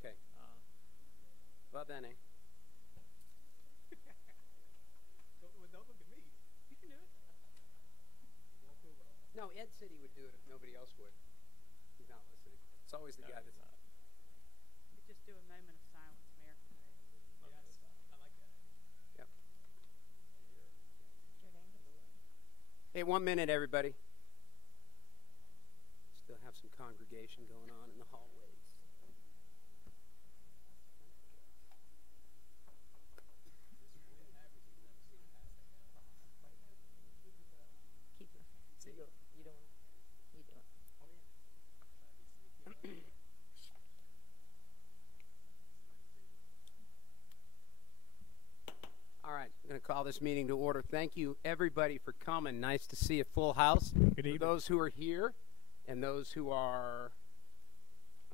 Okay. About that, eh? Don't look at me. You can do it. Won't feel well. No, Ed said he would do it if nobody else would. He's not listening. It's always the guy that's not. You could just do a moment of silence, Mayor. Yes, I like that. Yep. Jordan. Hey, 1 minute, everybody. Still have some congregation going on in the hallways. Keep your. See? You do it. All right, I'm going to call this meeting to order. Thank you, everybody, for coming. Nice to see a full house. Good evening. For those who are here and those who are,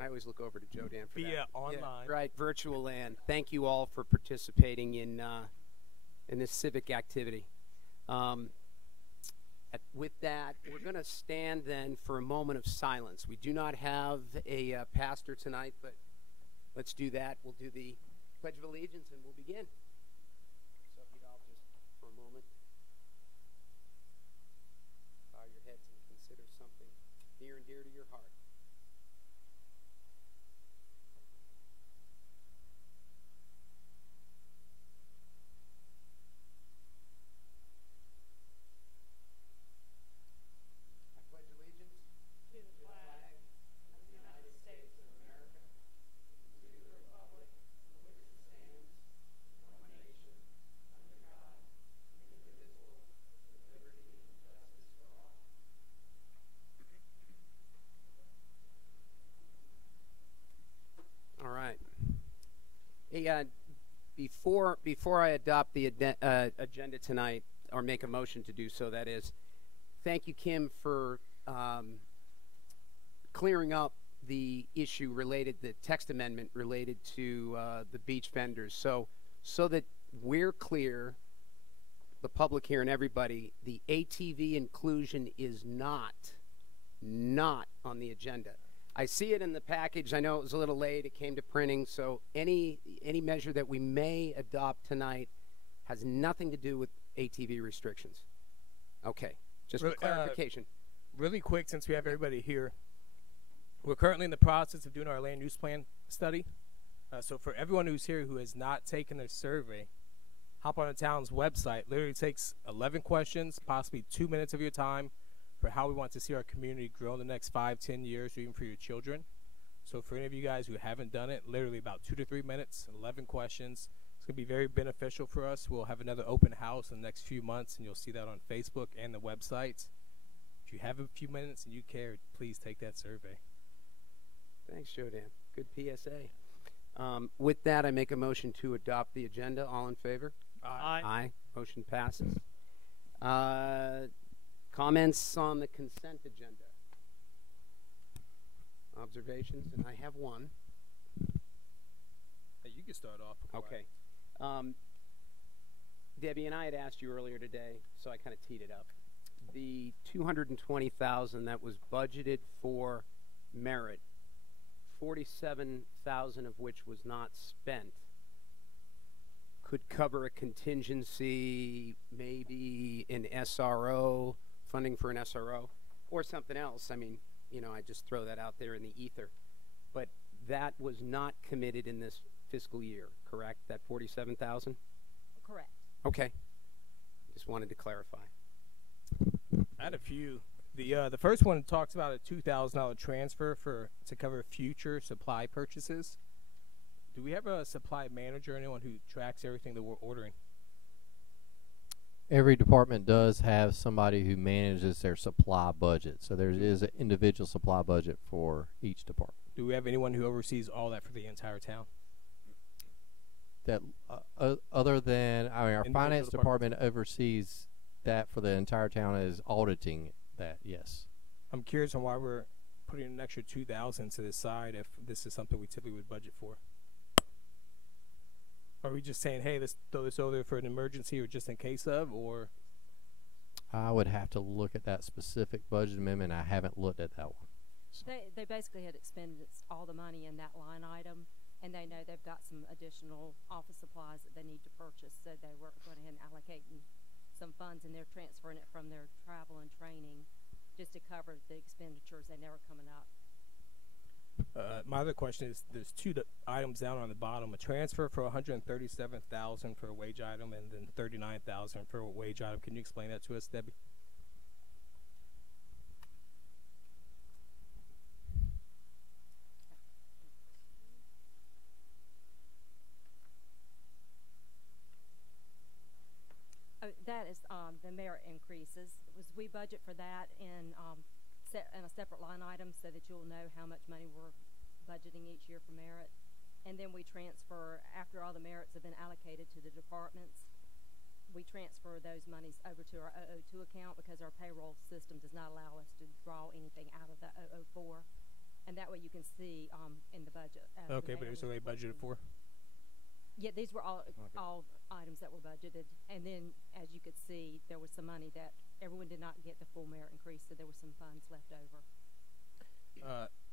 I always look over to Joe Dan for Via that. online. Yeah, right, virtual land. Thank you all for participating in this civic activity. With that, we're going to stand then for a moment of silence. We do not have a pastor tonight, but let's do that. We'll do the Pledge of Allegiance and we'll begin. So if you'd all just, for a moment, bow your heads and consider something near and dear to your heart. I pledge allegiance To the flag of the United States of America, to the republic for which it stands, one nation, under God, indivisible, with liberty and justice for all. All right. Hey, before I adopt the agenda tonight, or make a motion to do so, that is, thank you, Kim, for clearing up the issue related, the text amendment related to the beach vendors. So that we're clear, the public here and everybody, the ATV inclusion is not on the agenda. I see it in the package. I know it was a little late. It came to printing. So any measure that we may adopt tonight has nothing to do with ATV restrictions. Okay, just for clarification. Really quick, since we have everybody here, we're currently in the process of doing our land use plan study. So for everyone who's here who has not taken a survey, hop on the town's website. Literally takes 11 questions, possibly 2 minutes of your time, for how we want to see our community grow in the next 5, 10 years, or even for your children. So for any of you guys who haven't done it, literally about 2 to 3 minutes, 11 questions. It's going to be very beneficial for us. We'll have another open house in the next few months, and you'll see that on Facebook and the website. If you have a few minutes and you care, please take that survey. Thanks, Jodan. Good PSA. With that, I make a motion to adopt the agenda. All in favor? Aye. Aye. Motion passes. Comments on the consent agenda? Observations? And I have one. Hey, you can start off. Okay. Debbie and I had asked you earlier today, so I kind of teed it up. The $220,000 that was budgeted for merit, $47,000 of which was not spent, could cover a contingency, maybe an SRO, funding for an SRO, or something else. I mean, you know, I just throw that out there in the ether. But that was not committed in this fiscal year, correct? That $47,000? Correct. Okay. Just wanted to clarify. I had a few. The first one talks about a $2,000 transfer to cover future supply purchases. Do we have a supply manager, anyone who tracks everything that we're ordering? Every department does have somebody who manages their supply budget. So there is an individual supply budget for each department. Do we have anyone who oversees all that for the entire town? That other than, I mean, our Individual finance departments. department oversees that for the entire town, is auditing that, yes. I'm curious on why we're putting an extra $2,000 to the side if this is something we typically would budget for. Are we just saying, hey, let's throw this over there for an emergency or just in case of, or? I would have to look at that specific budget amendment. I haven't looked at that one. They basically had expended all the money in that line item, and they know they've got some additional office supplies that they need to purchase, so they were going ahead and allocating some funds, and they're transferring it from their travel and training just to cover the expenditures they know are coming up. My other question is, there's items down on the bottom: a transfer for 137,000 for a wage item, and then 39,000 for a wage item. Can you explain that to us, Debbie? That is the merit increases. We budget for that in a separate line item so that you'll know how much money we're budgeting each year for merit. And then we transfer, after all the merits have been allocated to the departments, we transfer those monies over to our 002 account because our payroll system does not allow us to draw anything out of the 004. And that way you can see in the budget. Okay, but it's already budgeted for? Yeah, these were all Okay. all items that were budgeted, and then as you could see, there was some money that everyone did not get the full merit increase, so there was some funds left over.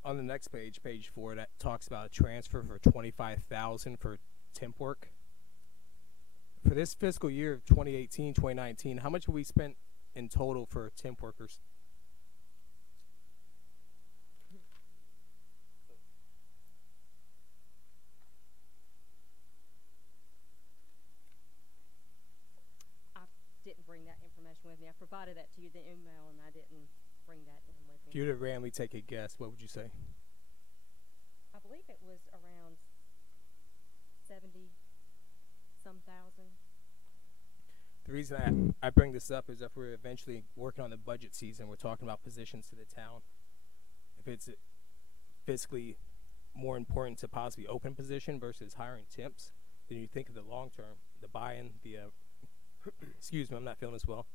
On the next page, page 4, that talks about a transfer for 25,000 for temp work. For this fiscal year of 2018, 2019, how much have we spent in total for temp workers? Didn't bring that information with me. I provided that to you, the email, and I didn't bring that in with If me. you were to randomly take a guess, what would you say? I believe it was around 70-some thousand. The reason I bring this up is if we're eventually working on the budget season, we're talking about positions to the town. If it's fiscally more important to possibly open position versus hiring temps, then you think of the long term, the buy-in, the excuse me, I'm not feeling as well.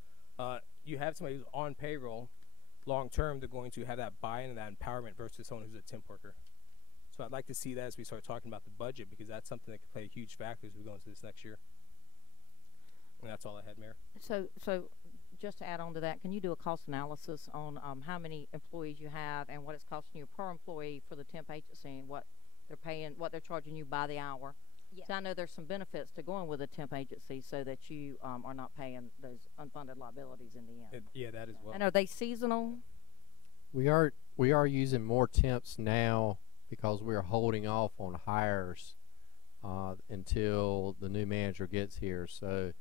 You have somebody who's on payroll. Long term, they're going to have that buy-in and that empowerment versus someone who's a temp worker. So I'd like to see that as we start talking about the budget, because that's something that could play a huge factor as we go into this next year. And that's all I had, Mayor. So just to add on to that, can you do a cost analysis on how many employees you have and what it's costing you per employee for the temp agency and what they're paying, what they're charging you by the hour? Yes. So I know there's some benefits to going with a temp agency so that you are not paying those unfunded liabilities in the end. Yeah, that as well. And are they seasonal? We are using more temps now because we are holding off on hires until the new manager gets here. So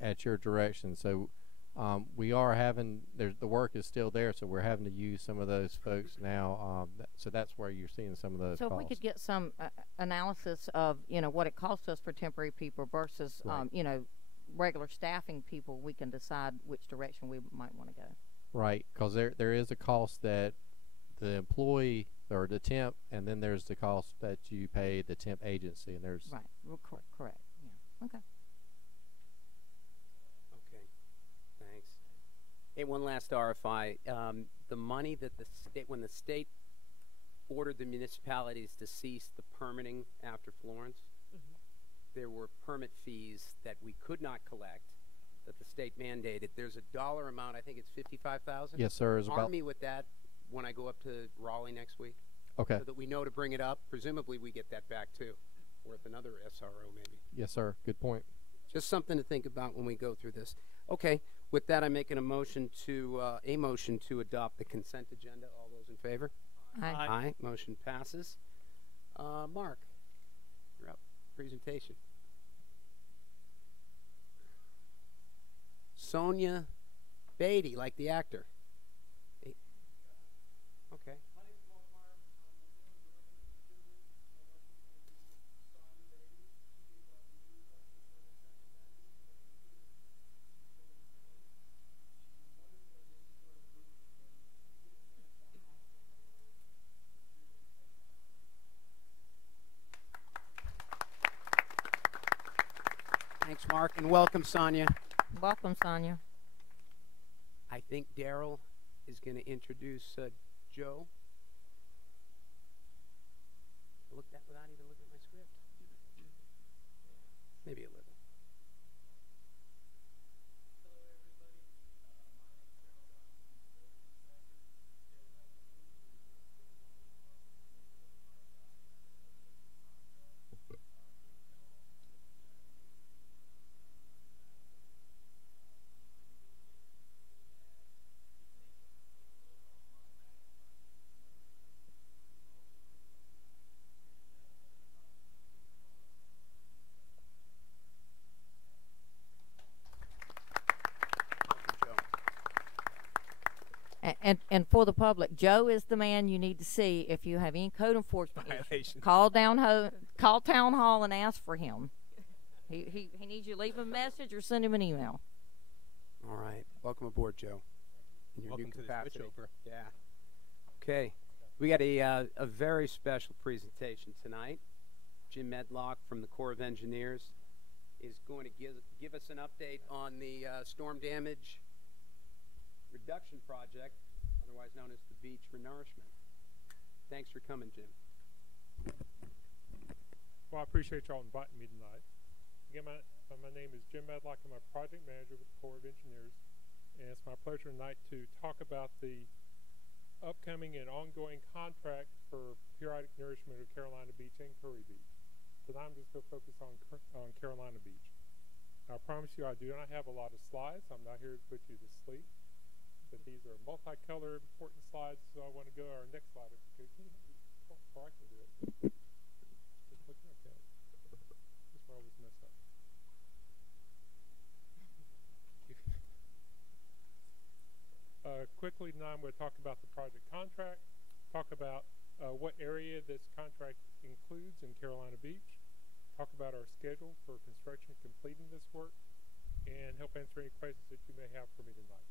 at your direction, so we are having the work is still there, so we're having to use some of those folks now. So that's where you're seeing some of those. So if costs. we could get some analysis of what it costs us for temporary people versus Right. Regular staffing people, we can decide which direction we might want to go. Right, because there is a cost that the employee or the temp, and then there's the cost that you pay the temp agency, and there's Right. Well, correct. Yeah. Okay. Okay, thanks. Hey, one last RFI. The money that when the state ordered the municipalities to cease the permitting after Florence, there were permit fees that we could not collect that the state mandated. There's a dollar amount, I think it's 55,000. yes, sir. Is Arm about me with that when I go up to Raleigh next week, okay. so that we know to bring it up. Presumably we get that back too, worth another SRO maybe. Yes, sir. Good point. Just something to think about when we go through this. Okay, with that, I'm making a motion to adopt the consent agenda. All those in favor? Aye. Motion passes. Mark, you're up. Presentation. Sonia Beatty, like the actor. Okay. Thanks, Mark, and welcome, Sonia. Welcome, Sonia. I think Daryl is going to introduce Joe. I looked at without even looking at my script. Maybe a little. And for the public, Joe is the man you need to see if you have any code enforcement issues. Violation. Call town hall and ask for him. He needs you to leave him a message or send him an email. All right. Welcome aboard, Joe. In your Welcome new to the capacity. switchover. Yeah. Okay. We got a very special presentation tonight. Jim Medlock from the Corps of Engineers is going to give us an update on the storm damage reduction project, otherwise known as the beach renourishment. Thanks for coming, Jim. Well, I appreciate y'all inviting me tonight. Again, my name is Jim Medlock. I'm a project manager with the Corps of Engineers, and it's my pleasure tonight to talk about the upcoming and ongoing contract for periodic nourishment of Carolina Beach and Curry Beach. Tonight I'm just going to focus on Carolina Beach. I promise you I do not have a lot of slides. I'm not here to put you to sleep, but these are multicolored important slides, so I want to go to our next slide if you could. Can you help me? Or I can do it. Just looking at that. This is where I always mess up. Quickly now I'm going to talk about the project contract, talk about what area this contract includes in Carolina Beach, talk about our schedule for construction completing this work, and help answer any questions that you may have for me tonight.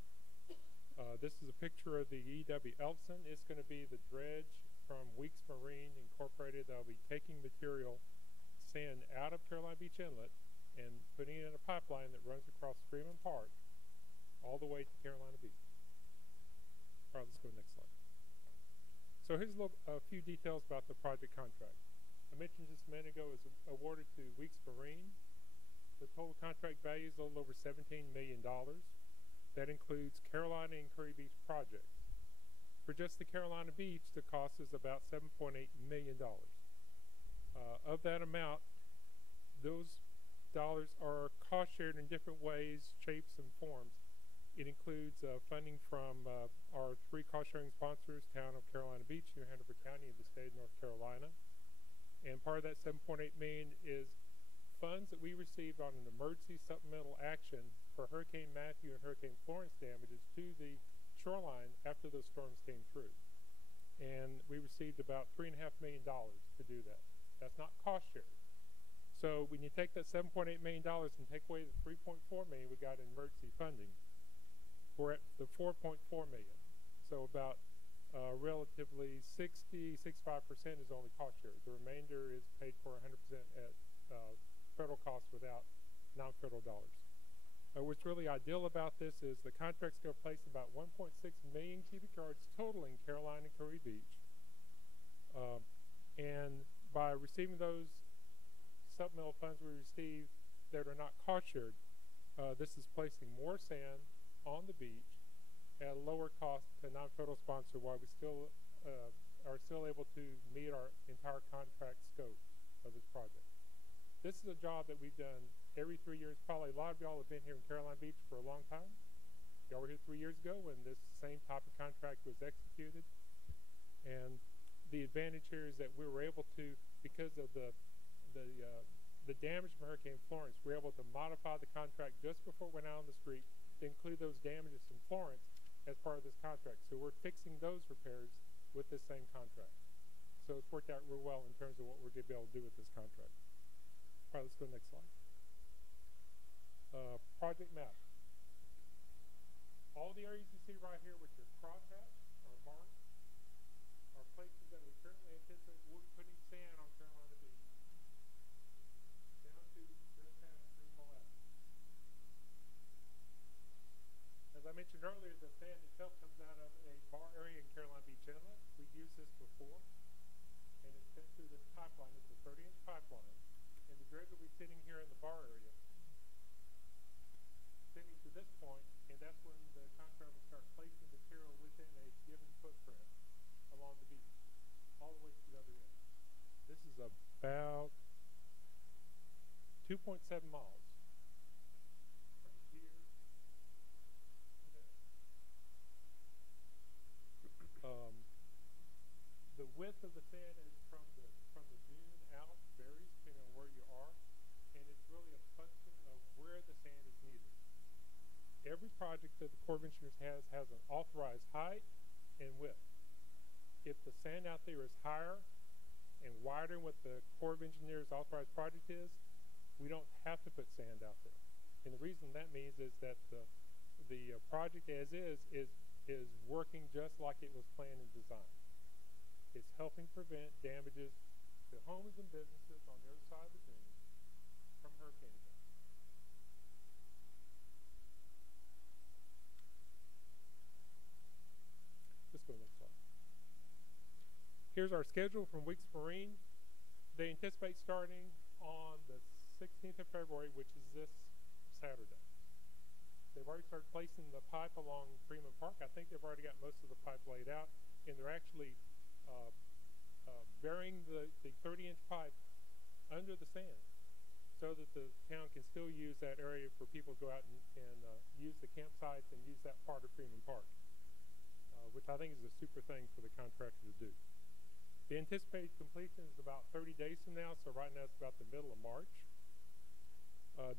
This is a picture of the E.W. Elson. It's going to be the dredge from Weeks Marine Incorporated that will be taking material, sand out of Carolina Beach Inlet and putting it in a pipeline that runs across Freeman Park all the way to Carolina Beach. All right, let's go to the next slide. So here's a few details about the project contract. I mentioned just a minute ago it was awarded to Weeks Marine. The total contract value is a little over $17 million. That includes Carolina and Curry Beach projects. For just the Carolina Beach, the cost is about $7.8 million. Of that amount, those dollars are cost shared in different ways, shapes, and forms. It includes funding from our three cost-sharing sponsors, Town of Carolina Beach, New Hanover County, and the state of North Carolina. And part of that $7.8 million is funds that we received on an emergency supplemental action for Hurricane Matthew and Hurricane Florence damages to the shoreline after those storms came through. And we received about $3.5 million to do that. That's not cost-shared. So when you take that $7.8 million and take away the $3.4 million we got in emergency funding, we're at the $4.4 million. So about relatively 65% is only cost share. The remainder is paid for 100% at federal costs without non-federal dollars. What's really ideal about this is the contract's going to place about 1.6 million cubic yards total in Carolina and Curry Beach. And by receiving those supplemental funds we receive that are not cost shared, this is placing more sand on the beach at a lower cost to non-federal sponsor while we still are still able to meet our entire contract scope of this project. This is a job that we've done every 3 years. Probably a lot of y'all have been here in Carolina Beach for a long time. Y'all were here 3 years ago when this same type of contract was executed. And the advantage here is that we were able to, because of the damage from Hurricane Florence, we were able to modify the contract just before it went out on the street to include those damages from Florence as part of this contract. So we're fixing those repairs with this same contract. So it's worked out real well in terms of what we're going to be able to do with this contract. All right, let's go to the next slide. Project map. All the areas you see right here with your crosshatch or marked are places that we currently anticipate putting sand on Carolina Beach down to just past Greenville Avenue. As I mentioned earlier, the sand itself comes out of a bar area in Carolina Beach Inlet. We've used this before, and it's sent through this pipeline. It's a 30-inch pipeline, and the dredge will be sitting here in the bar area, sitting to this point, and that's when the contractor will start placing material within a given footprint along the beach, all the way to the other end. This is about 2.7 miles. The width of the sand is from the dune out varies depending on where you are, and it's really a function of where the sand is needed. Every project that the Corps of Engineers has an authorized height, and width. If the sand out there is higher and wider than what the Corps of Engineers authorized project is, we don't have to put sand out there. And the reason that means is that the project as is working just like it was planned and designed. It's helping prevent damages to homes and businesses on the other side of the James from hurricane events. Let's go to the next slide. Here's our schedule from Weeks Marine. They anticipate starting on the 16th of February, which is this Saturday. They've already started placing the pipe along Freeman Park. I think they've already got most of the pipe laid out, and they're actually burying the 30-inch pipe under the sand so that the town can still use that area for people to go out and use the campsites and use that part of Freeman Park, which I think is a super thing for the contractor to do. The anticipated completion is about 30 days from now, so right now it's about the middle of March.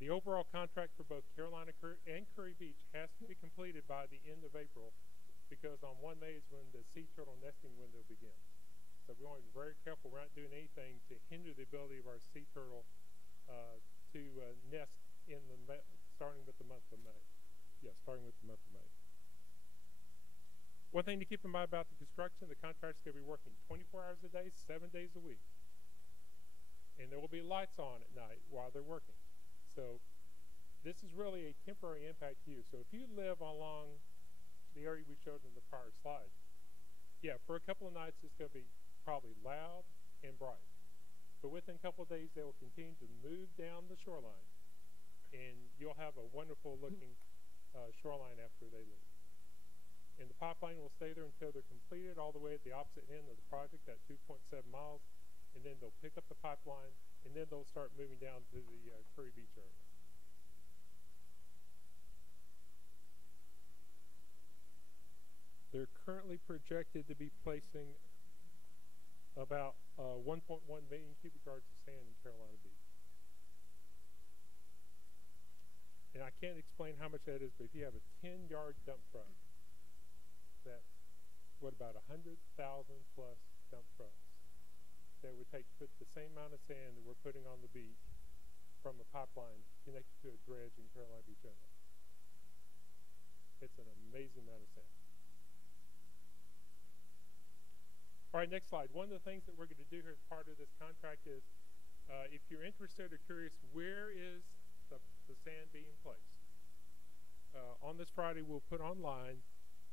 The overall contract for both Carolina and Curry Beach has to be completed by the end of April, because on 1 May is when the sea turtle nesting window begins. So we want to be very careful. We're not doing anything to hinder the ability of our sea turtle to nest in starting with the month of May. Yeah, starting with the month of May. One thing to keep in mind about the construction, the contractor's going to be working 24 hours a day, 7 days a week. And there will be lights on at night while they're working. So this is really a temporary impact to you. So if you live along the area we showed in the prior slide, yeah, for a couple of nights it's going to be probably loud and bright. But within a couple of days they will continue to move down the shoreline, and you'll have a wonderful looking shoreline after they leave. And the pipeline will stay there until they're completed all the way at the opposite end of the project, at 2.7 miles, and then they'll pick up the pipeline, and then they'll start moving down to the Curry Beach area. They're currently projected to be placing about 1.1 million cubic yards of sand in Carolina Beach. And I can't explain how much that is, but if you have a 10-yard dump truck, that's what, about 100,000 plus dump trucks that would take to put the same amount of sand that we're putting on the beach from a pipeline connected to a dredge in Carolina Beach Inlet. It's an amazing amount of sand. All right, next slide. One of the things that we're going to do here as part of this contract is, if you're interested or curious, where is the sand being placed? On this Friday, we'll put online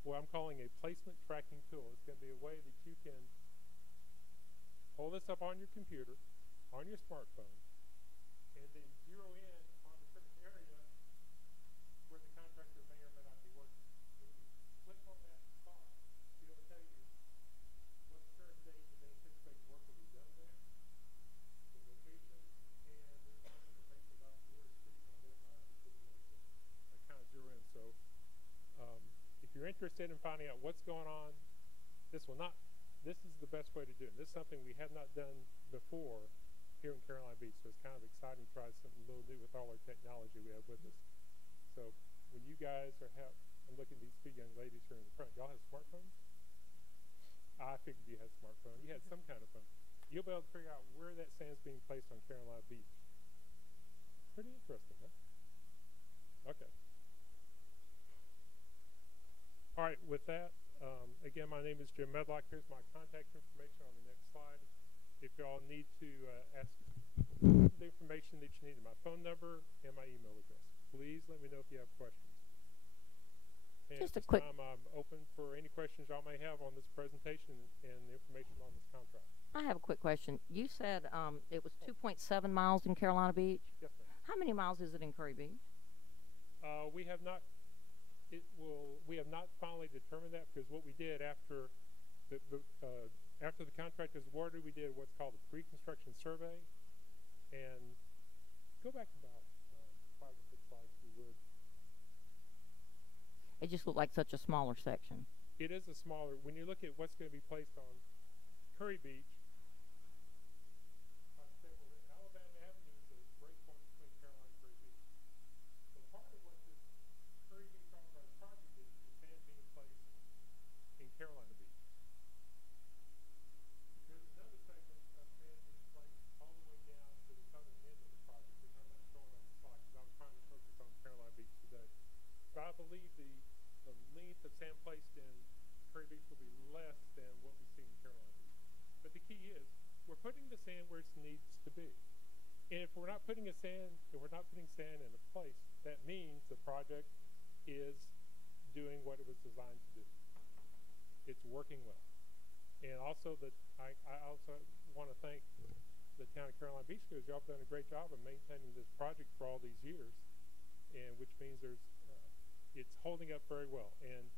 what I'm calling a placement tracking tool. It's going to be a way that you can hold this up on your computer, on your smartphone, and then zero in on a certain area where the contractor may or may not be working. When you click on that spot, it'll tell you what current date that they anticipate work will be done there, the location, and there's also information about the nearest street on this side of the video to kind of zero in. So if you're interested in finding out what's going on, this is the best way to do it. This is something we have not done before here in Carolina Beach, so it's kind of exciting to try something a little new with all our technology we have with us. So when you guys I'm looking at these two young ladies here in the front. Y'all have smartphones? I figured you had a smartphone. You had some kind of phone. You'll be able to figure out where that sand's being placed on Carolina Beach. Pretty interesting, huh? Okay. All right, with that, again, my name is Jim Medlock. Here's my contact information on the next slide. If y'all need to ask the information that you need, my phone number and my email address. Please let me know if you have questions. And Just a at this quick- time, I'm open for any questions y'all may have on this presentation and the information on this contract. I have a quick question. You said it was 2.7 miles in Carolina Beach. Yes, ma'am. How many miles is it in Curry Beach? We have not. We have not finally determined that, because what we did after the contract was awarded, we did what's called a pre-construction survey. And go back about 5 or 6 slides, if you would. It just looked like such a smaller section. It is a smaller. When you look at what's going to be placed on Curry Beach, Alabama Avenue is a break point between Carolina and Curry Beach. So part of what this Curry Beach authorized project is the sand being placed in Carolina Beach. And if we're not putting sand in a place, that means the project is doing what it was designed to do. It's working well. And also I also want to thank the town of Carolina Beach, because y'all have done a great job of maintaining this project for all these years, and which means it's holding up very well. And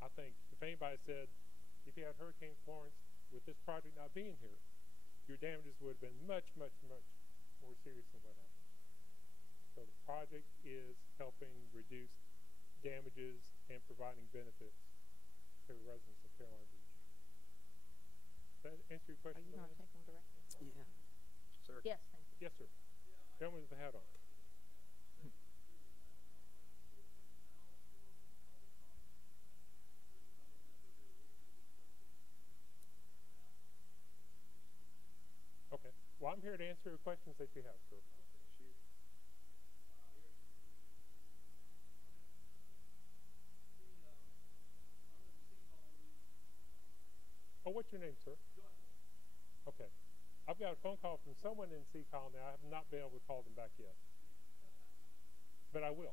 I think if anybody said, if you had Hurricane Florence with this project not being here, your damages would have been much, much, much more serious than what happened. So the project is helping reduce damages and providing benefits to residents of Carolina Beach. Does that answer your Are question? you going to take them directly? Yeah. Sir? Yes, thank you. Yes, sir. Gentleman with the hat on. Okay. Well, I'm here to answer your questions that you have, sir. Oh, what's your name, sir? Okay. I've got a phone call from someone in Seacall now. I have not been able to call them back yet. But I will.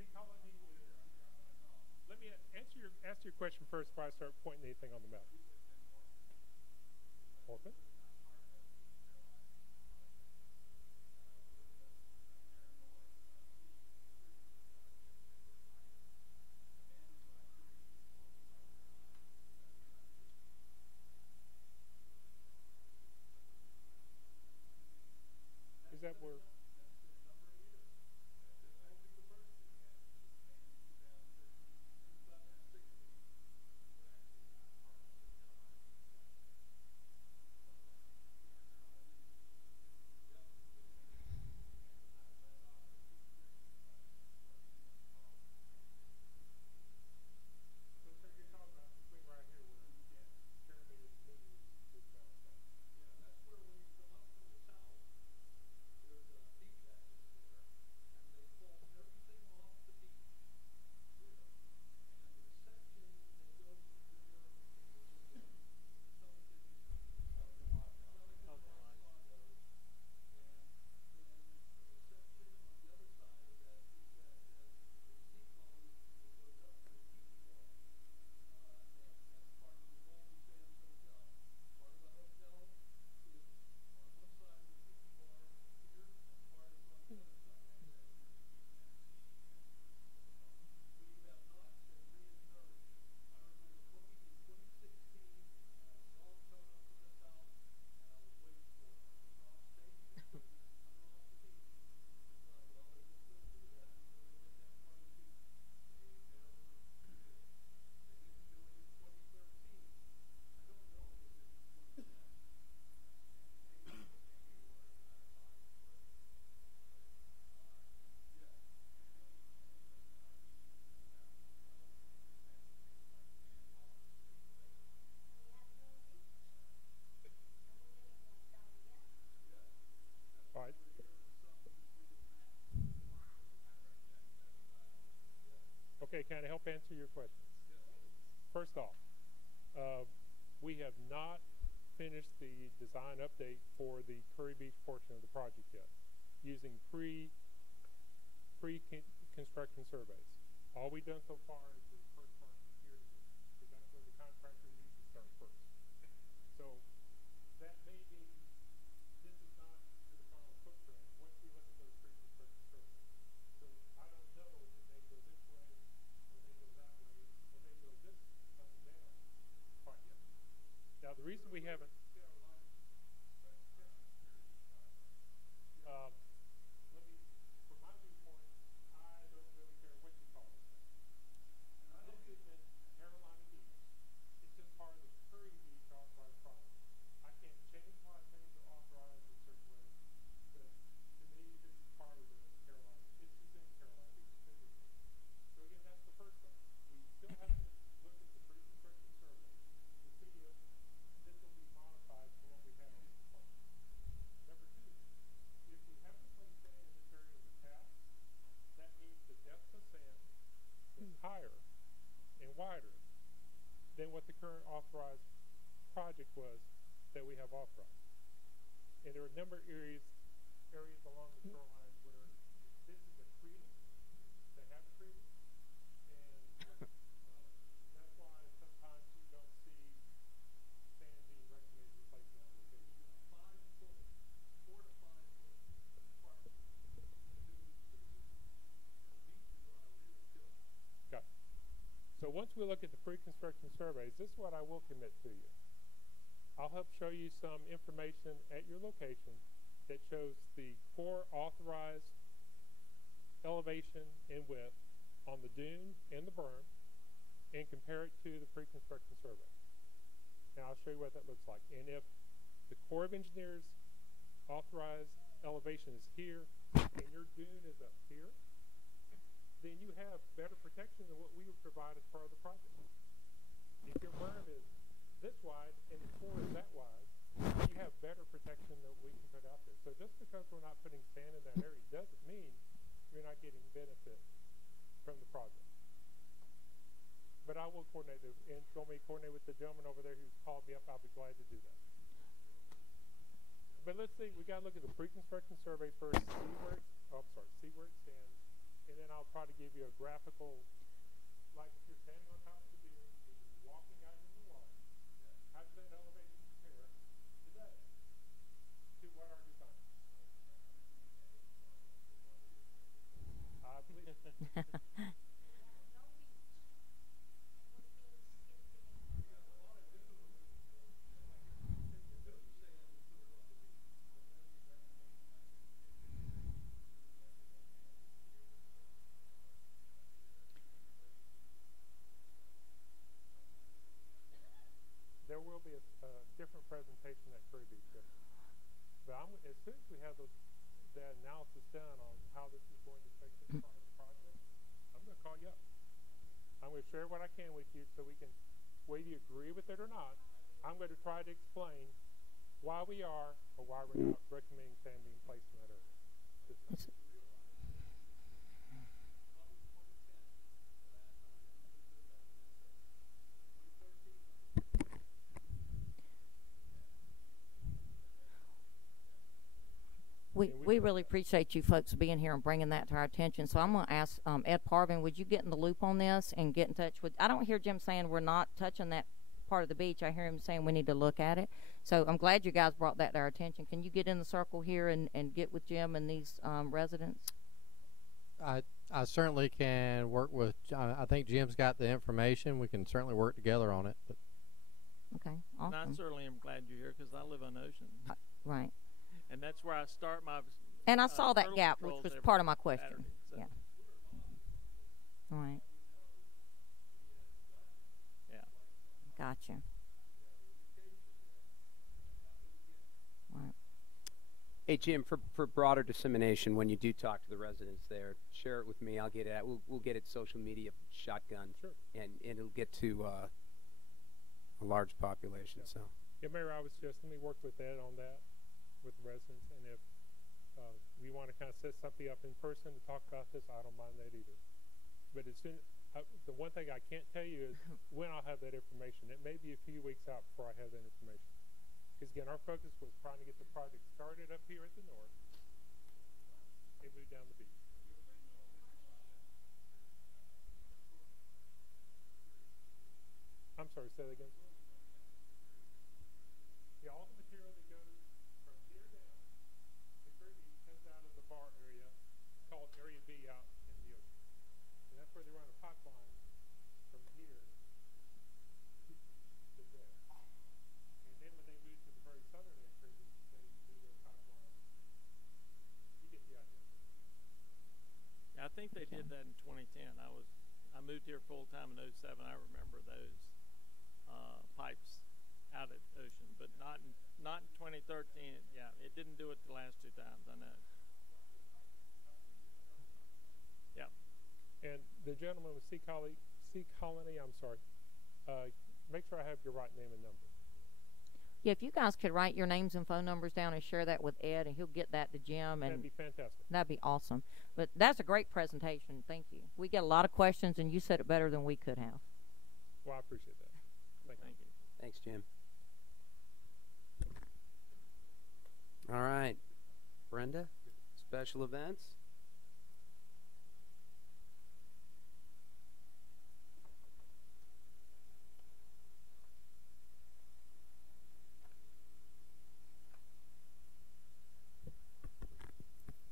Seacall, let me ask your question first before I start pointing anything on the map. Orphan? Is that where? Right. Okay, can I help answer your questions? First off, we have not finished the design update for the Curry Beach portion of the project yet, using pre-construction surveys. All we've done so far is the first part here, because that's where the contractor needs to start first. So that may be, this is not the final footprint once we look at those pre-construction surveys. So I don't know if it may go this way, or may go that way, or may go this up and down quite yet. Now the reason we haven't, let me, from my viewpoint, I don't really care what you call it. This is in Carolina Beach. It's just part of the Curry Beach authorized project. I can't change why things are authorized a certain way, but to me, this is part of the Carolina. It's just in Carolina Beach physically. So again, that's the first thing. We still have to look at the pre-construction survey to see if this will be modified from what we have on this plan. Number two, if we haven't placed sand in this area in the past, that means the depth of sand is higher and wider than what the current authorized project was that we have authorized. And there are a number of areas along the shoreline where this is a treaty. They have a treaty. And that's why sometimes you don't see sand being recommended to place in that location. 4 to 5 foot apart to the beaches on a real tilt. Got it. So once we look at the pre-construction surveys, this is what I will commit to you. I'll help show you some information at your location that shows the core authorized elevation and width on the dune and the berm and compare it to the pre-construction survey. And I'll show you what that looks like. And if the Corps of Engineers authorized elevation is here and your dune is up here, then you have better protection than what we would provide as part of the project. If your berm is this wide and the core is that wide, you have better protection than we can put out there. So just because we're not putting sand in that area doesn't mean you're not getting benefit from the project. But I will coordinate, and if you want me to coordinate with the gentleman over there who's called me up, I'll be glad to do that. But let's see, we got to look at the pre-construction survey first, see where it stands, and then I'll try to give you a graphical, like if you're standing on top of the dune and you're walking out into the water, how does that elevation compare today to what our design is? I believe there will be a different presentation at Curry Beach. But as soon as we have that analysis done on how this is going to affect this part of the project, I'm going to call you up. I'm going to share what I can with you so we can, whether you agree with it or not, I'm going to try to explain why we are or why we're not recommending sand being placed in that area. We really appreciate you folks being here and bringing that to our attention. So I'm going to ask Ed Parvin, would you get in the loop on this and get in touch with, I don't hear Jim saying we're not touching that part of the beach. I hear him saying we need to look at it. So I'm glad you guys brought that to our attention. Can you get in the circle here and get with Jim and these residents? I certainly can work with, I think Jim's got the information. We can certainly work together on it. But Okay, awesome. And I certainly am glad you're here because I live on Ocean. Right. And that's where I start my And I saw that turtle gap, which patrols was every part of my question. Saturday, so. Yeah. All right. Yeah. Gotcha. Right. Hey, Jim, for broader dissemination, when you do talk to the residents there, share it with me. I'll get it out. We'll get it social media shotgun. Sure. And it'll get to a large population. Yeah. So. Yeah, Mayor, I would suggest let me work with Ed on that, with the residents, and if we want to kind of set something up in person to talk about this, I don't mind that either. But as soon, the one thing I can't tell you is when I'll have that information. It may be a few weeks out before I have that information. Because again, our focus was trying to get the project started up here at the north and move down the beach. I'm sorry, say that again. Yeah, all the material that goes from here down to Curry Beach comes out of the bar area called Area B out in the ocean. And that's where they run a pipeline from here to there. And then when they move to the very southern end of Curry Beach, they do their pipeline. You get the idea. Yeah, I think they did that in 2010. I moved here full time in 07. I remember those pipes out at Ocean, but not in 2013. Yeah, it didn't do it the last 2 times. I know. Yeah. And the gentleman with Sea Colony, I'm sorry. Make sure I have your right name and number. Yeah, if you guys could write your names and phone numbers down and share that with Ed, and he'll get that to Jim, and That'd be fantastic. that'd be awesome. But that's a great presentation. Thank you. We get a lot of questions, and you said it better than we could have. Well, I appreciate that. Thank you. Thanks, Jim. All Brenda. Special events.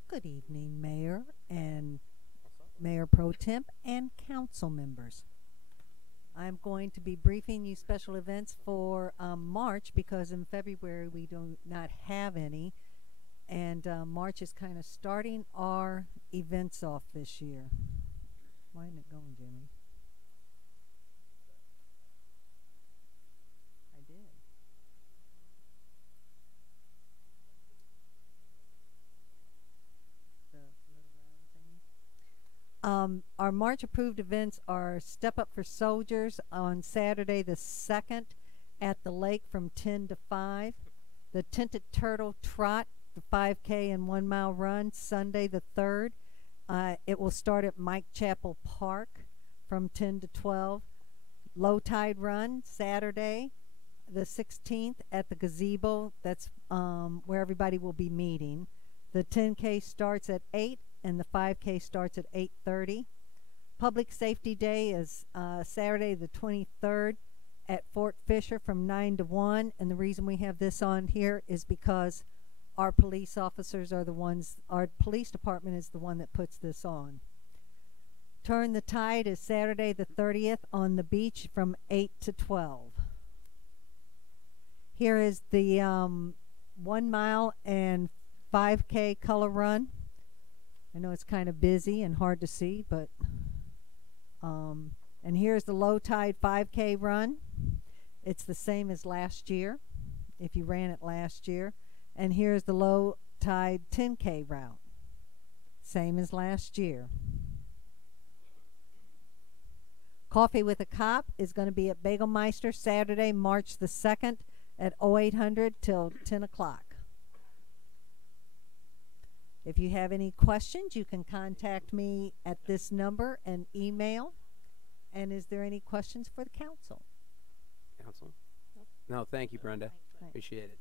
Good evening, Mayor and Mayor Pro Temp and council members. I'm going to be briefing you special events for March because in February we do not have any, and March is kind of starting our events off this year. Why isn't it going, Jimmy? I did. Our March approved events are Step Up for Soldiers on Saturday the 2nd at the lake from 10 to 5. The Tinted Turtle Trot, the 5K and 1 mile run, Sunday the 3rd. It will start at Mike Chapel Park from 10 to 12. Low Tide Run, Saturday the 16th at the gazebo. That's where everybody will be meeting. The 10K starts at 8 and the 5K starts at 8:30. Public Safety Day is Saturday the 23rd at Fort Fisher from 9 to 1. And the reason we have this on here is because our police officers are the ones, our police department is the one that puts this on. Turn the Tide is Saturday the 30th on the beach from 8 to 12. Here is the 1 mile and 5K color run. I know it's kind of busy and hard to see, but and here's the Low Tide 5K run. It's the same as last year, if you ran it last year. And here's the Low Tide 10K route, same as last year. Coffee with a Cop is going to be at Bagelmeister Saturday, March the 2nd at 0800 till 10 o'clock. If you have any questions, you can contact me at this number and email. And is there any questions for the council? Council? Nope. No, thank you, Brenda. Thanks. Appreciate it.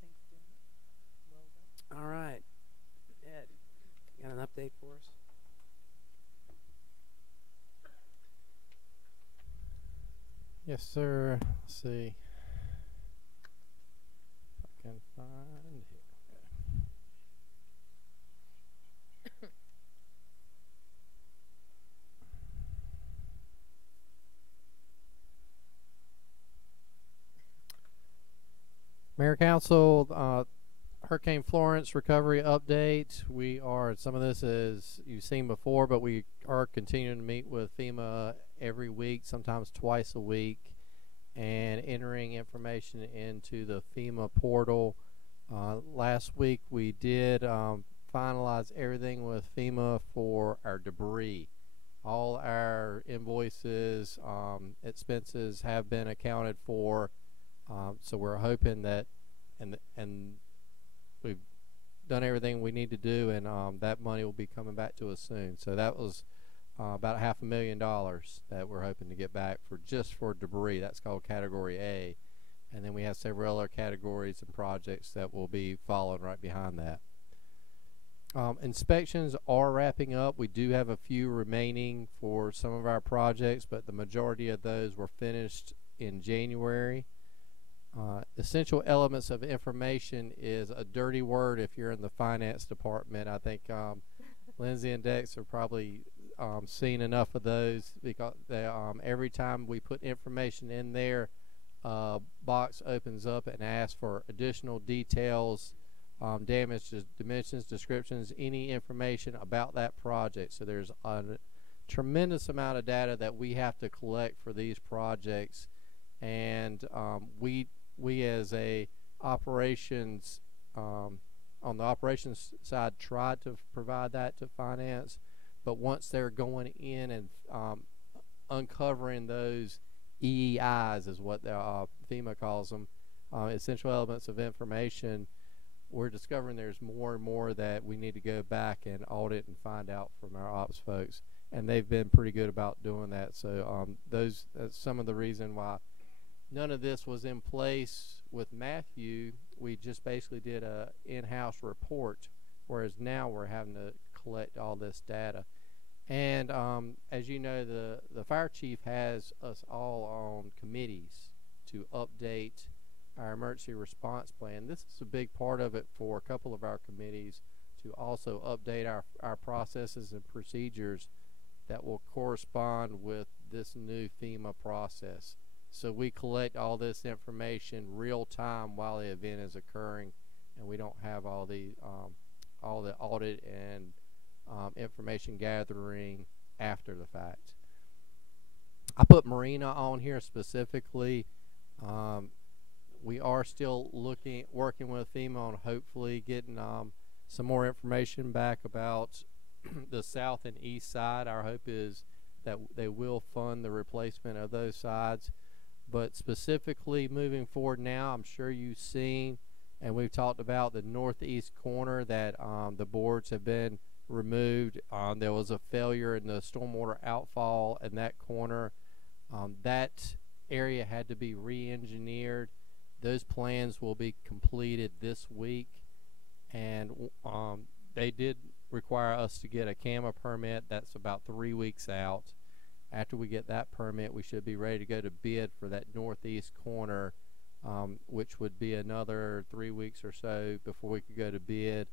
Thanks, Jimmy. Well done. All right. Ed, you got an update for us? Yes, sir. Let's see. If I can find here. Mayor Council, Hurricane Florence recovery update. We are, some of this is you've seen before, but we are continuing to meet with FEMA every week, sometimes twice a week, and entering information into the FEMA portal. Last week we did finalize everything with FEMA for our debris. All our invoices, expenses have been accounted for. So we're hoping that, and we've done everything we need to do, and that money will be coming back to us soon. So that was about $500,000 that we're hoping to get back for just for debris. That's called Category A, and then we have several other categories and projects that will be following right behind that. Inspections are wrapping up. We do have a few remaining for some of our projects, but the majority of those were finished in January. Essential elements of information is a dirty word if you're in the finance department. I think Lindsay and Dex have probably seen enough of those, because they, every time we put information in there, box opens up and asks for additional details, damage, dimensions, descriptions, any information about that project. So there's a tremendous amount of data that we have to collect for these projects, and we as a operations on the operations side tried to provide that to finance, but once they're going in and uncovering those EEIs is what FEMA calls them, essential elements of information, we're discovering there's more and more that we need to go back and audit and find out from our ops folks, and they've been pretty good about doing that. So that's some of the reason why none of this was in place with Matthew, we just basically did a in-house report, whereas now we're having to collect all this data. And as you know, the fire chief has us all on committees to update our emergency response plan. This is a big part of it for a couple of our committees, to also update our processes and procedures that will correspond with this new FEMA process. So we collect all this information real time while the event is occurring, and we don't have all the audit and information gathering after the fact. I put Marina on here specifically. We are still working with FEMA on hopefully getting some more information back about the south and east side. Our hope is that they will fund the replacement of those sides. But specifically moving forward now, I'm sure you've seen, and we've talked about the northeast corner that the boards have been removed. There was a failure in the stormwater outfall in that corner. That area had to be re-engineered. Those plans will be completed this week, and they did require us to get a CAMA permit. That's about 3 weeks out. After we get that permit, we should be ready to go to bid for that northeast corner, which would be another 3 weeks or so before we could go to bid.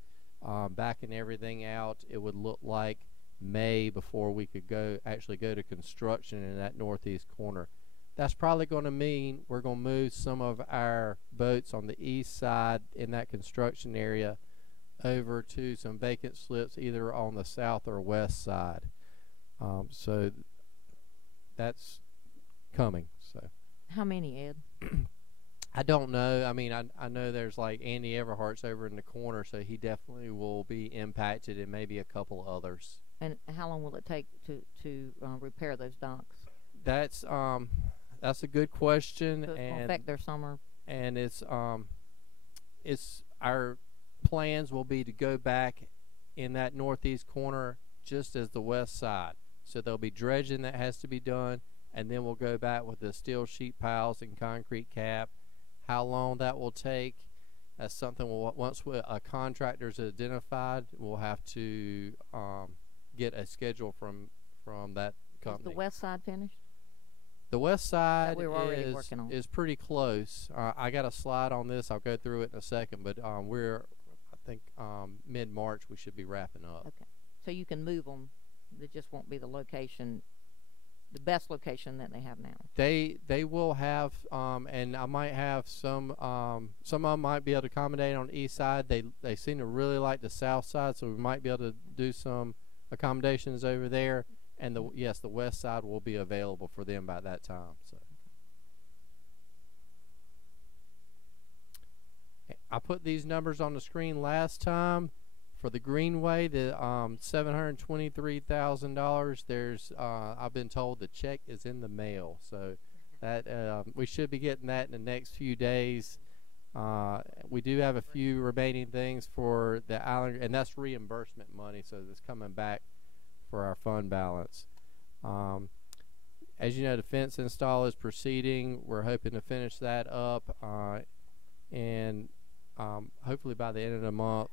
Backing everything out, it would look like May before we could actually go to construction in that northeast corner. That's probably going to mean we're going to move some of our boats on the east side in that construction area over to some vacant slips either on the south or west side. So that's coming. So How many, Ed? I don't know. I mean, I know there's like Andy Everhart's over in the corner, so he definitely will be impacted, and maybe a couple others. And how long will it take to repair those docks? That's a good question, So it's going to and affect their summer. and it's our plans will be to go back in that northeast corner just as the west side. So there'll be dredging that has to be done, and then we'll go back with the steel sheet piles and concrete cap. How long that will take, that's something once a contractor's identified, we'll have to get a schedule from that company. Is the west side finished? The west side we were already working on. is pretty close. I got a slide on this. I'll go through it in a second, but I think mid-March we should be wrapping up. Okay. So you can move them. There just won't be the location, the best location that they have now. They will have, and I might have some of them might be able to accommodate on the east side. They seem to really like the south side, so we might be able to do some accommodations over there. And the west side will be available for them by that time. So I put these numbers on the screen last time for the Greenway. The $723,000. There's I've been told the check is in the mail, so that we should be getting that in the next few days. We do have a few remaining things for the island, and that's reimbursement money, so it's coming back for our fund balance. As you know, the fence install is proceeding. We're hoping to finish that up, and hopefully by the end of the month.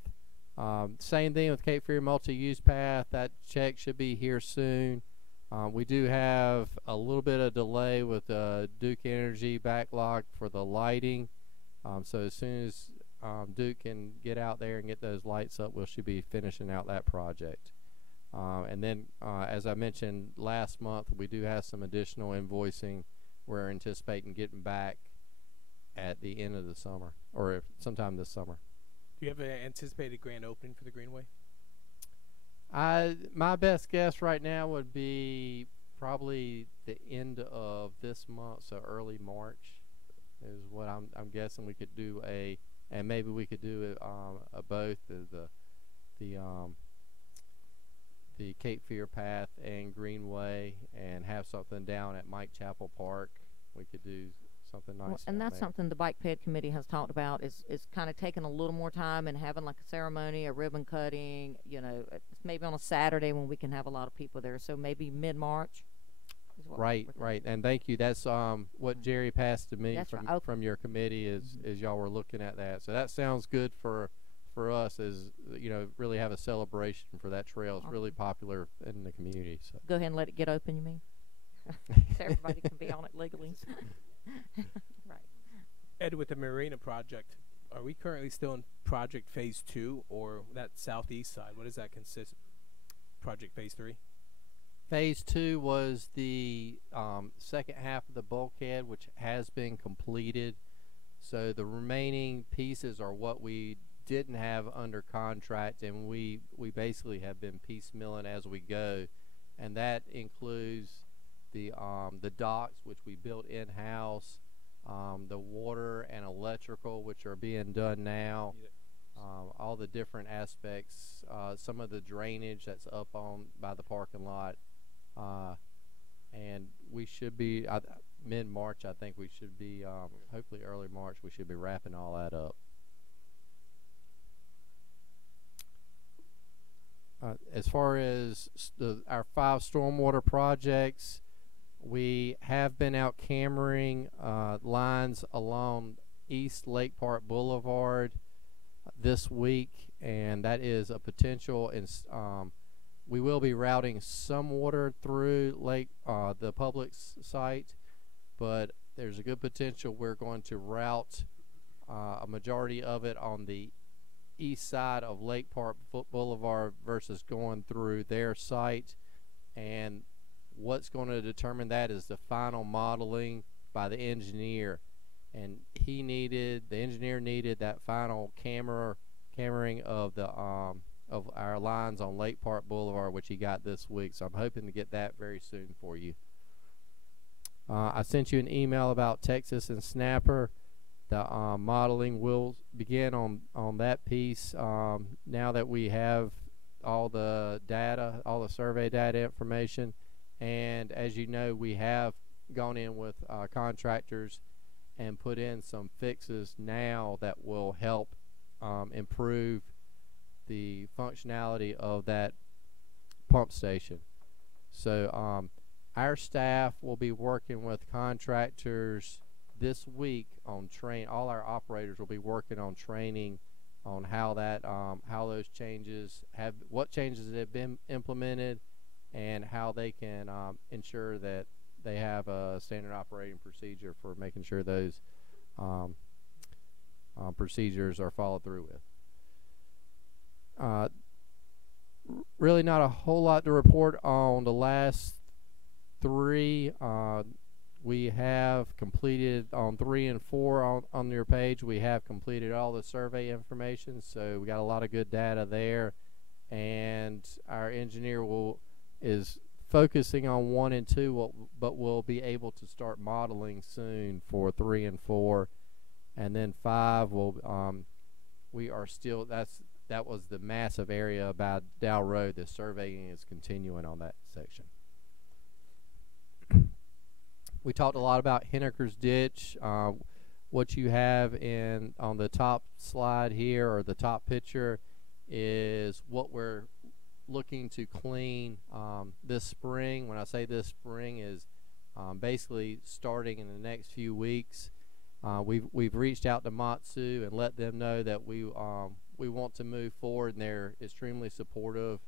Same thing with Cape Fear multi-use path. That check should be here soon. We do have a little bit of delay with Duke Energy backlogged for the lighting. So as soon as Duke can get out there and get those lights up, we should be finishing out that project. And then, as I mentioned last month, we do have some additional invoicing we're anticipating getting back at the end of the summer, or sometime this summer. Do you have an anticipated grand opening for the Greenway? My best guess right now would be probably the end of this month, so early March is what I'm guessing. We could do and maybe we could do both the Cape Fear Path and Greenway, and have something down at Mike Chapel Park. We could do something nice. Well, and that's something the Bike Ped Committee has talked about is kind of taking a little more time and having like a ceremony, a ribbon cutting, maybe on a Saturday when we can have a lot of people there. So maybe mid-March is what Right, we're right, and thank you. That's what Jerry passed to me That's right. from Oh. from your committee is y'all were looking at that. So that sounds good for us as really have a celebration for that trail. It's really popular in the community. So Go ahead and let it get open, you mean? So everybody can be on it legally. Right. Ed, with the Marina project, are we currently still in project phase 2 or that southeast side? What does that consist of? Project phase 3? Phase 2 was the second half of the bulkhead, which has been completed. So the remaining pieces are what we didn't have under contract, and we basically have been piecemealing as we go, and that includes the docks, which we built in-house, the water and electrical, which are being done now, all the different aspects, some of the drainage that's up on by the parking lot, and we should be mid-March. I think we should be hopefully early March. We should be wrapping all that up. As far as our 5 stormwater projects, we have been out cameraing lines along East Lake Park Boulevard this week, and that is a potential. We will be routing some water through the public site, but there's a good potential we're going to route a majority of it on the east side of Lake Park Boulevard versus going through their site. And what's going to determine that is the final modeling by the engineer, and the engineer needed that final cameraing of the of our lines on Lake Park Boulevard, which he got this week. So I'm hoping to get that very soon for you. I sent you an email about Texas and Snapper. The modeling will begin on that piece now that we have all the data, all the survey data information. And as you know, we have gone in with contractors and put in some fixes now that will help improve the functionality of that pump station. So our staff will be working with contractors this week on all our operators will be working on training on how those changes what changes have been implemented, and how they can ensure that they have a standard operating procedure for making sure those procedures are followed through with. Really not a whole lot to report on the last 3. We have completed on 3 and 4 on your page. We have completed all the survey information, so we got a lot of good data there. And our engineer is focusing on 1 and 2, but we'll be able to start modeling soon for 3 and 4, and then 5 will. We are still that was the massive area about Dow Road. The surveying is continuing on that section. We talked a lot about Henniker's Ditch. What you have on the top slide here, or the top picture, is what we're looking to clean this spring. When I say this spring, is basically starting in the next few weeks. We've reached out to Matsu and let them know that we want to move forward, and they're extremely supportive.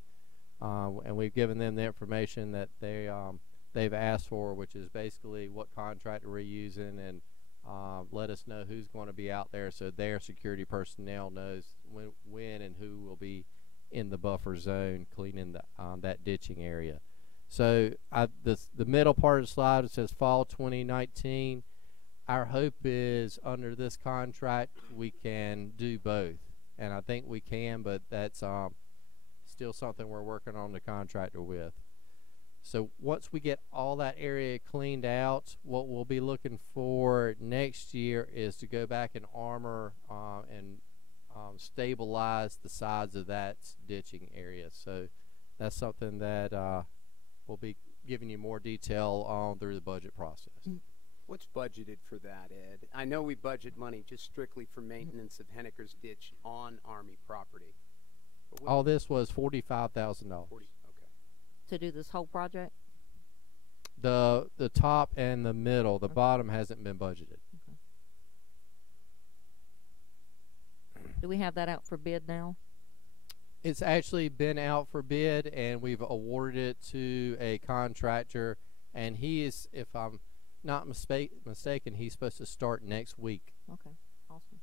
And we've given them the information that they've asked for, which is basically what contractor we're using, and let us know who's going to be out there, so their security personnel knows when and who will be in the buffer zone cleaning that ditching area. So the middle part of the slide, it says fall 2019. Our hope is under this contract we can do both, and I think we can, but that's still something we're working on the contractor with. So once we get all that area cleaned out, what we'll be looking for next year is to go back and armor and stabilize the sides of that ditching area. So that's something that we'll be giving you more detail on through the budget process. What's budgeted for that, Ed? I know we budget money just strictly for maintenance of Henniker's Ditch on Army property. All this was $45,000. 40, okay. To do this whole project? The top and the middle. The bottom hasn't been budgeted. Do we have that out for bid now? It's actually been out for bid, and we've awarded it to a contractor. And he is, if I'm not mistaken, he's supposed to start next week. Okay, awesome.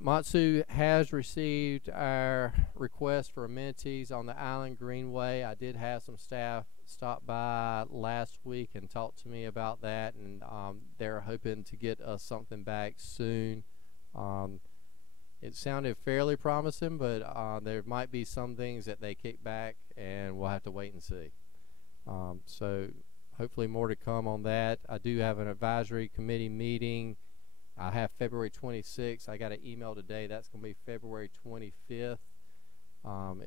Matsu has received our request for amenities on the Island Greenway. I did have some staff stop by last week and talk to me about that, and they're hoping to get us something back soon. It sounded fairly promising, but there might be some things that they kick back, and we'll have to wait and see. So hopefully more to come on that. I do have an advisory committee meeting. I have February 26th. I got an email today. That's going to be February 25th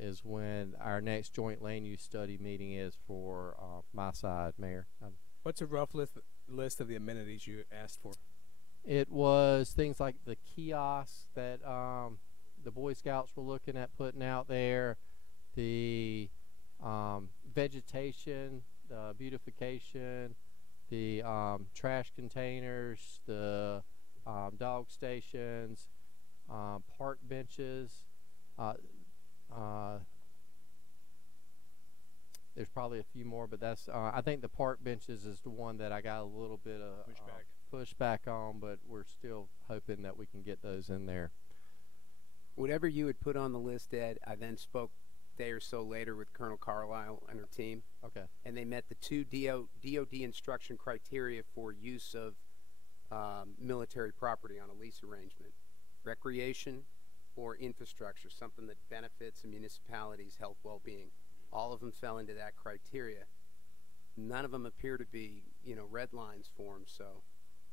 is when our next joint land use study meeting is for my side, Mayor. What's a rough list of the amenities you asked for? It was things like the kiosks that the Boy Scouts were looking at putting out there, the vegetation, the beautification, the trash containers, the dog stations, park benches. There's probably a few more, but that's I think the park benches is the one that I got a little bit of pushback on, but we're still hoping that we can get those in there. Whatever you had put on the list, Ed, I then spoke a day or so later with Colonel Carlisle and her team. Okay. And they met the two DOD instruction criteria for use of military property on a lease arrangement: recreation or infrastructure, something that benefits a municipality's health, well-being. All of them fell into that criteria. None of them appear to be, red lines for them, so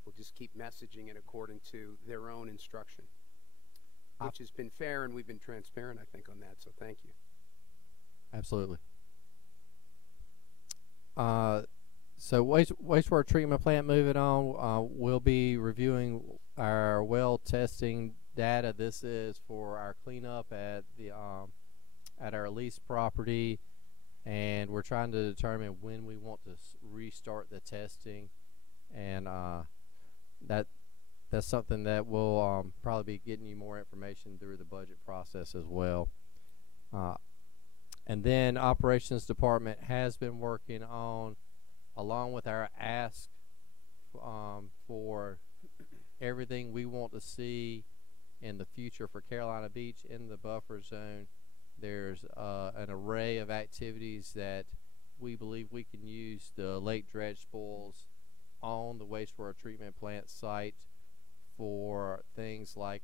we'll just keep messaging it according to their own instruction, which has been fair, and we've been transparent, I think, on that, so thank you. Absolutely. So wastewater treatment plant, moving on, we'll be reviewing our well testing data. This is for our cleanup at the at our lease property, and we're trying to determine when we want to restart the testing, and that's something that we'll probably be getting you more information through the budget process as well. And then operations department has been working on, along with our ask for everything we want to see in the future for Carolina Beach in the buffer zone. There's an array of activities that we believe we can use the lake dredge spoils on the wastewater treatment plant site for things like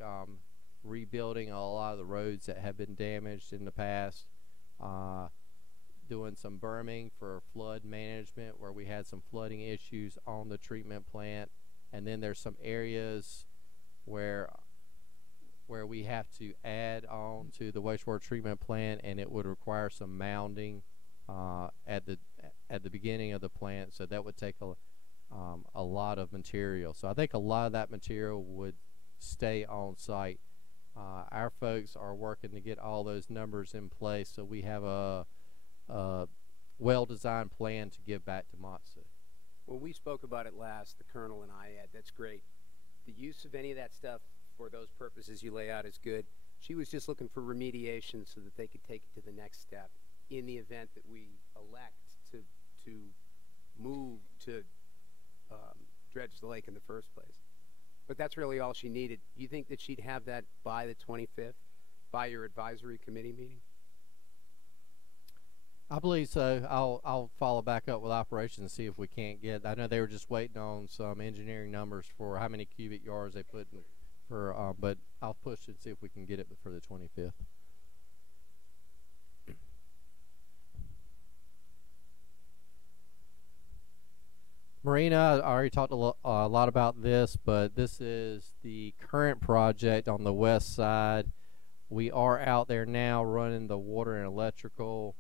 rebuilding a lot of the roads that have been damaged in the past, doing some berming for flood management where we had some flooding issues on the treatment plant, and then there's some areas where we have to add on to the wastewater treatment plant, and it would require some mounding at the beginning of the plant, so that would take a lot of material. So I think a lot of that material would stay on site. Our folks are working to get all those numbers in place, so we have a well-designed plan to give back to Matsu. Well, we spoke about it last, the Colonel and I, Ed. That's great. The use of any of that stuff for those purposes you lay out is good. She was just looking for remediation so that they could take it to the next step in the event that we elect to move to dredge the lake in the first place. But that's really all she needed. Do you think that she'd have that by the 25th, by your advisory committee meeting? I believe so. I'll follow back up with operations and see if we can't get. I know they were just waiting on some engineering numbers for how many cubic yards they put in for, but I'll push and see if we can get it for the 25th. Marina, I already talked a lot about this, but this is the current project on the west side. We are out there now running the water and electrical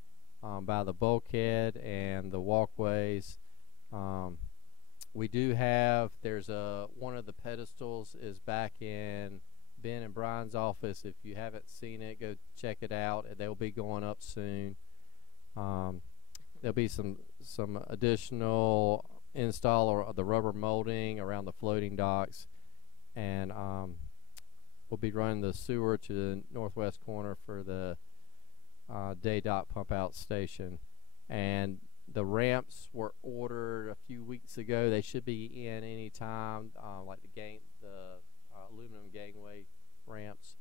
by the bulkhead and the walkways. We do have, there's one of the pedestals is back in Ben and Brian's office. If you haven't seen it, go check it out. They'll be going up soon. There'll be some additional install or the rubber molding around the floating docks, and we'll be running the sewer to the northwest corner for the day dock pump out station. And the ramps were ordered a few weeks ago. They should be in any time, like the aluminum gangway ramps.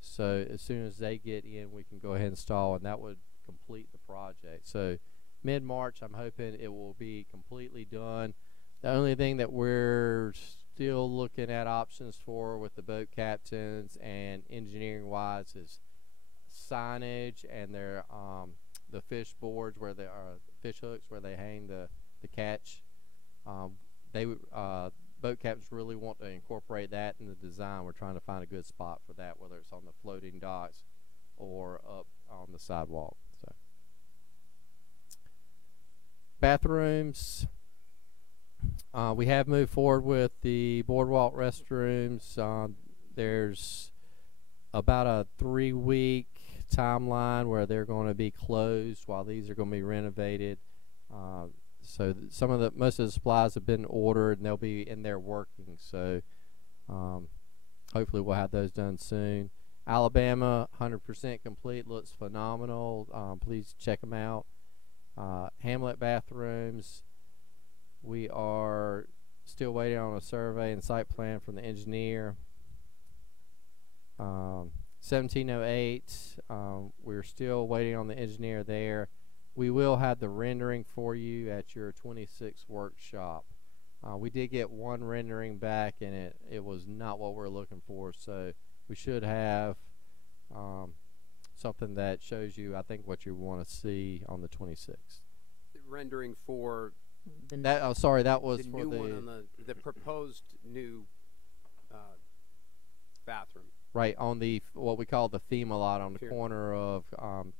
So as soon as they get in, we can go ahead and install, and that would complete the project. So mid-March, I'm hoping it will be completely done. The only thing that we're still looking at options for with the boat captains and engineering-wise is signage and their the fish boards where they are, fish hooks where they hang the catch. Boat captains really want to incorporate that in the design. We're trying to find a good spot for that, whether it's on the floating docks or up on the sidewalk. So, bathrooms. We have moved forward with the boardwalk restrooms. There's about a 3-week timeline where they're going to be closed while these are going to be renovated. So most of the supplies have been ordered and they'll be in there working. So hopefully we'll have those done soon. Alabama, 100% complete, looks phenomenal. Please check them out. Hamlet bathrooms, we are still waiting on a survey and site plan from the engineer. 1708, we're still waiting on the engineer there. We will have the rendering for you at your 26th workshop. We did get one rendering back, and it was not what we're looking for, so we should have something that shows you, I think, what you want to see on the 26th. The rendering for that. Oh, sorry, that was the for new one on the proposed new bathroom. Right, on the what we call the FEMA lot on the corner of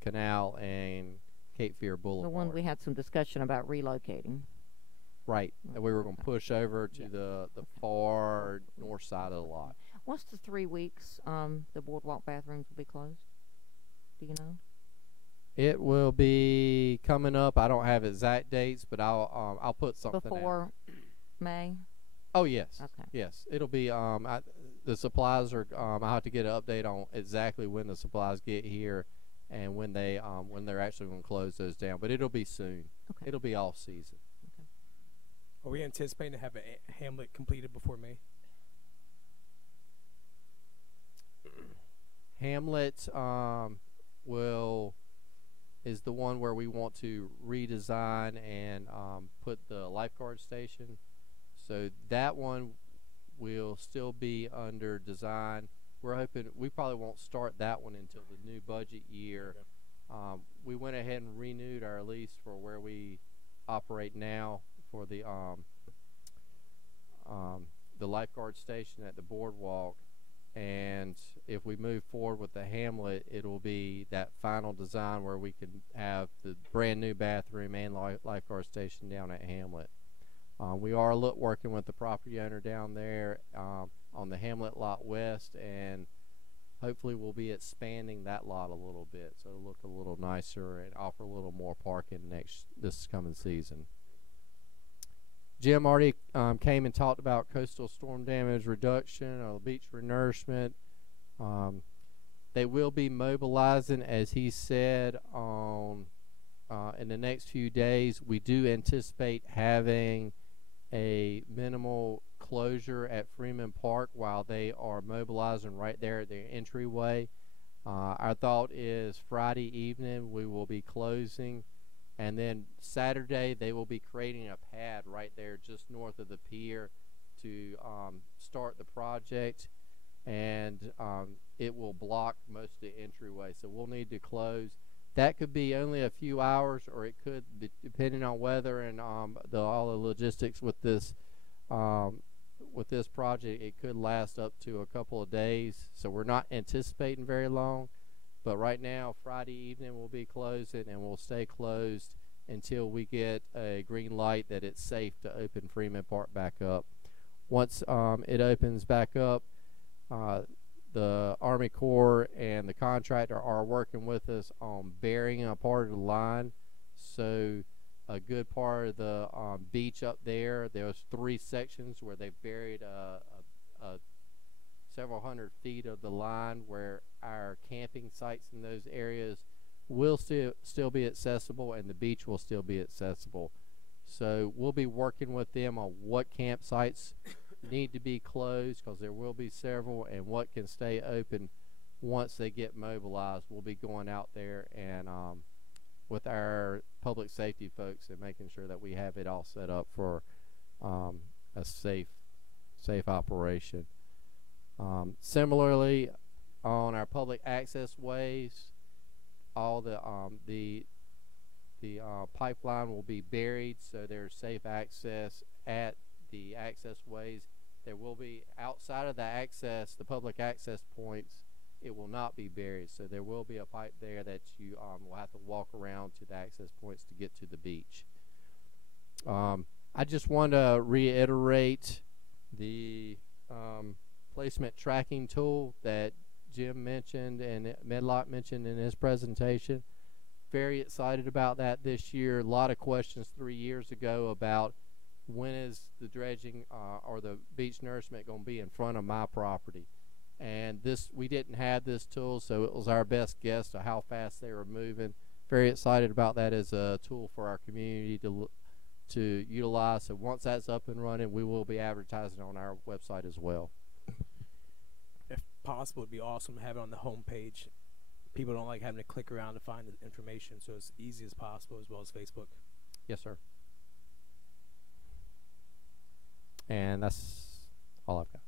Canal and Cape Fear Boulevard. The one we had some discussion about relocating. Right, that we were going to push over to the far north side of the lot. What's the 3 weeks the boardwalk bathrooms will be closed? Do you know? It will be coming up. I don't have exact dates, but I'll put something before May. Oh yes. Okay. Yes, it'll be. The supplies are. I have to get an update on exactly when the supplies get here, and when they're actually going to close those down. But it'll be soon. Okay. It'll be off season. Okay. Are we anticipating to have a Hamlet completed before May? Hamlet is the one where we want to redesign and put the lifeguard station. So that one will still be under design. We're hoping we probably won't start that one until the new budget year. Okay. We went ahead and renewed our lease for where we operate now for the lifeguard station at the boardwalk. And if we move forward with the Hamlet, it will be that final design where we can have the brand new bathroom and lifeguard station down at Hamlet. We are working with the property owner down there on the Hamlet lot west, and hopefully we'll be expanding that lot a little bit so it'll look a little nicer and offer a little more parking this coming season. Jim already came and talked about coastal storm damage reduction or beach renourishment. They will be mobilizing, as he said, in the next few days. We do anticipate having a minimal closure at Freeman Park while they are mobilizing right there at their entryway. Our thought is Friday evening we will be closing, and then Saturday they will be creating a pad right there just north of the pier to start the project, and it will block most of the entryway, so we'll need to close. That could be only a few hours, or it could, depending on weather and all the logistics with this project, it could last up to a couple of days. So we're not anticipating very long. But right now, Friday evening will be closing, and we'll stay closed until we get a green light that it's safe to open Freeman Park back up. Once it opens back up, the Army Corps and the contractor are working with us on burying a part of the line So a good part of the beach up there, there's 3 sections where they buried a several hundred feet of the line where our camping sites in those areas will still be accessible, and the beach will still be accessible. So we'll be working with them on what campsites need to be closed, because there will be several, and what can stay open once they get mobilized. We'll be going out there and with our public safety folks and making sure that we have it all set up for a safe operation. Similarly, on our public access ways, all the pipeline will be buried, so there's safe access at the access ways. There will be, outside of the public access points, it will not be buried. So there will be a pipe there that you will have to walk around to the access points to get to the beach. I just want to reiterate the placement tracking tool that Jim mentioned and Medlock mentioned in his presentation. Very excited about that this year. A lot of questions 3 years ago about when is the dredging or the beach nourishment going to be in front of my property. And we didn't have this tool, so it was our best guess to how fast they were moving. Very excited about that as a tool for our community to utilize. So once that's up and running, we will be advertising on our website as well. If possible, it'd be awesome to have it on the home page. People don't like having to click around to find the information, so as easy as possible, as well as Facebook. Yes, sir. And that's all I've got.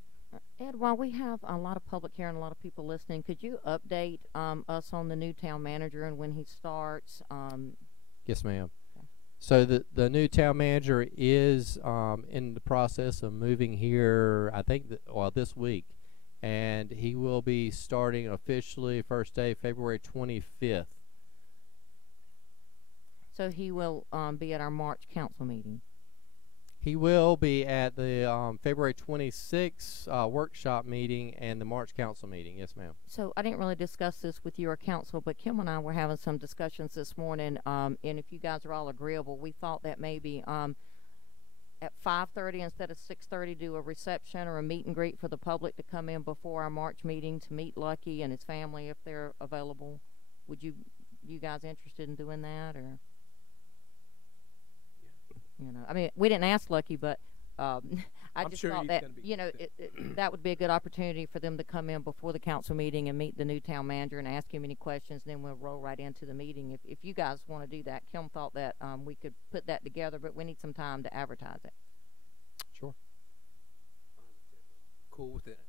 Ed, while we have a lot of public here and a lot of people listening, could you update us on the new town manager and when he starts? Yes, ma'am. Okay. So the new town manager is in the process of moving here, I think, this week. And he will be starting officially first day, February 25th. So he will be at our March council meeting. He will be at the February 26th workshop meeting and the March council meeting. Yes, ma'am. So I didn't really discuss this with your council, but Kim and I were having some discussions this morning, and if you guys are all agreeable, we thought that maybe at 5:30 instead of 6:30 do a reception or a meet and greet for the public to come in before our March meeting to meet Lucky and his family if they're available. Would you guys interested in doing that, or? You know, I mean, we didn't ask Lucky, but I just sure thought he's that, gonna be you know, that would be a good opportunity for them to come in before the council meeting and meet the new town manager and ask him any questions, and then we'll roll right into the meeting. If you guys want to do that, Kim thought that we could put that together, but we need some time to advertise it. Sure. Cool with it.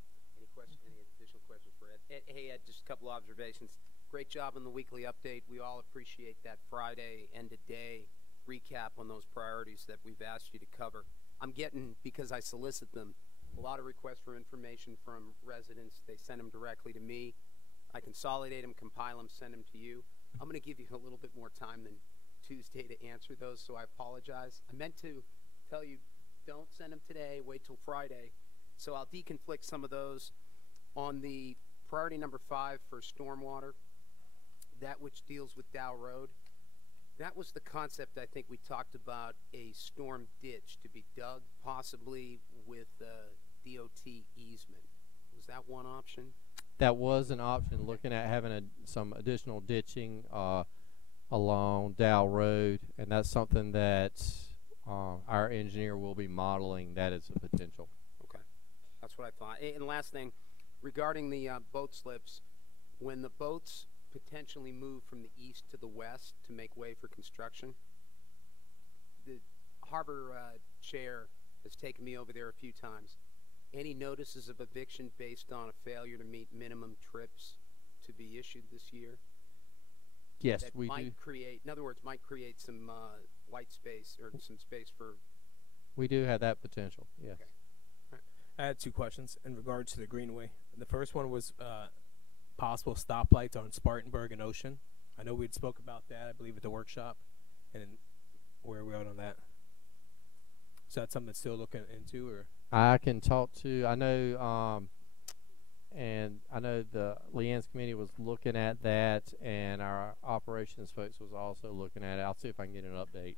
Any additional questions for Ed? Hey, Ed, just a couple observations. Great job on the weekly update. We all appreciate that Friday end of day recap on those priorities that we've asked you to cover. I'm getting, because I solicit them, a lot of requests for information from residents. They send them directly to me. I consolidate them, compile them, send them to you. I'm going to give you a little bit more time than Tuesday to answer those, so I apologize. I meant to tell you, don't send them today, wait till Friday. So I'll deconflict some of those. On the priority number 5 for stormwater, that which deals with Dow Road, that was the concept I think we talked about, a storm ditch to be dug, possibly with DOT easement. Was that one option? That was an option, looking at having some additional ditching along Dow Road, and that's something that our engineer will be modeling. That is a potential. Okay, that's what I thought. And last thing, regarding the boat slips, when the boats potentially move from the east to the west to make way for construction, the harbor chair has taken me over there a few times. Any notices of eviction based on a failure to meet minimum trips to be issued this year? Yes, that we might do. create, in other words, might create some white space or some space for. We do have that potential. Yes. Okay. I had 2 questions in regards to the Greenway. The first one was possible stoplights on Spartanburg and Ocean. I know we'd spoke about that, I believe, at the workshop. And where are we at on that? So that's something that's still looking into, or? I can talk to, I know and I know the Leanne's committee was looking at that, and our operations folks was also looking at it. I'll see if I can get an update.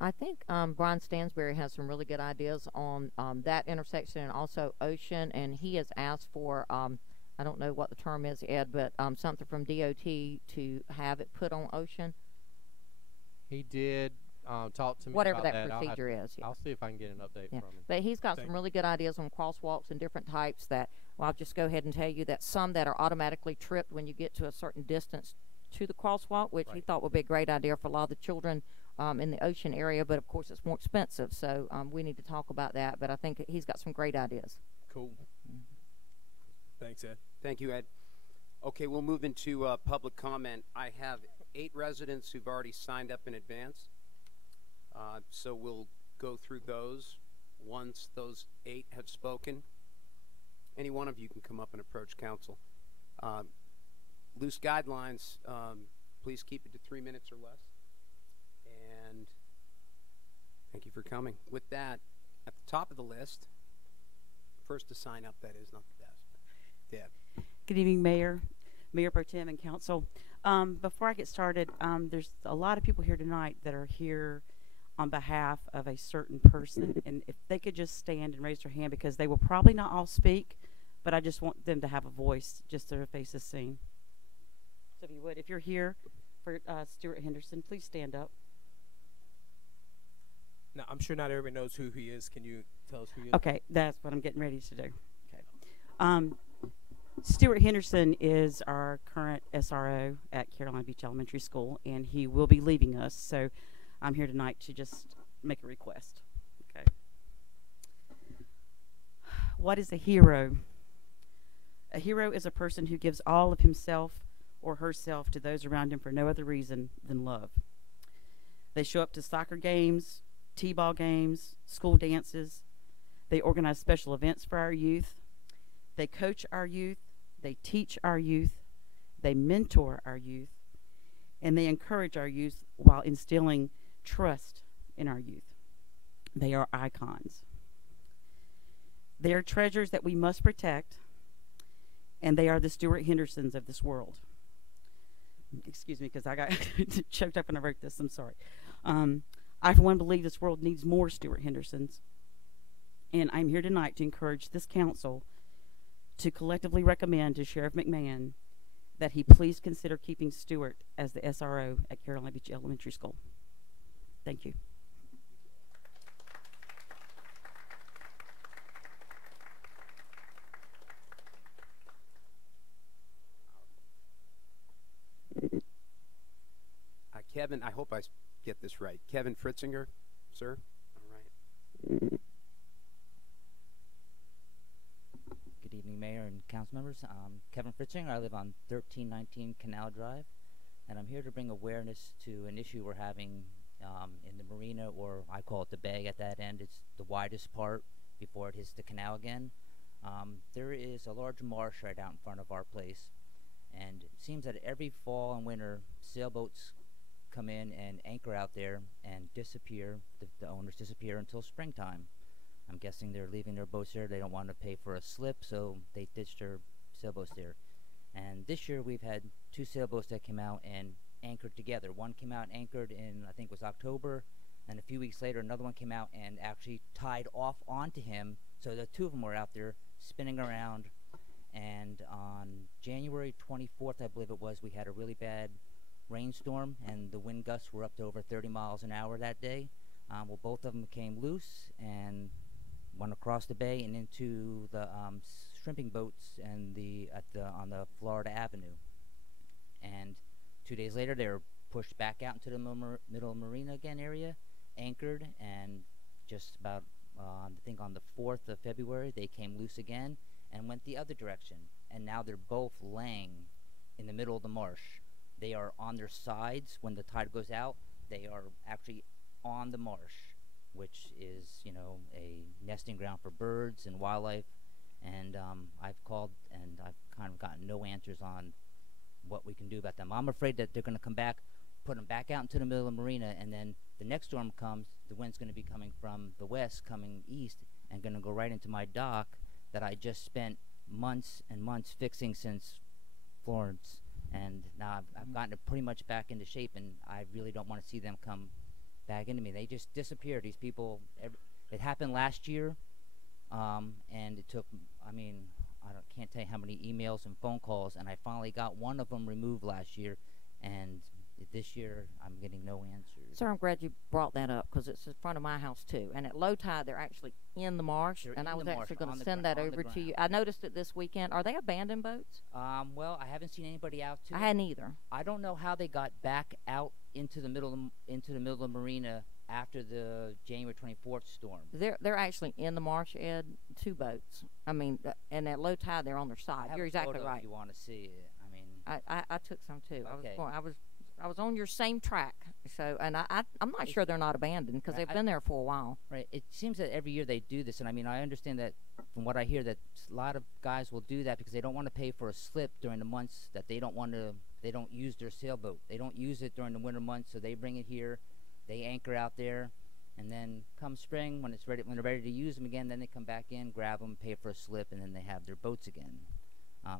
I think Brian Stansberry has some really good ideas on that intersection and also Ocean, and he has asked for I don't know what the term is, Ed, but something from DOT to have it put on Ocean. He did talk to me Whatever about that that. procedure is. Yeah. I'll see if I can get an update Yeah. from him. But he's got Thank some really good ideas on crosswalks and different types that, well, I'll just go ahead and tell you that some that are automatically tripped when you get to a certain distance to the crosswalk, which he Right. thought would be a great idea for a lot of the children in the Ocean area, but of course it's more expensive, so we need to talk about that. But I think he's got some great ideas. Cool. Thanks, Ed. Thank you, Ed. Okay, we'll move into public comment. I have 8 residents who've already signed up in advance. So we'll go through those once those 8 have spoken. Any one of you can come up and approach council. Loose guidelines, please keep it to 3 minutes or less. And thank you for coming. With that, at the top of the list, first to sign up, that is not the best. Deb. Good evening, Mayor, Mayor Pro Tem, and Council. Before I get started, there's a lot of people here tonight that are here on behalf of a certain person, and if they could just stand and raise their hand, because they will probably not all speak, but I just want them to have a voice, just so their face is seen. So if you would, if you're here for Stuart Henderson, please stand up. Now, I'm sure not everybody knows who he is. Can you tell us who he is? Okay, that's what I'm getting ready to do. Okay. Stuart Henderson is our current SRO at Carolina Beach Elementary School, and he will be leaving us, so I'm here tonight to just make a request. Okay. What is a hero? A hero is a person who gives all of himself or herself to those around him for no other reason than love. They show up to soccer games, t-ball games, school dances. They organize special events for our youth. They coach our youth. They teach our youth. They mentor our youth. And they encourage our youth while instilling trust in our youth. They are icons. They are treasures that we must protect, and they are the Stuart Hendersons of this world. Excuse me, because I got choked up when I wrote this. I'm sorry. I, for one, believe this world needs more Stuart Hendersons, and I'm here tonight to encourage this council to collectively recommend to Sheriff McMahon that he please consider keeping Stuart as the SRO at Carolina Beach Elementary School. Thank you. Kevin, I hope I get this right. Kevin Fritzinger, sir? All right. Good evening, Mayor and council members. Kevin Fritzinger. I live on 1319 Canal Drive, and I'm here to bring awareness to an issue we're having in the marina, or I call it the bay at that end. It's the widest part before it hits the canal again. There is a large marsh right out in front of our place, and it seems that every fall and winter, sailboats come in and anchor out there and disappear. The owners disappear until springtime. I'm guessing they're leaving their boats there. They don't want to pay for a slip, so they ditch their sailboats there. And this year we've had 2 sailboats that came out and anchored together. One came out and anchored in, I think it was October, and a few weeks later another one came out and actually tied off onto him. So the 2 of them were out there spinning around. And on January 24th, I believe it was, we had a really bad rainstorm, and the wind gusts were up to over 30 miles an hour that day. Well, both of them came loose and went across the bay and into the shrimping boats and on the Florida Avenue. And 2 days later, they were pushed back out into the middle marina again area, anchored, and just about I think on the 4th of February, they came loose again and went the other direction. And now they're both laying in the middle of the marsh. They are on their sides when the tide goes out. They are actually on the marsh, which is, you know, a nesting ground for birds and wildlife. And I've called and I've kind of gotten no answers on what we can do about them. I'm afraid that they're going to come back, put them back out into the middle of the marina, and then the next storm comes, the wind's going to be coming from the west, coming east, and going to go right into my dock that I just spent months and months fixing since Florence, and now I've gotten it pretty much back into shape, and I really don't want to see them come back into me. They just disappear. These people, it happened last year, and it took, I mean, can't tell you how many emails and phone calls, and I finally got one of them removed last year, and this year I'm getting no answers. Sir, I'm glad you brought that up because it's in front of my house too. And at low tide, they're actually in the marsh, They're and I in was the marsh, actually going on to the send gra- that on the over to you. ground. I noticed it this weekend. Are they abandoned boats? Well, I haven't seen anybody out to I it. hadn't either. I don't know how they got back out into the middle of the marina after the January 24th storm. They're actually in the marsh, Ed. 2 boats. I mean, and at low tide, they're on their I side. have You're a exactly photo right. If you want to see it, I mean, I took some too. Okay. I was on your same track. So, and I'm not sure they're not abandoned because Right, they've been there for a while. right. It seems that every year they do this, and I mean, I understand that from what I hear that a lot of guys will do that because they don't want to pay for a slip during the months that they don't use their sailboat. They don't use it during the winter months, so they bring it here, they anchor out there, and then come spring when they're ready to use them again, then they come back in, grab them, pay for a slip, and then they have their boats again.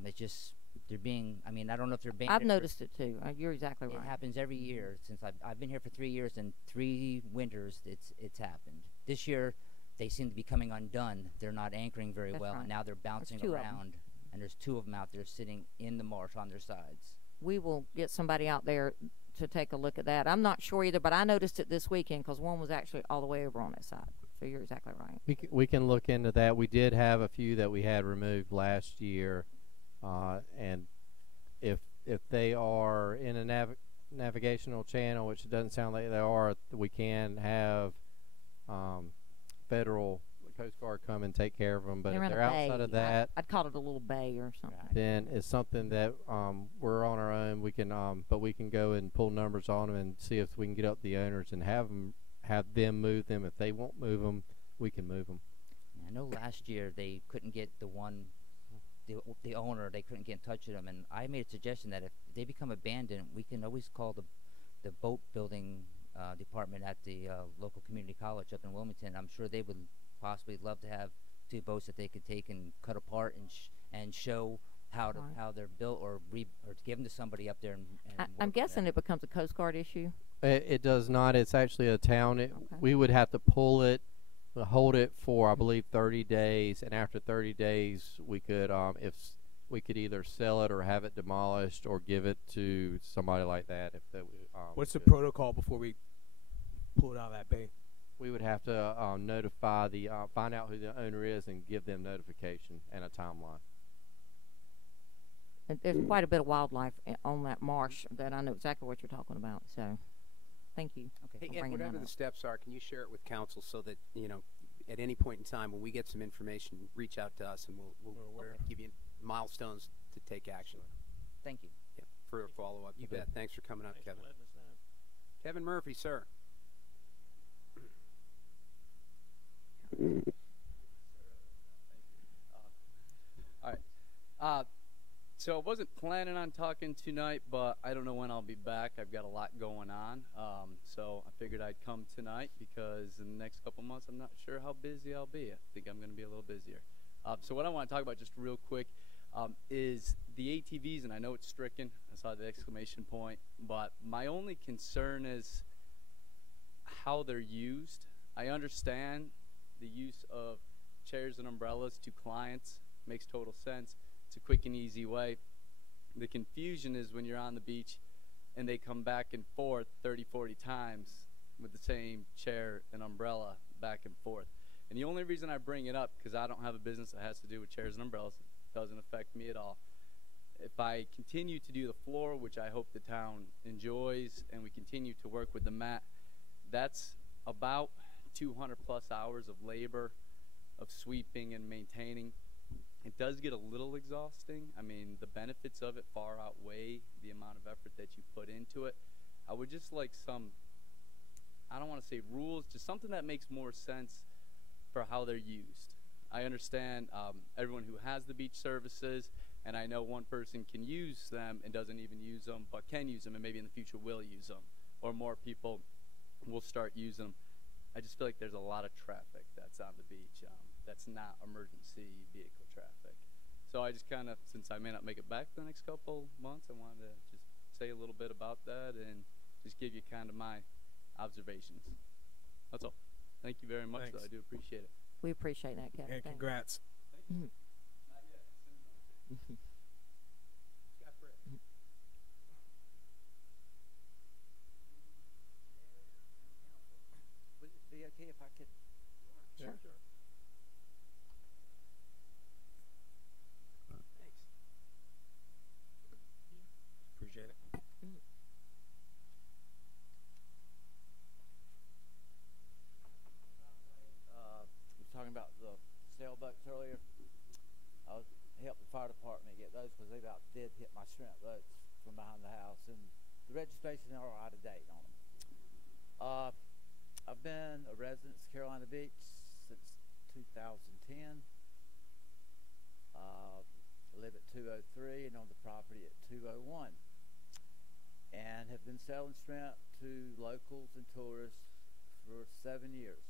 It's just they're being. I mean, I don't know if they're banned. I've noticed it too. You're exactly It right. happens every year since I've been here for 3 years, and 3 winters it's happened. This year they seem to be coming undone. They're not anchoring very That's well, right. and now they're bouncing 2 of 'em. around. And there's 2 of them out there sitting in the marsh on their sides. We will get somebody out there to take a look at that. I'm not sure either, but I noticed it this weekend because one was actually all the way over on that side. So you're exactly right. We can look into that. We did have a few that we had removed last year, and if they are in a navigational channel, which it doesn't sound like they are, we can have federal Coast Guard come and take care of them. But They're if in a they're outside bay. of that, I'd call it a little bay or something. Right. then it's something that we're on our own. We can but we can go and pull numbers on them and see if we can get up the owners and have them move them. If they won't move them, we can move them. I know last year they couldn't get the owner. They couldn't get in touch with him, and I made a suggestion that if they become abandoned, we can always call the boat building department at the local community college up in Wilmington. I'm sure they would possibly love to have 2 boats that they could take and cut apart and show how they're built, or to give them to somebody up there. I'm guessing it becomes a Coast Guard issue. It does not. It's actually a town. Okay. We would have to pull it, hold it for I believe 30 days, and after 30 days, we could we could either sell it or have it demolished or give it to somebody like that. If that, What's the could. protocol before we pull it out of that bay? We would have to notify find out who the owner is and give them notification and a timeline. And there's quite a bit of wildlife on that marsh that I know exactly what you're talking about. So, thank you. Okay. for Hey, Ed, bringing whatever that the up. steps are, can you share it with council so that, at any point in time when we get some information, reach out to us and we'll We're aware. give you milestones to take action. Thank you. Yeah, for a follow-up. You bet. Thanks for coming up, Thanks Kevin. for letting us know. Kevin Murphy, sir. So I wasn't planning on talking tonight, but I don't know when I'll be back. I've got a lot going on. So I figured I'd come tonight because in the next couple months, I'm not sure how busy I'll be. I think I'm going to be a little busier. So what I want to talk about just real quick is the ATVs, and I know it's stricken. I saw the exclamation point. But my only concern is how they're used. I understand the use of chairs and umbrellas to clients. Makes total sense. It's a quick and easy way. The confusion is when you're on the beach and they come back and forth 30, 40 times with the same chair and umbrella back and forth. And the only reason I bring it up, because I don't have a business that has to do with chairs and umbrellas, it doesn't affect me at all. If I continue to do the floor, which I hope the town enjoys, and we continue to work with the mat, that's about 200 plus hours of labor, of sweeping and maintaining. It does get a little exhausting. I mean, the benefits of it far outweigh the amount of effort that you put into it. I would just like some, I don't want to say rules, just something that makes more sense for how they're used. I understand everyone who has the beach services, and I know one person can use them and doesn't even use them, but can use them and maybe in the future will use them, or more people will start using them. I just feel like there's a lot of traffic that's on the beach that's not emergency vehicle traffic. So I just kind of, since I may not make it back the next couple months, I wanted to just say a little bit about that and just give you kind of my observations. That's all. Thank you very much. Thanks. Though. I do appreciate it. We appreciate that, Kevin. And Thanks. congrats. Mhm. Would it be okay if I could? Sure. Appreciate it. We were talking about the sailboats earlier. I was helping the fire department get those because they about did hit my shrimp boats from behind the house, and the registration are out of date on them. I've been a resident of Carolina Beach since 2010. I live at 203 and on the property at 201, and have been selling shrimp to locals and tourists for 7 years.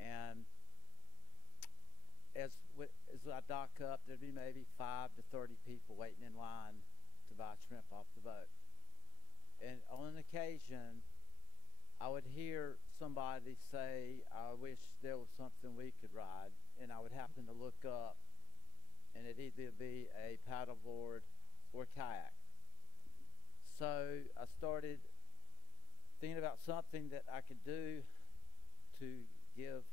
And as I dock up, there'd be maybe 5 to 30 people waiting in line to buy shrimp off the boat. And on an occasion, I would hear somebody say, "I wish there was something we could ride," and I would happen to look up, and it'd either be a paddleboard or kayak. So I started thinking about something that I could do to give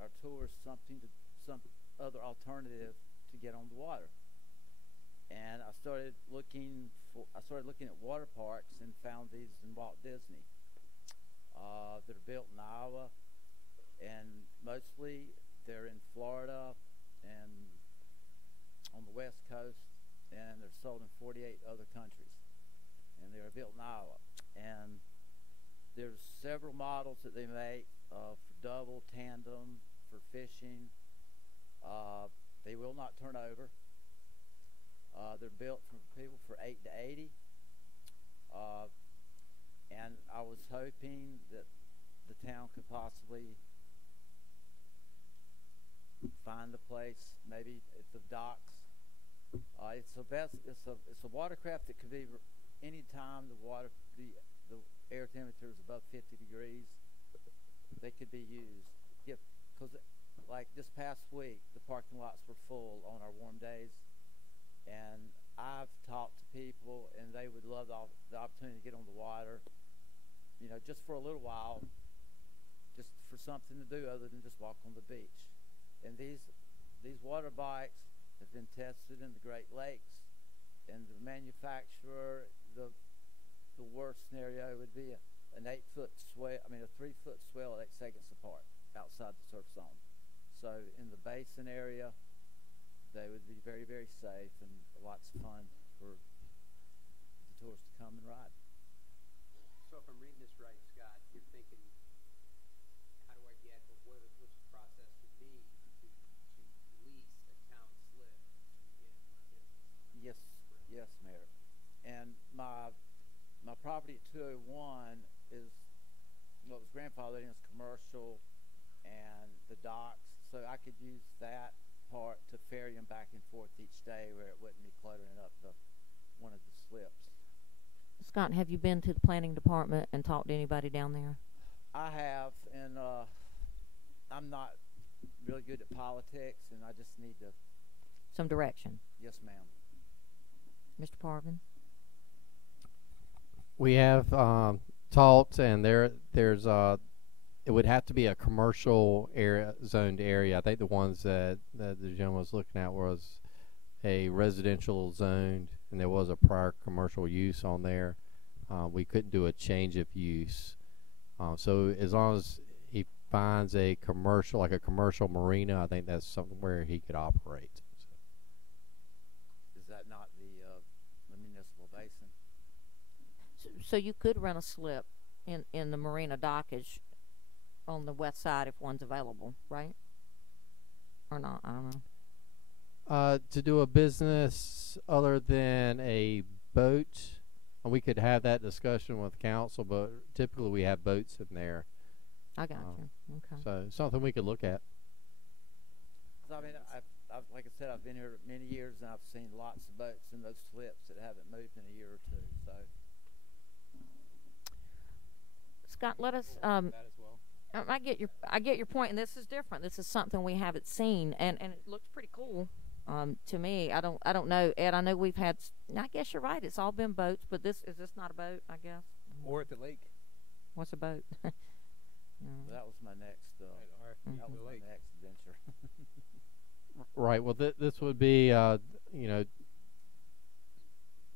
our tourists some other alternative to get on the water. And I started looking at water parks and found these in Walt Disney. That are built in Iowa, and mostly they're in Florida and on the West Coast, and they're sold in 48 other countries, and they're built in Iowa. And there's several models that they make for double, tandem, for fishing. They will not turn over. They're built for people for 8 to 80. And I was hoping that the town could possibly find a place, maybe at the docks. It's a watercraft that could be any time the air temperature is above 50 degrees. They could be used. Because like this past week, the parking lots were full on our warm days, and I've talked to people, and they would love the opportunity to get on the water, just for a little while, just for something to do other than just walk on the beach. And these water bikes have been tested in the Great Lakes, and the manufacturer, the worst scenario would be an 8-foot swell, a 3-foot swell 8 seconds apart outside the surf zone. So in the basin area, they would be very, very safe and lots of fun for the tourists to come and ride. So if I'm reading this right, Scott, you're thinking, how do I get, or what's the process for me to lease a town slip in my business? Yes, Mayor. And my property at 201 is what was grandfathered in as commercial, and the docks, so I could use that part to ferry them back and forth each day where it wouldn't be cluttering up one of the slips. Scott, have you been to the planning department and talked to anybody down there? I have, and I'm not really good at politics, and I just need to. Some direction. Yes, ma'am. Mr. Parvin? We have talked, and there's it would have to be a commercial zoned area. I think the ones that the gentleman was looking at was a residential zoned, and there was a prior commercial use on there. We couldn't do a change of use. So as long as he finds a commercial, like a commercial marina, I think that's something where he could operate. Is that not the municipal basin? So you could rent a slip in the marina dockage on the west side if one's available, right? Or not, I don't know. To do a business other than a boat, and we could have that discussion with council, but typically we have boats in there. I got you. Okay. So something we could look at. 'Cause I mean, I've like I said, I've been here many years and I've seen lots of boats in those slips that haven't moved in a year or two. So Scott, let us. That as well. I get your point, and this is different. This is something we haven't seen, and it looks pretty cool. To me, I don't know, Ed. I know we've had. I guess you're right. It's all been boats, but is this not a boat? I guess. Or at the lake. What's a boat? that was my next. RFP That to was the my lake. next adventure. Right. Well, this would be,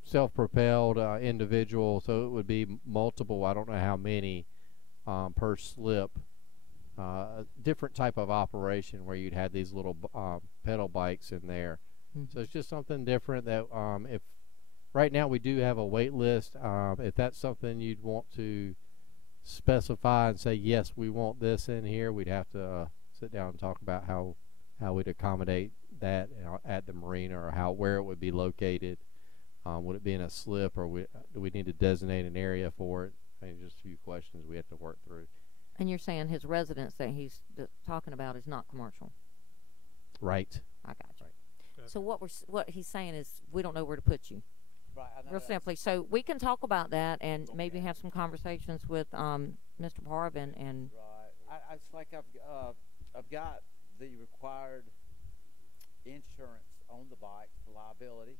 self-propelled individual, so it would be multiple. I don't know how many per slip. A different type of operation where you'd have these little pedal bikes in there. So it's just something different that if right now we do have a wait list. If that's something you'd want to specify and say, yes, we want this in here, we'd have to sit down and talk about how we'd accommodate that at the marina, or where it would be located. Would it be in a slip, or do we need to designate an area for it? I mean, just a few questions we have to work through. And you're saying his residence that he's talking about is not commercial? Right. I got you. Right. So what he's saying is we don't know where to put you. Right. I know Real that's- simply. So we can talk about that and maybe have some conversations with Mr. Parvin and. Right. It's like I've got the required insurance on the bike for liability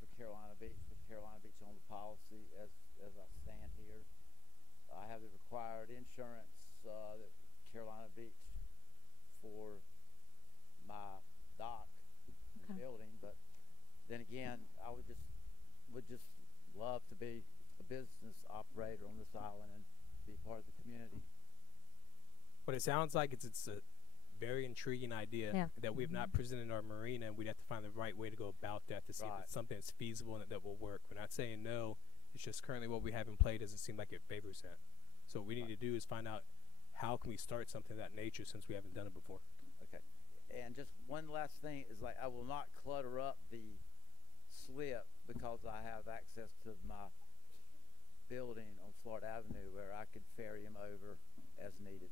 for Carolina Beach, with Carolina Beach on the policy as I stand here. I have the required insurance that Carolina Beach for my dock and building, but then again, I would just love to be a business operator on this island and be part of the community. But it sounds like it's a very intriguing idea that we have not presented in our marina, and we'd have to find the right way to go about that to see if it's something that's feasible and that will work. We're not saying no. It's just currently what we have in play doesn't seem like it favors that. So what we need to do is find out how can we start something of that nature since we haven't done it before. Okay. And just one last thing is, like, I will not clutter up the slip because I have access to my building on Florida Avenue where I could ferry him over as needed.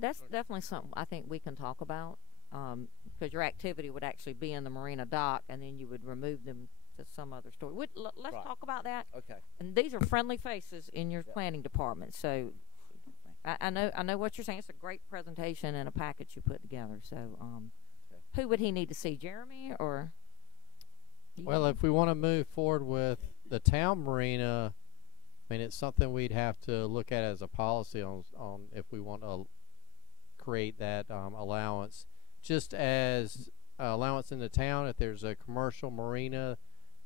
That's definitely something I think we can talk about, because your activity would actually be in the marina dock, and then you would remove them to some other store. Let's talk about that. Okay. And these are friendly faces in your planning department, so I know what you're saying. It's a great presentation and a package you put together. So, who would he need to see, Jeremy or? Well, if we want to move forward with the town marina, I mean, it's something we'd have to look at as a policy on if we want to create that allowance. Just as allowance in the town, if there's a commercial marina,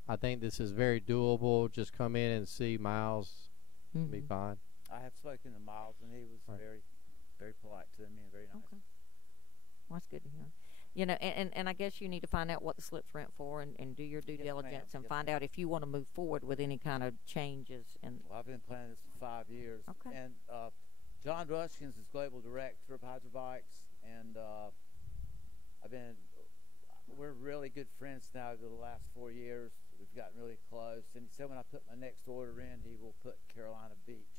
I think this is very doable. Just come in and see Miles, be fine. I have spoken to Miles, and he was very, very polite to me and very nice. Okay. Well, that's good to hear. You know, and I guess you need to find out what the slip's rent for and do your due diligence and find out if you want to move forward with any kind of changes. And well, I've been planning this for 5 years. Okay. And John Rushkins is global director of Hydrobikes, and we're really good friends now over the last 4 years. We've gotten really close. And he said when I put my next order in, he will put Carolina Beach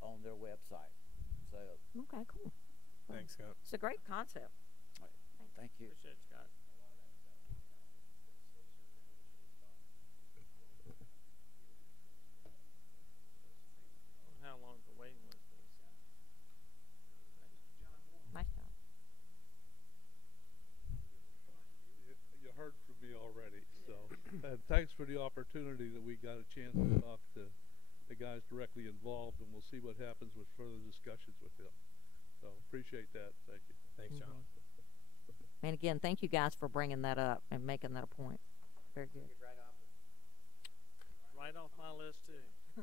on their website. So okay, cool. Thanks, Scott. It's a great concept. Thank you. Appreciate it, Scott. How long the waiting list is? Nice job. You heard from me already, so and thanks for the opportunity that we got a chance to talk to the guys directly involved, and we'll see what happens with further discussions with them. So appreciate that. Thank you. Thanks, John. And again, thank you guys for bringing that up and making that a point. Very good. Right off my list too.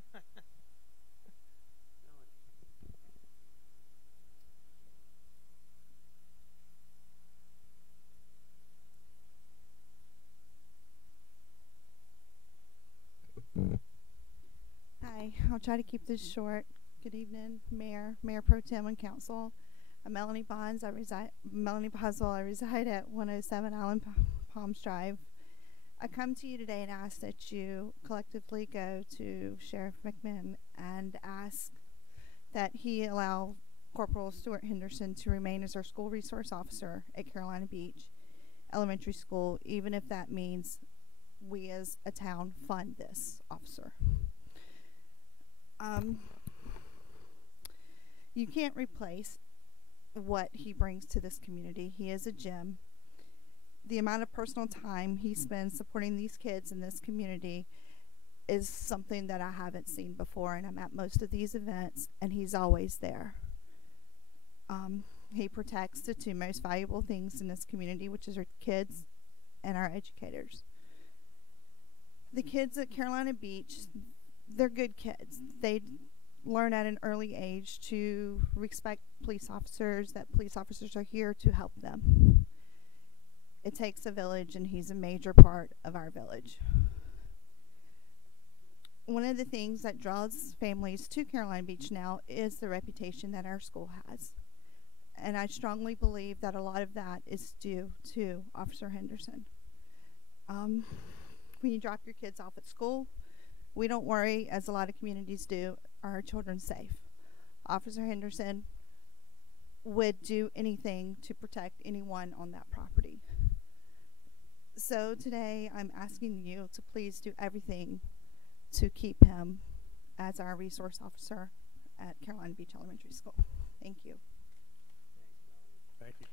Hi, I'll try to keep this short. Good evening, Mayor Pro Tem, and Council. I'm Melanie Bonds. Melanie Boswell. I reside at 107 Island Palms Drive. I come to you today and ask that you collectively go to Sheriff McMinn and ask that he allow Corporal Stuart Henderson to remain as our school resource officer at Carolina Beach Elementary School, even if that means we as a town fund this officer. You can't replace what he brings to this community. He is a gem. The amount of personal time he spends supporting these kids in this community is something that I haven't seen before, and I'm at most of these events, and he's always there. He protects the two most valuable things in this community, which is our kids and our educators. The kids at Carolina Beach, they're good kids. They learn at an early age to respect police officers, that police officers are here to help them. It takes a village, and he's a major part of our village. One of the things that draws families to Carolina Beach now is the reputation that our school has. And I strongly believe that a lot of that is due to Officer Henderson. When you drop your kids off at school, we don't worry, as a lot of communities do, are our children safe? Officer Henderson would do anything to protect anyone on that property. So today I'm asking you to please do everything to keep him as our resource officer at Carolina Beach Elementary School. Thank you. Thank you.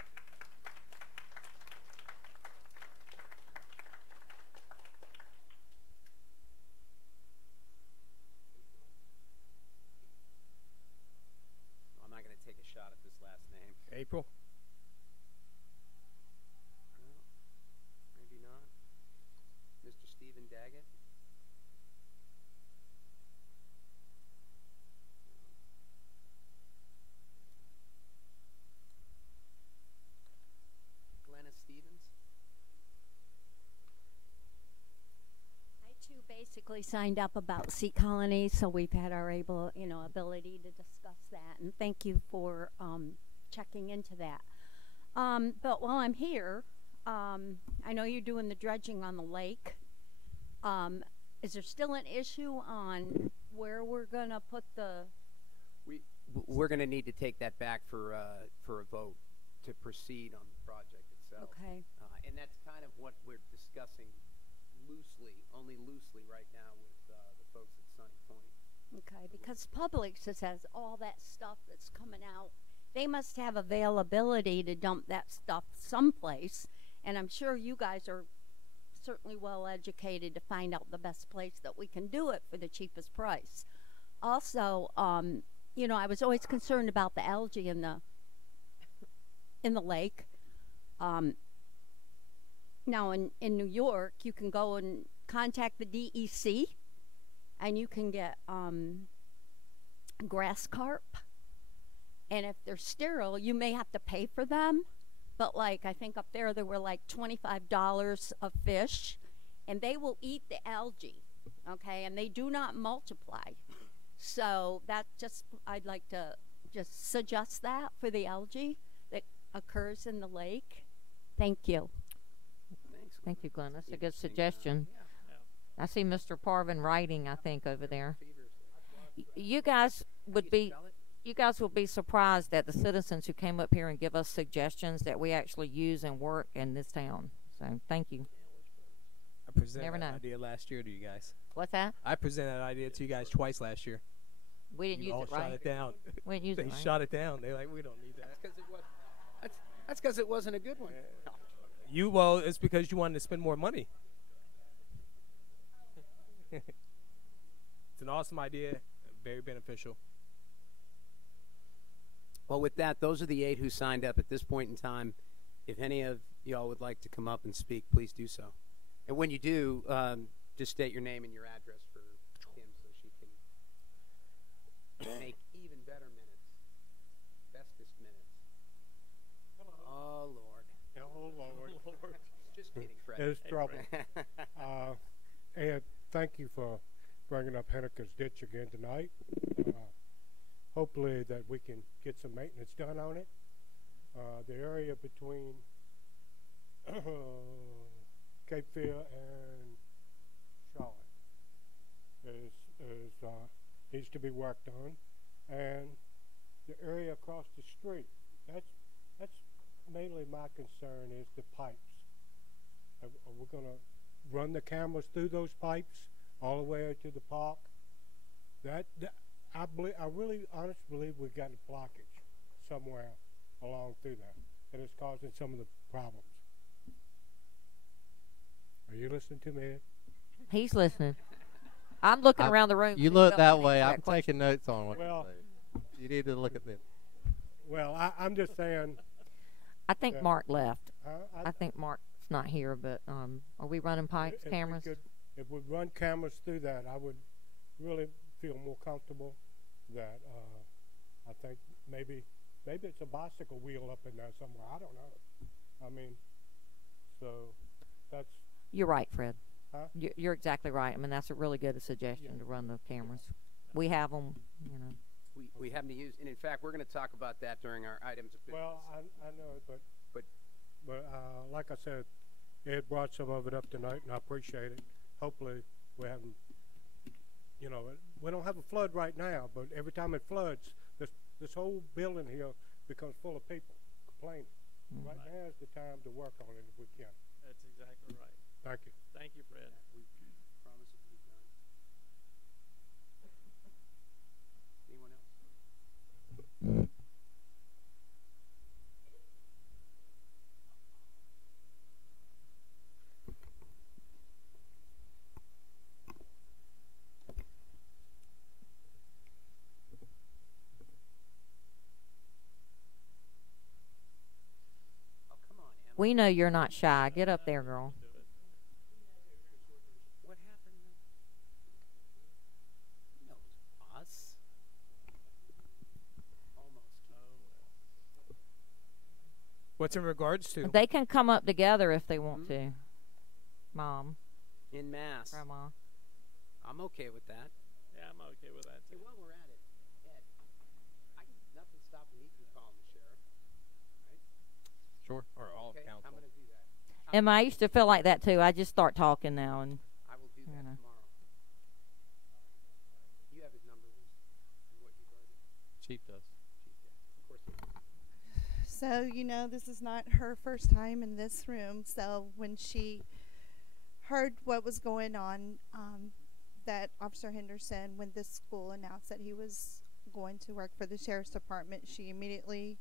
I'm not going to take a shot at this last name. April? No, maybe not. Mr. Stephen Daggett? Glenna Stevens? I too basically signed up about Sea Colony, so we've had our ability to discuss that, and thank you for checking into that. But while I'm here, I know you're doing the dredging on the lake. Is there still an issue on where we're gonna put the? We're going to need to take that back for a vote to proceed on the project itself. Okay. And that's kind of what we're discussing only loosely right now with the folks at Sunny Point. Okay, because Publix has all that stuff that's coming out. They must have availability to dump that stuff someplace, and I'm sure you guys are certainly well educated to find out the best place that we can do it for the cheapest price. Also, I was always concerned about the algae in the lake. Now in New York, you can go and contact the DEC, and you can get grass carp. And if they're sterile, you may have to pay for them. But like, I think up there were like $25 a fish, and they will eat the algae, okay? And they do not multiply. So I'd like to just suggest that for the algae that occurs in the lake. Thank you. Thanks. Thank you, Glenn. That's a good suggestion. I see Mr. Parvin writing, I think, over there. You guys will be surprised at the citizens who came up here and give us suggestions that we actually use and work in this town. So thank you. I presented Never that know. idea last year to you guys. What's that? I presented that idea to you guys twice last year. We didn't You use all it right. shot it down. We didn't use They it right. shot it down. They're like, we don't need that. That's because it wasn't a good one. Well, it's because you wanted to spend more money. It's an awesome idea, very beneficial. Well, with that, those are the 8 who signed up at this point in time. If any of y'all would like to come up and speak, please do so. And when you do, just state your name and your address for Kim so she can make even better minutes, bestest minutes. Oh, Lord. Oh, Lord. Just kidding, Fred. There's Hey, trouble. Fred. Ed, thank you for bringing up Henniker's Ditch again tonight. Hopefully that we can get some maintenance done on it. The area between Cape Fear and Charlotte is needs to be worked on, and the area across the street. That's mainly my concern is the pipes. Are we gonna run the cameras through those pipes all the way to the park? I really honestly believe we've got a blockage somewhere along through that, and it's causing some of the problems. Are you listening to me, Ed? He's listening. I'm looking around the room. You look that way. I'm taking notes on what Well, you say. You need to look at this. Well, I'm just saying. I think that- Mark left. Huh? I think Mark's not here, but are we running pipes, cameras? If we run cameras through that, I would really feel more comfortable that I think maybe it's a bicycle wheel up in there somewhere. I don't know. I mean, so that's. You're right, Fred. Huh? You're exactly right. I mean, that's a really good suggestion to run the cameras. We have them, you know. We happen to use, and in fact, we're going to talk about that during our items of business. Well, I know, but like I said, Ed brought some of it up tonight, and I appreciate it. Hopefully, we haven't. You know, we don't have a flood right now, but every time it floods, this whole building here becomes full of people complaining. Mm-hmm. Right now is the time to work on it if we can. That's exactly right. Thank you. Thank you, Fred. We promise it to be done. Anyone else? Oh, come on, Emma. We know you're not shy. Get up there, girl. What happened? He knows us. Almost. What's in regards to? They can come up together if they want to. Mom, In mass. Grandma. I'm okay with that. Yeah, I'm okay with that Hey, too. while we're at it, Ed, nothing stopping me from calling the sheriff. Right? Sure. Or all Okay, I'm going to do that. Emma, I used to feel like that too. I just start talking now, and I will do that know. tomorrow. You have his number, Liz, and what you've already. Chief does. Of course. So, you know, this is not her first time in this room. So when she heard what was going on, that Officer Henderson, when this school announced that he was going to work for the Sheriff's Department, she immediately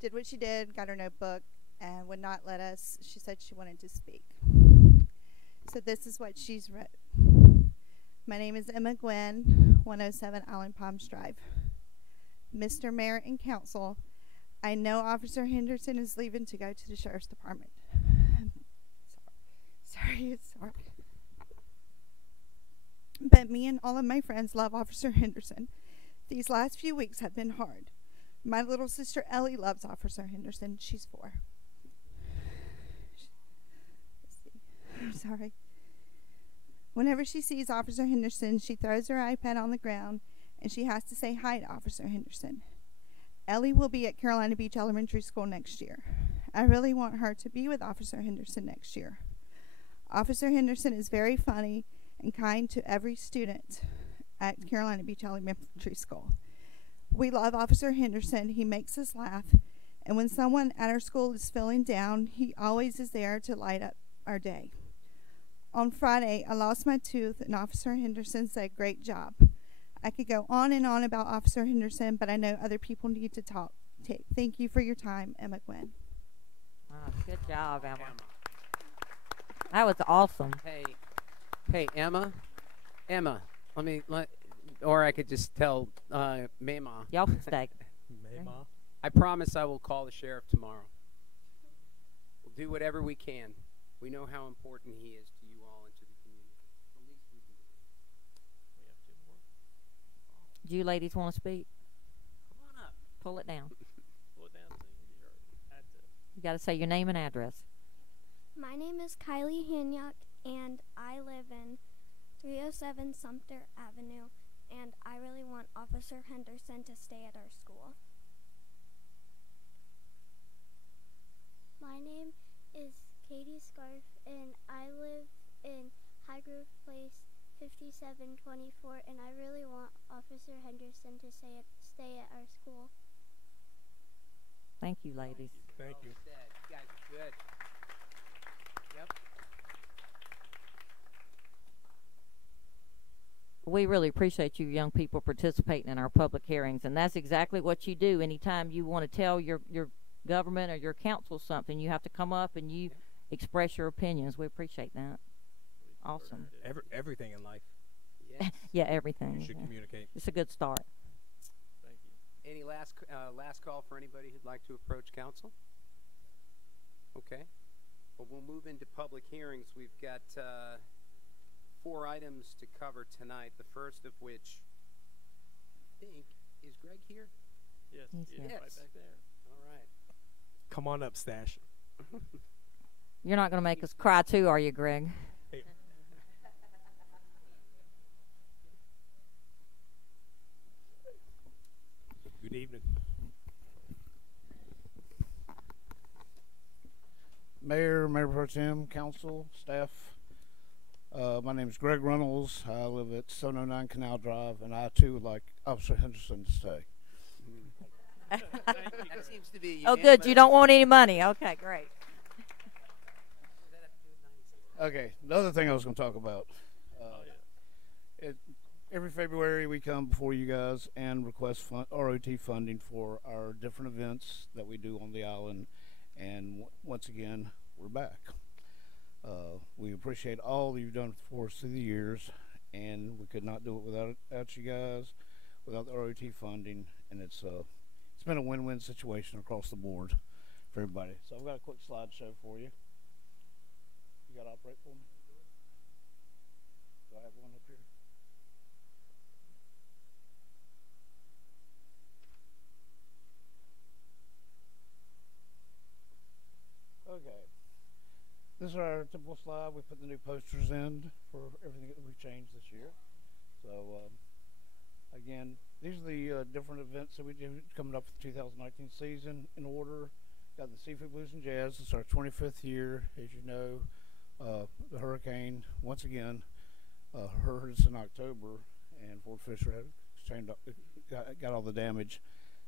did what she did, got her notebook, and would not let us. She said she wanted to speak. So this is what she's wrote. My name is Emma Gwynn, 107 Allen Palms Drive. Mr. Mayor and Council, I know Officer Henderson is leaving to go to the Sheriff's Department. Sorry. But me and all of my friends love Officer Henderson. These last few weeks have been hard. My little sister Ellie loves Officer Henderson. She's 4. I'm sorry. Whenever she sees Officer Henderson, she throws her iPad on the ground and she has to say hi to Officer Henderson. Ellie will be at Carolina Beach Elementary School next year. I really want her to be with Officer Henderson next year. Officer Henderson is very funny and kind to every student at Carolina Beach Elementary School. We love Officer Henderson. He makes us laugh. And when someone at our school is feeling down, he always is there to light up our day. On Friday, I lost my tooth, and Officer Henderson said, "Great job." I could go on and on about Officer Henderson, but I know other people need to talk. Thank you for your time, Emma Gwynn. Wow, good job, Emma. That was awesome. Hey, Emma, or I could just tell Mema. Y'all can stay. Mema. I promise I will call the sheriff tomorrow. We'll do whatever we can. We know how important he is to you all and to the community. The least we can do. We have 2 more. Do you ladies want to speak? Come on up. Pull it down. Pull it down so you can be heard. That's it. You got to say your name and address. My name is Kylie Hanyuk, and I live in 307 Sumter Avenue, and I really want Officer Henderson to stay at our school. My name is Katie Scarf, and I live in High Grove Place 5724, and I really want Officer Henderson to stay at our school. Thank you, ladies. Thank you. Well said. You guys are good. Yep. We really appreciate you young people participating in our public hearings, and that's exactly what you do. Anytime you want to tell your government or your council something, you have to come up and you express your opinions. We appreciate that. Awesome. Everything in life. Yes. Yeah, everything. You should yeah. communicate. It's a good start. Thank you. Any last call for anybody who'd like to approach council? Okay. Well, we'll move into public hearings. We've got 4 items to cover tonight. The first of which, I think, is Greg here? Yes, He's he is here. right back there. All right. Come on up, Stash. You're not going to make us cry too, are you, Greg? Hey. Good evening. Mayor, Mayor Pro Tem, council, staff. My name is Greg Reynolds. I live at 709 Canal Drive, and I too would like Officer Henderson to stay. That seems to be. Oh, good. You don't want any money. Okay, great. Okay, the other thing I was going to talk about. Every February we come before you guys and request ROT funding for our different events that we do on the island, and once again we're back. We appreciate all you've done for us through the years, and we could not do it without you guys, without the ROT funding, and it's been a win-win situation across the board for everybody. So I've got a quick slideshow for you. You got to operate for me? Do I have one up here? Okay. This is our typical slide. We put the new posters in for everything that we've changed this year. So, again, these are the different events that we do coming up for the 2019 season. In order, got the Seafood Blues and Jazz. It's our 25th year. As you know, the hurricane, once again, hurt us in October, and Fort Fisher got all the damage.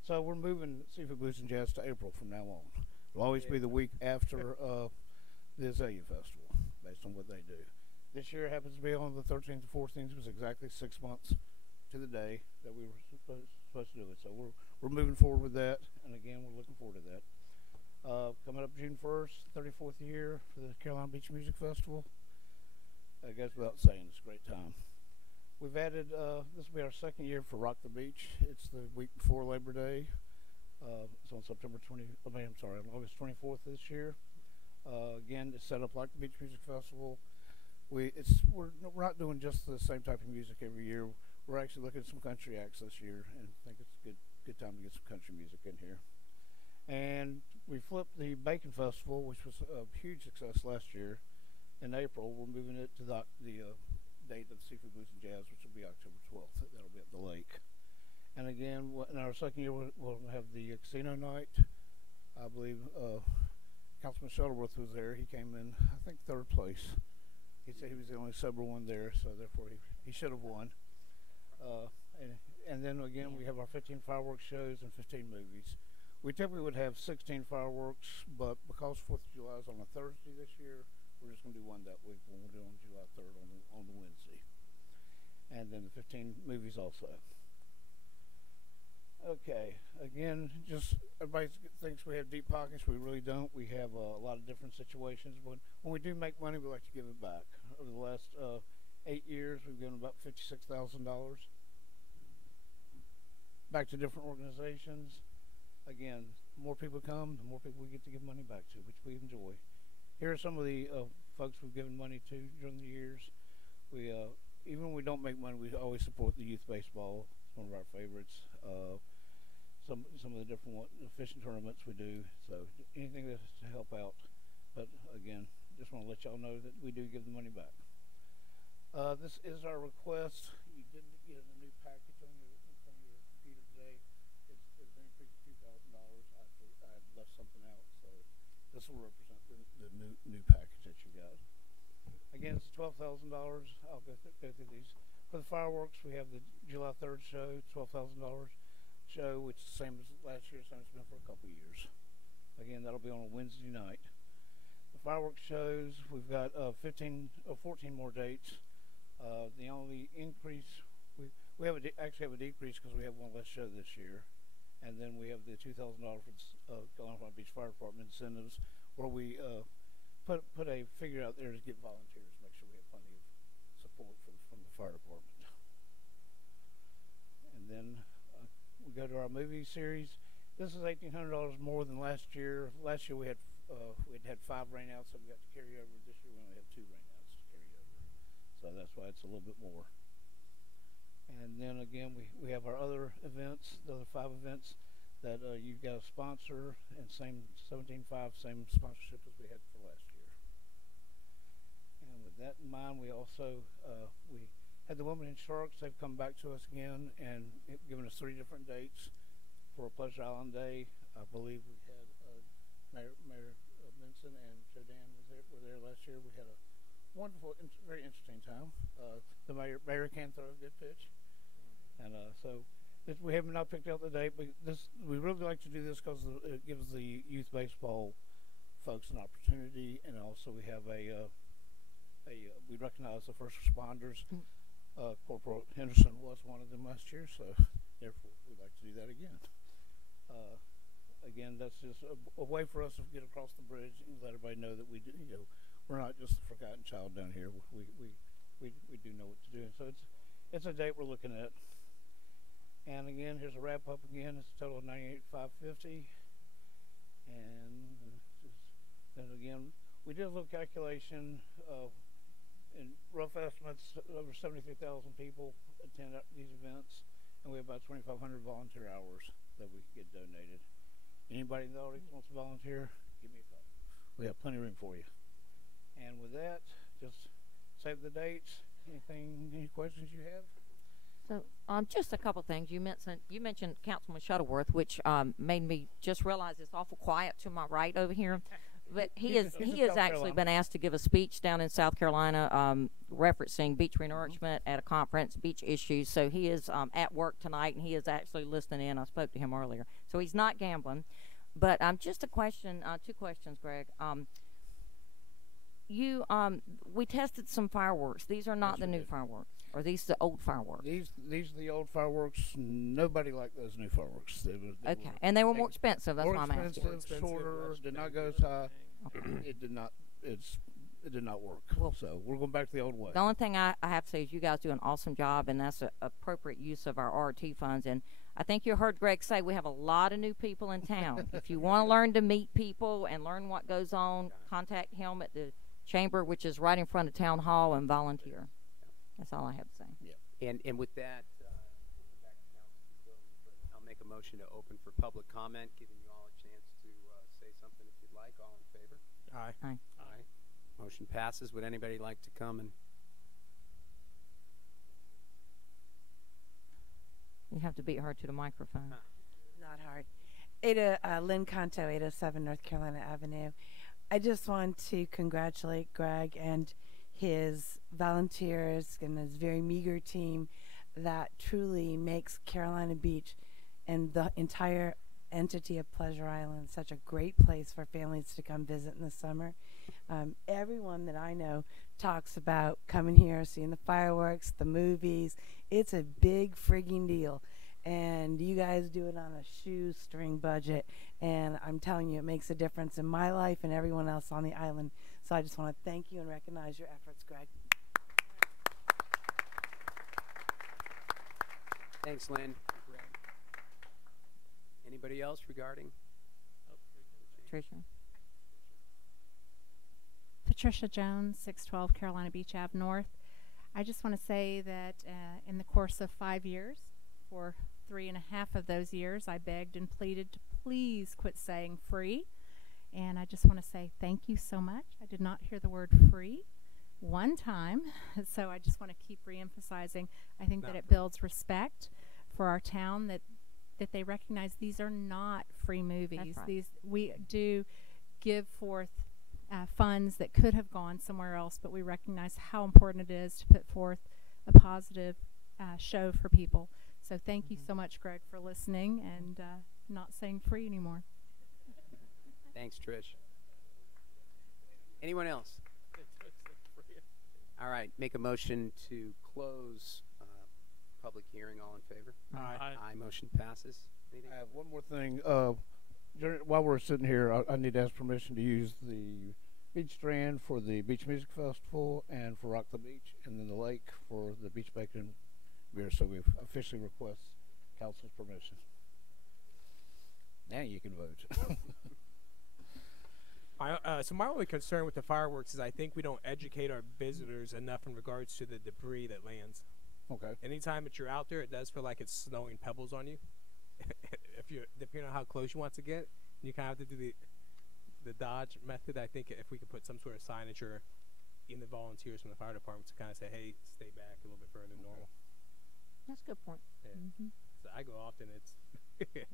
So we're moving Seafood Blues and Jazz to April from now on. It'll always be the week after the Azalea Festival, based on what they do. This year happens to be on the 13th and 14th. It was exactly 6 months to the day that we were supposed to do it. So we're moving forward with that, and again, we're looking forward to that. Coming up June 1st, 34th year for the Carolina Beach Music Festival. It goes without saying, it's a great time. We've added, this will be our second year for Rock the Beach. It's the week before Labor Day. It's on August 24th this year. Again, it's set up like the Beach Music Festival. We're not doing just the same type of music every year. We're actually looking at some country acts this year, and I think it's a good time to get some country music in here. And we flipped the Bacon Festival, which was a huge success last year. In April, we're moving it to the date of the Seafood Blues and Jazz, which will be October 12th. That'll be at the lake. And again, in our second year, we'll have the casino night. I believe Councilman Shuttleworth was there. He came in, I think, 3rd place. He said he was the only sober one there, so therefore he should have won. And then again, we have our 15 fireworks shows and 15 movies. We typically would have 16 fireworks, but because 4th of July is on a Thursday this year, we're just going to do one that week when we'll do on July 3rd on the Wednesday. And then the 15 movies also. Okay, again, just everybody thinks we have deep pockets. We really don't. We have a lot of different situations. But when we do make money, we like to give it back. Over the last 8 years, we've given about $56,000 back to different organizations. Again, the more people come, the more people we get to give money back to, which we enjoy. Here are some of the folks we've given money to during the years. We even when we don't make money, we always support the youth baseball. It's one of our favorites. Some of the different fishing tournaments we do. So anything that's to help out. But again, just want to let y'all know that we do give the money back. This is our request. You didn't get a new package on your computer today. It's increased to $2,000 after I had left something out. So this will represent the new package that you got. Again, it's $12,000. I'll go through these. For the fireworks, we have the July 3rd show, $12,000 show, which is the same as last year, same as it's been for a couple of years. Again, that'll be on a Wednesday night. The fireworks shows, we've got 14 more dates. The only increase, we have actually have a decrease because we have one less show this year. And then we have the $2,000 for the Carolina Beach Fire Department incentives, where we put a figure out there to get volunteers, make sure we have plenty of support from the fire department. And then we go to our movie series. This is $1,800 more than last year. Last year we had 5 rainouts that we got to carry over. This year we only have 2 rainouts to carry over, so that's why it's a little bit more. And then again, we have our other events, the other 5 events that you've got a sponsor, and same 17.5, same sponsorship as we had for last year. And with that in mind, we also we had the Women in Sharks. They've come back to us again and given us 3 different dates for Pleasure Island Day. I believe we had Mayor Benson and Joe Dan were there last year. We had a wonderful, very interesting time. The mayor can throw a good pitch. And so we have not picked out the date, but we really like to do this because it gives the youth baseball folks an opportunity, and also we have we recognize the first responders. Corporal Henderson was one of them last year, so therefore we'd like to do that again. Again, that's just a way for us to get across the bridge and let everybody know that we do, we're not just a forgotten child down here. We do know what to do. So it's a date we're looking at. And again, here's a wrap up again. It's a total of $98,550. And then again, we did a little calculation in rough estimates. Over 73,000 people attend these events, and we have about 2,500 volunteer hours that we get donated. Anybody in the audience wants to volunteer, give me a call. We have plenty of room for you. And with that, just save the dates. Any questions you have? So, just a couple things. You mentioned Councilman Shuttleworth, which made me just realize it's awful quiet to my right over here. But he has actually been asked to give a speech down in South Carolina, referencing beach renourishment at a conference, beach issues. So he is at work tonight, and he is actually listening in. I spoke to him earlier, so he's not gambling. But just a question, 2 questions, Greg. We tested some fireworks. These are not the new fireworks. Are these the old fireworks? These are the old fireworks. Nobody liked those new fireworks. They okay, and they were more expensive. That's why I'm asking. More expensive, shorter, did not go as high. Okay. It did not work. Well, so we're going back to the old way. The only thing I have to say is you guys do an awesome job, and that's an appropriate use of our RT funds. And I think you heard Greg say we have a lot of new people in town. If you want to learn to meet people and learn what goes on, contact him at the chamber, which is right in front of Town Hall, and volunteer. That's all I have to say. Yeah. And with that, we'll come back to council to close, but I'll make a motion to open for public comment, giving you all a chance to say something if you'd like. All in favor? Aye. Aye. Aye. Motion passes. Would anybody like to come and? You have to beat her to the microphone. Not hard. Lynn Conto, 807 North Carolina Avenue. I just want to congratulate Greg and his volunteers and his very meager team that truly makes Carolina Beach and the entire entity of Pleasure Island such a great place for families to come visit in the summer. Everyone that I know talks about coming here, seeing the fireworks, the movies. It's a big frigging deal. And you guys do it on a shoestring budget. And I'm telling you, it makes a difference in my life and everyone else on the island. So I just want to thank you and recognize your efforts, Greg. Thanks, Lynn. Anybody else regarding? Patricia. Patricia Jones, 612 Carolina Beach Ave North. I just want to say that in the course of 5 years, for 3.5 of those years, I begged and pleaded to please quit saying free. And I just want to say thank you so much. I did not hear the word free one time, so I just want to keep reemphasizing. I think that it builds respect for our town that they recognize these are not free movies. That's right. These we do give forth funds that could have gone somewhere else, but we recognize how important it is to put forth a positive show for people. So thank you so much, Greg, for listening and not saying free anymore. Thanks, Trish. Anyone else? All right, make a motion to close public hearing. All in favor? Aye. Aye. Motion passes. Anything? I have one more thing. While we're sitting here, I need to ask permission to use the beach strand for the Beach Music Festival and for Rock the Beach, and then the lake for the Beach Bacon Beer. So we officially request council's permission. Now you can vote. So my only concern with the fireworks is I think we don't educate our visitors enough in regards to the debris that lands. Okay. Anytime that you're out there, it does feel like it's snowing pebbles on you. If you, depending on how close you want to get, you kind of have to do the dodge method. I think if we could put some sort of signage or in the volunteers from the fire department to kind of say, hey, stay back a little bit further than normal. That's a good point. Yeah. Mm-hmm. So I go often. It's Get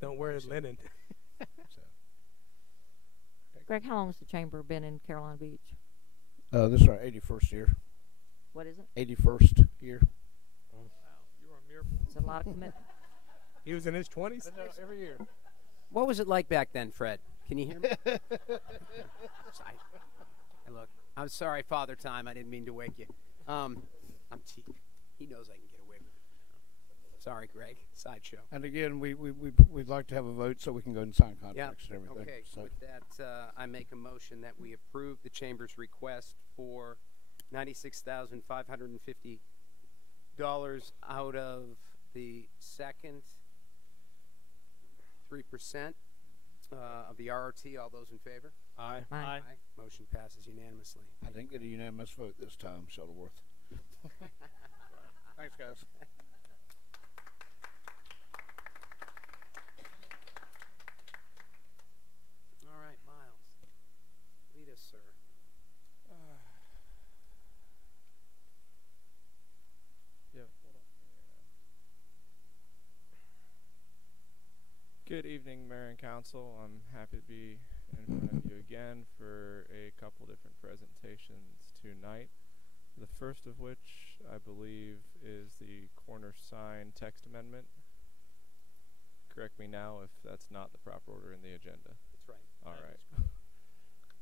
don't wear linen. So. Greg, how long has the chamber been in Carolina Beach? This is our 81st year. What is it? 81st year. Wow, you're a miracle. It's a lot of commitment. He was in his 20s. Every year. What was it like back then, Fred? Can you hear me? Sorry. Hey, look, I'm sorry, Father Time. I didn't mean to wake you. He knows I can get away with it. Sorry, Greg. Sideshow. And again, we'd like to have a vote so we can go and sign contracts and everything. Okay. So. With that, I make a motion that we approve the Chamber's request for $96,550 out of the second 3% of the RRT. All those in favor? Aye. Aye. Motion passes unanimously. I didn't get a unanimous vote this time, Shuttleworth. Thanks, guys. All right, Miles. Lead us, sir. Yeah, hold on. Good evening, Mayor and Council. I'm happy to be in front of you again for a couple different presentations tonight. The first of which, I believe, is the corner sign text amendment. Correct me now if that's not the proper order in the agenda. That's right. All right.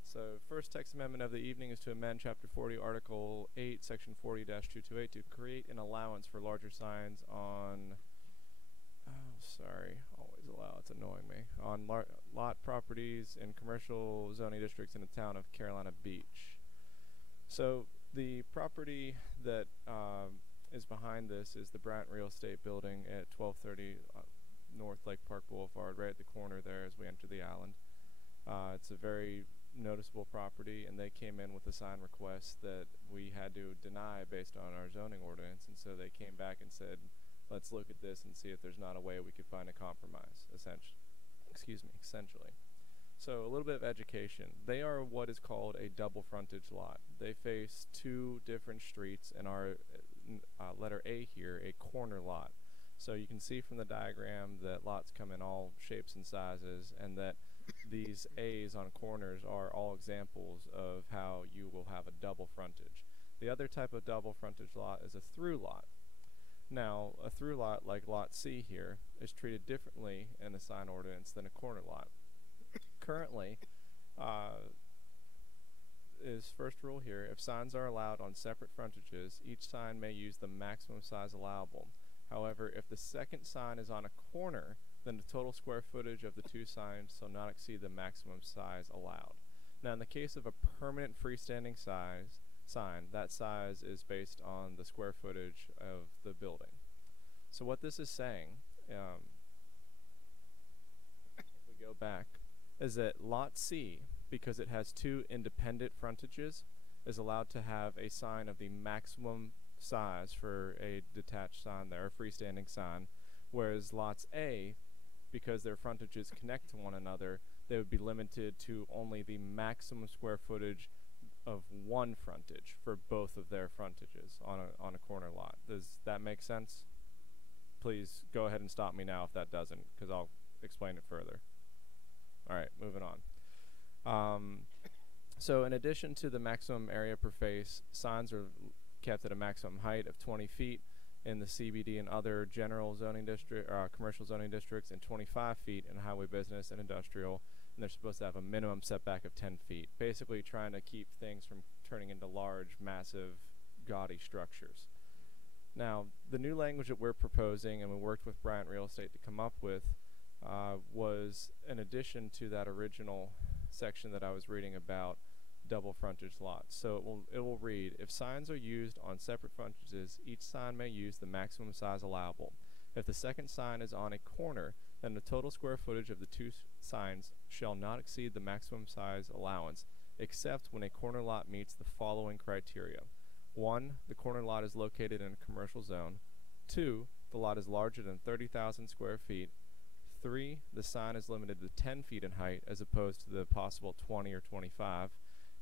So, first text amendment of the evening is to amend Chapter 40, Article 8, Section 40-228 to create an allowance for larger signs on, always allow, it's annoying me, on lot properties in commercial zoning districts in the town of Carolina Beach. So, the property that is behind this is the Bryant Real Estate Building at 1230 North Lake Park Boulevard, right at the corner there as we enter the island. It's a very noticeable property, and they came in with a sign request that we had to deny based on our zoning ordinance, and so they came back and said, let's look at this and see if there's not a way we could find a compromise, essentially. So a little bit of education. They are what is called a double frontage lot. They face two different streets and are, letter A here, a corner lot. So you can see from the diagram that lots come in all shapes and sizes, and that these A's on corners are all examples of how you will have a double frontage. The other type of double frontage lot is a through lot. Now, a through lot, like Lot C here, is treated differently in the sign ordinance than a corner lot. Currently, is first rule here, if signs are allowed on separate frontages, each sign may use the maximum size allowable. However, if the second sign is on a corner, then the total square footage of the two signs shall not exceed the maximum size allowed. Now, in the case of a permanent freestanding sign, that size is based on the square footage of the building. So what this is saying, if we go back, is that Lot C, because it has two independent frontages, is allowed to have a sign of the maximum size for a detached sign there, a freestanding sign, whereas Lots A, because their frontages connect to one another, they would be limited to only the maximum square footage of one frontage for both of their frontages on a corner lot. Does that make sense? Please go ahead and stop me now if that doesn't, because I'll explain it further. All right, moving on. So in addition to the maximum area per face, signs are kept at a maximum height of 20 feet in the CBD and other general zoning district, commercial zoning districts, and 25 feet in highway, business, and industrial, and they're supposed to have a minimum setback of 10 feet, basically trying to keep things from turning into large, massive, gaudy structures. Now, the new language that we're proposing, and we worked with Bryant Real Estate to come up with, was an addition to that original section that I was reading about double frontage lots. So it will read, if signs are used on separate frontages, each sign may use the maximum size allowable. If the second sign is on a corner, then the total square footage of the two signs shall not exceed the maximum size allowance, except when a corner lot meets the following criteria. 1. The corner lot is located in a commercial zone. 2. The lot is larger than 30,000 square feet. 3. The sign is limited to 10 feet in height as opposed to the possible 20 or 25.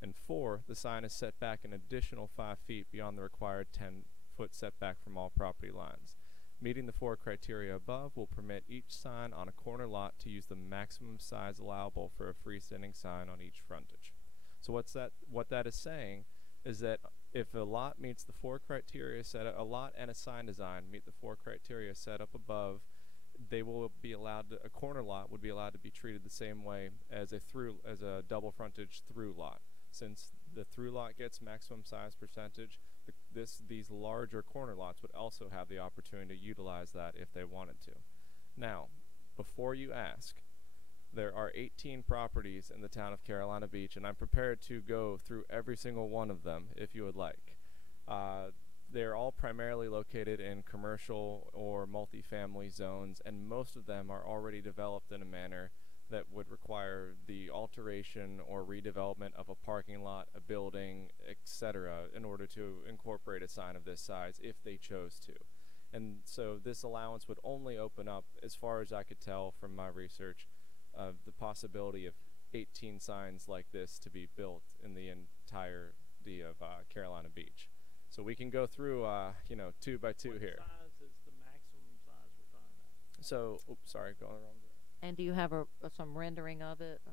And 4. The sign is set back an additional 5 feet beyond the required 10-foot setback from all property lines. Meeting the 4 criteria above will permit each sign on a corner lot to use the maximum size allowable for a freestanding sign on each frontage. So what that is saying is that if a lot meets the 4 criteria a lot and a sign design meet the 4 criteria set up above, they will be allowed to, a corner lot would be allowed to be treated the same way as a double frontage through lot. Since the through lot gets maximum size percentage, these larger corner lots would also have the opportunity to utilize that if they wanted to. Now, before you ask, there are 18 properties in the town of Carolina Beach, and I'm prepared to go through every single one of them if you would like. They're all primarily located in commercial or multifamily zones, and most of them are already developed in a manner that would require the alteration or redevelopment of a parking lot, a building, etc., in order to incorporate a sign of this size if they chose to. And so this allowance would only open up, as far as I could tell from my research, the possibility of 18 signs like this to be built in the entirety of Carolina Beach. So we can go through, 2 by 2 here. What size is the maximum size we're talking about? So, oops, sorry, going wrong. And do you have some rendering of it? Or?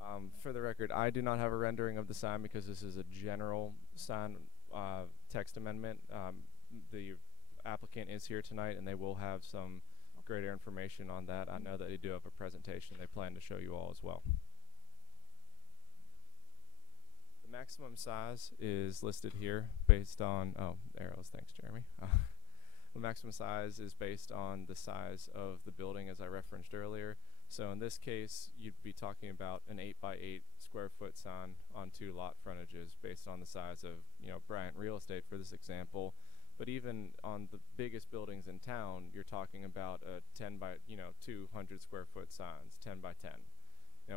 Yeah. For the record, I do not have a rendering of the sign because this is a general sign text amendment. The applicant is here tonight, and they will have some greater information on that. I know that they do have a presentation they plan to show you all as well. The maximum size is listed here based on, arrows, thanks Jeremy. The maximum size is based on the size of the building, as I referenced earlier. So in this case, you'd be talking about an 8 by 8 square foot sign on 2 lot frontages based on the size of, Bryant Real Estate for this example. But even on the biggest buildings in town, you're talking about a 10 by, 200 square foot signs, 10 by 10.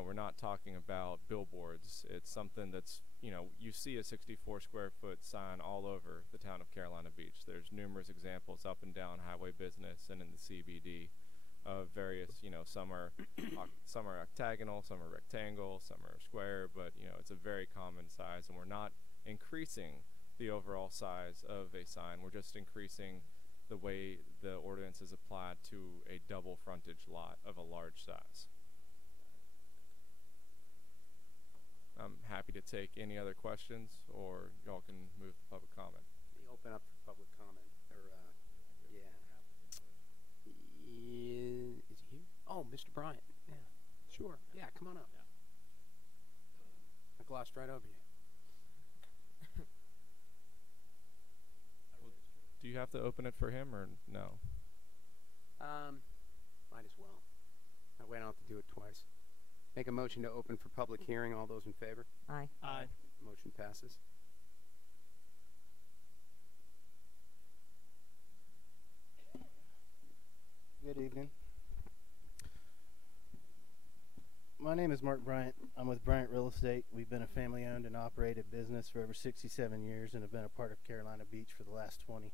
We're not talking about billboards. It's something that's, you see a 64 square foot sign all over the town of Carolina Beach. There's numerous examples up and down Highway Business and in the CBD of various, some are octagonal, some are rectangle, some are square, but, it's a very common size, and we're not increasing the overall size of a sign. We're just increasing the way the ordinance is applied to a double frontage lot of a large size. I'm happy to take any other questions, or y'all can move to public comment. We open up for public comment. Is he here? Oh, Mr. Bryant. Yeah, sure. Yeah, come on up. Yeah. I glossed right over you. Do you have to open it for him, or no? Might as well. That way I don't have to do it twice. Make a motion to open for public hearing. All those in favor? Aye. Aye. Motion passes. Good evening. My name is Mark Bryant. I'm with Bryant Real Estate. We've been a family-owned and operated business for over 67 years and have been a part of Carolina Beach for the last 20.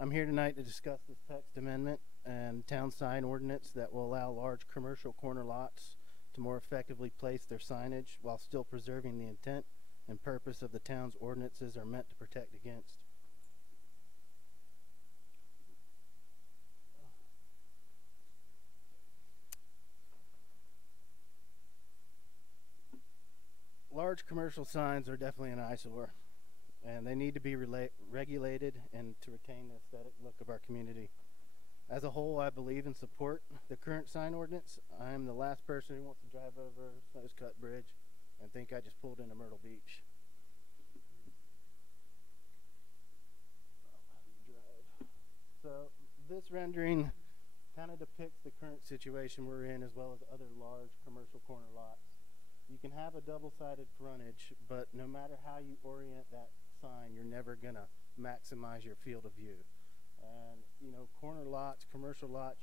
I'm here tonight to discuss this text amendment and town sign ordinance that will allow large commercial corner lots to more effectively place their signage while still preserving the intent and purpose of the town's ordinances are meant to protect against. Large commercial signs are definitely an eyesore, and they need to be regulated and to retain the aesthetic look of our community. As a whole, I believe and support the current sign ordinance. I am the last person who wants to drive over Snows Cut Bridge and think I just pulled into Myrtle Beach. So this rendering kind of depicts the current situation we're in, as well as other large commercial corner lots. You can have a double-sided frontage, but no matter how you orient that sign, you're never going to maximize your field of view. And, you know, corner lots, commercial lots,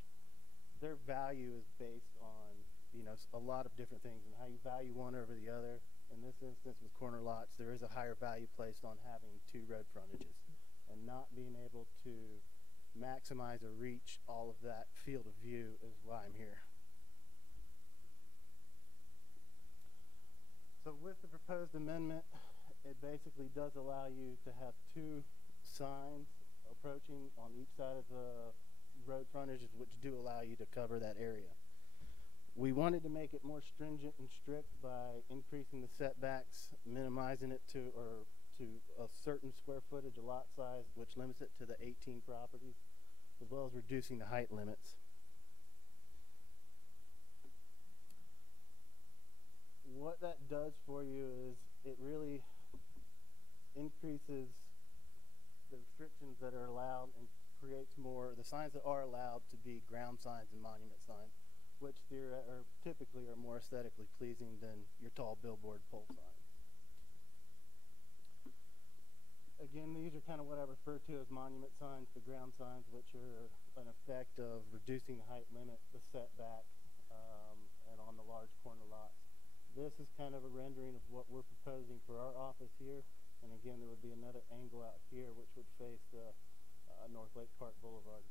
their value is based on, you know, a lot of different things and how you value one over the other. In this instance with corner lots, there is a higher value placed on having two road frontages, and not being able to maximize or reach all of that field of view is why I'm here. So with the proposed amendment, it basically does allow you to have two signs approaching on each side of the road frontages, which do allow you to cover that area. We wanted to make it more stringent and strict by increasing the setbacks, minimizing it to a certain square footage, a lot size, which limits it to the 18 properties, as well as reducing the height limits. What that does for you is it really increases the restrictions that are allowed and creates more, the signs that are allowed to be ground signs and monument signs, which typically are more aesthetically pleasing than your tall billboard pole signs. Again, these are kind of what I refer to as monument signs, the ground signs, which are an effect of reducing the height limit, the setback, and on the large corner lots. This is kind of a rendering of what we're proposing for our office here. And again, there would be another angle out here, which would face North Lake Park Boulevard.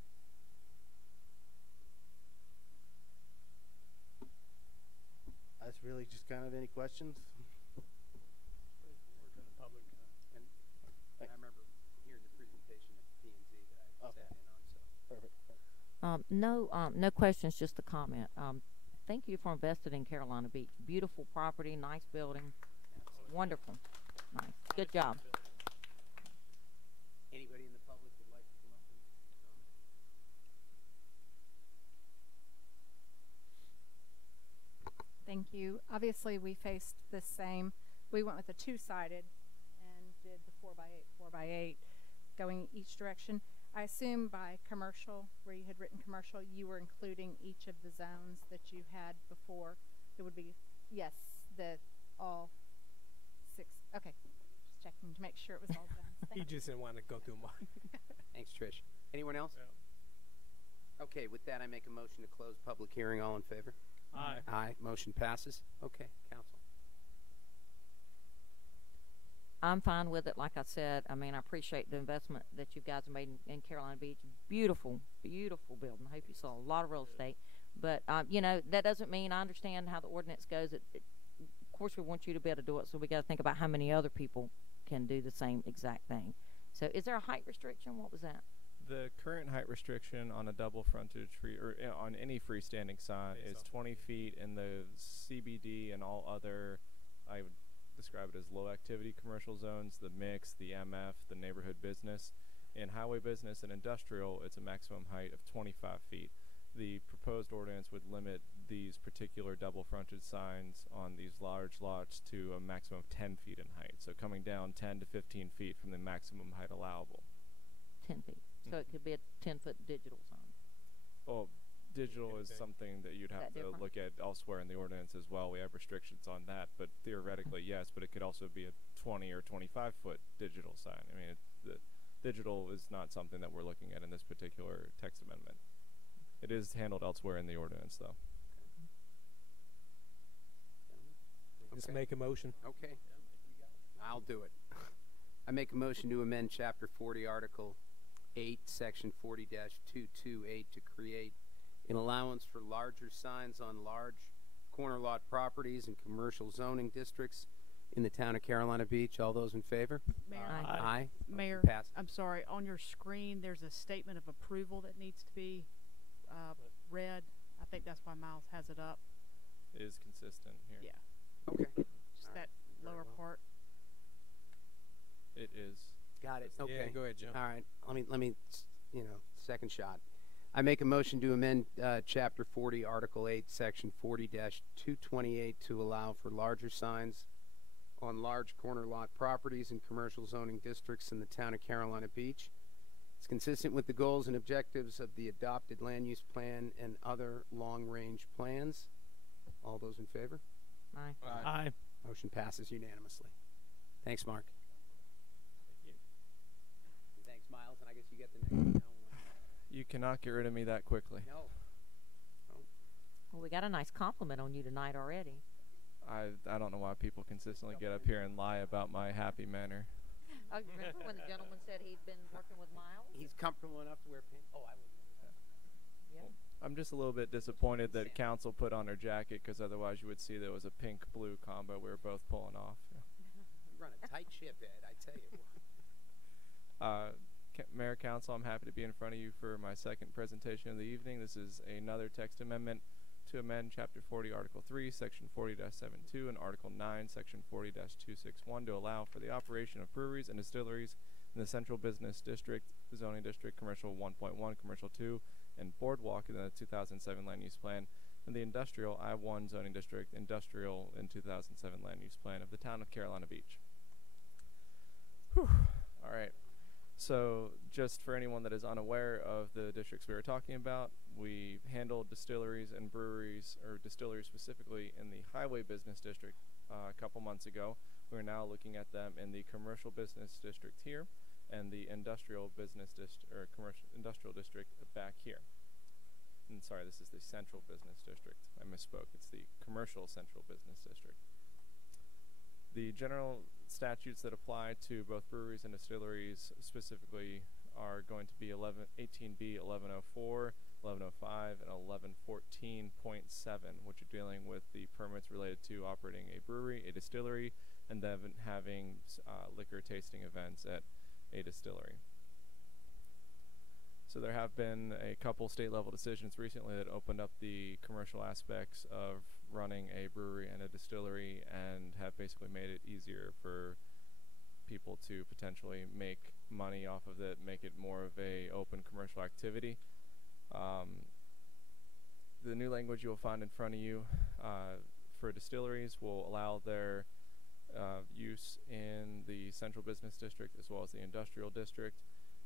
That's really just kind of any questions. And I remember hearing the presentation at the P&Z that I sat in on. So perfect. No questions, just a comment. Thank you for investing in Carolina Beach. Beautiful property, nice building, wonderful, nice, good job. Anybody in the public would like to come up and comment? Thank you. Obviously, we faced the same. We went with a two-sided and did the 4x8 going each direction. I assume by commercial, where you had written commercial, you were including each of the zones that you had before. It would be, yes, all 6. Okay, just checking to make sure it was all done. He just didn't want to go through mine. Thanks, Trish. Anyone else? Yeah. Okay, with that, I make a motion to close public hearing. All in favor? Aye. Aye. Motion passes. Okay, council. I'm fine with it. Like I said, I mean, I appreciate the investment that you guys have made in Carolina Beach. Beautiful, beautiful building. I hope you saw a lot of real estate. But, you know, that doesn't mean I understand how the ordinance goes. Of course, we want you to be able to do it, so we got to think about how many other people can do the same exact thing. So is there a height restriction? What was that? The current height restriction on a double frontage on any freestanding sign is 20 feet in the CBD and all other, I would describe it as low activity commercial zones, the mix, the MF, the neighborhood business. In highway business and industrial, it's a maximum height of 25 feet. The proposed ordinance would limit these particular double frontage signs on these large lots to a maximum of 10 feet in height. So coming down 10 to 15 feet from the maximum height allowable. 10 feet. So it could be a 10-foot digital sign. Well, digital is something that you'd have to look at elsewhere in the ordinance as well. We have restrictions on that, but theoretically, yes, but it could also be a 20 or 25-foot digital sign. I mean, the digital is not something that we're looking at in this particular text amendment. It is handled elsewhere in the ordinance, though. Just make a motion. Okay. I'll do it. I make a motion to amend Chapter 40, Article 8, Section 40-228 to create an allowance for larger signs on large corner lot properties and commercial zoning districts in the town of Carolina Beach. All those in favor? Mayor. Aye. Aye. Mayor, Pass. I'm sorry. On your screen, there's a statement of approval that needs to be read. I think that's why Miles has it up. It is consistent here. Yeah. Okay. Just that lower part. It is. Got it. Okay. Yeah, go ahead, Joe. All right. Let me, second shot. I make a motion to amend Chapter 40, Article 8, Section 40-228 to allow for larger signs on large corner lot properties in commercial zoning districts in the town of Carolina Beach. It's consistent with the goals and objectives of the adopted land use plan and other long-range plans. All those in favor? Aye. Aye. Motion passes unanimously. Thanks, Mark. Thank you. Thanks, Miles. And I guess you get the next one. You cannot get rid of me that quickly. No. Well, we got a nice compliment on you tonight already. I don't know why people consistently get up here and lie about my happy manner. I remember when the gentleman said he'd been working with Miles? He's comfortable enough to wear pink. Oh, I wouldn't. Yeah. I'm just a little bit disappointed that council put on her jacket, because otherwise you would see there was a pink-blue combo we were both pulling off. You run a tight ship, Ed, I tell you. Mayor, Council, I'm happy to be in front of you for my second presentation of the evening. This is another text amendment to amend Chapter 40, Article 3, Section 40-72, and Article 9, Section 40-261 to allow for the operation of breweries and distilleries in the Central Business District, Zoning District, Commercial 1.1, Commercial 2, and Boardwalk in the 2007 Land Use Plan, and the Industrial I-1 Zoning District, Industrial in 2007 Land Use Plan of the town of Carolina Beach. Whew. All right. So just for anyone that is unaware of the districts we were talking about, we handled distilleries and breweries, or distilleries specifically, in the Highway Business District a couple months ago. We're now looking at them in the Commercial Business District here and the Industrial Business District, or Commercial Industrial District back here. And sorry, this is the Central Business District. I misspoke. It's the Commercial Central Business District. The general statutes that apply to both breweries and distilleries specifically are going to be 18B 1104, 1105, and 1114.7, which are dealing with the permits related to operating a brewery, a distillery, and then having liquor tasting events at a distillery. So there have been a couple state-level decisions recently that opened up the commercial aspects of running a brewery and a distillery, and have basically made it easier for people to potentially make money off of it, make it more of a open commercial activity. The new language you will find in front of you for distilleries will allow their use in the Central Business District as well as the Industrial District,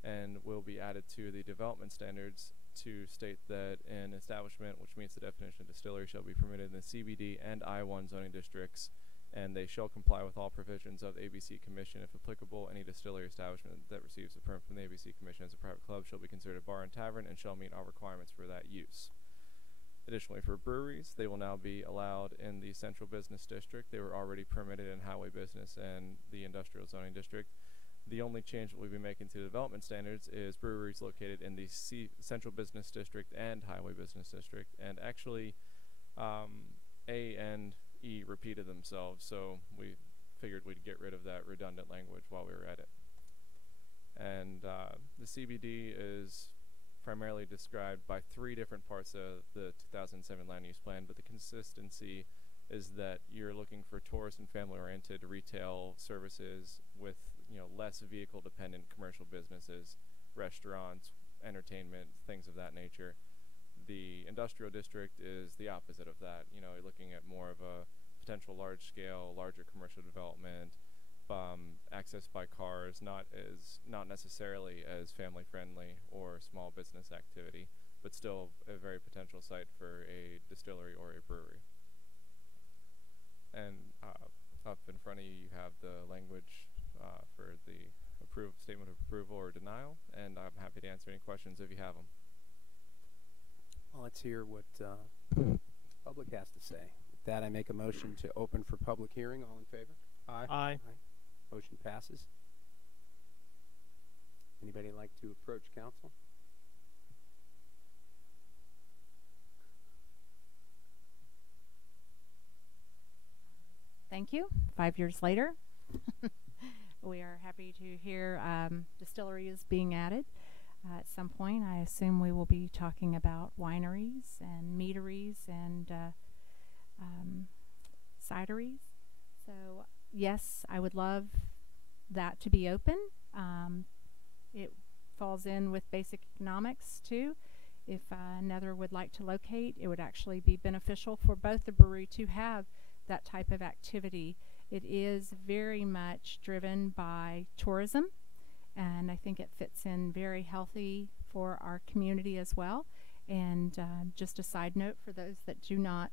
and will be added to the development standards to state that an establishment which meets the definition of distillery shall be permitted in the CBD and I-1 zoning districts, and they shall comply with all provisions of the ABC Commission. If applicable, any distillery establishment that receives a permit from the ABC Commission as a private club shall be considered a bar and tavern and shall meet all requirements for that use. Additionally, for breweries, they will now be allowed in the Central Business District. They were already permitted in Highway Business and the Industrial Zoning District. The only change that we'll be making to the development standards is breweries located in the Central Business District and Highway Business District. And actually, A and E repeated themselves, so we figured we'd get rid of that redundant language while we were at it. And the CBD is primarily described by 3 different parts of the 2007 Land Use Plan, but the consistency is that you're looking for tourist and family-oriented retail services with less vehicle-dependent commercial businesses, restaurants, entertainment, things of that nature. The industrial district is the opposite of that. You're looking at more of a potential large-scale, larger commercial development, accessed by cars, not necessarily as family-friendly or small business activity, but still a very potential site for a distillery or a brewery. And up in front of you, you have the language for the statement of approval or denial, and I'm happy to answer any questions if you have them. Well, let's hear what public has to say. With that, I make a motion to open for public hearing. All in favor? Aye. Aye. Motion passes. Anybody like to approach council? Thank you. 5 years later, we are happy to hear distillery is being added. At some point, I assume we will be talking about wineries and meaderies and cideries. So, yes, I would love that to be open. It falls in with basic economics, too. if another would like to locate, it would actually be beneficial for both the brewery to have that type of activity. It is very much driven by tourism, and I think it fits in very healthy for our community as well. And just a side note for those that do not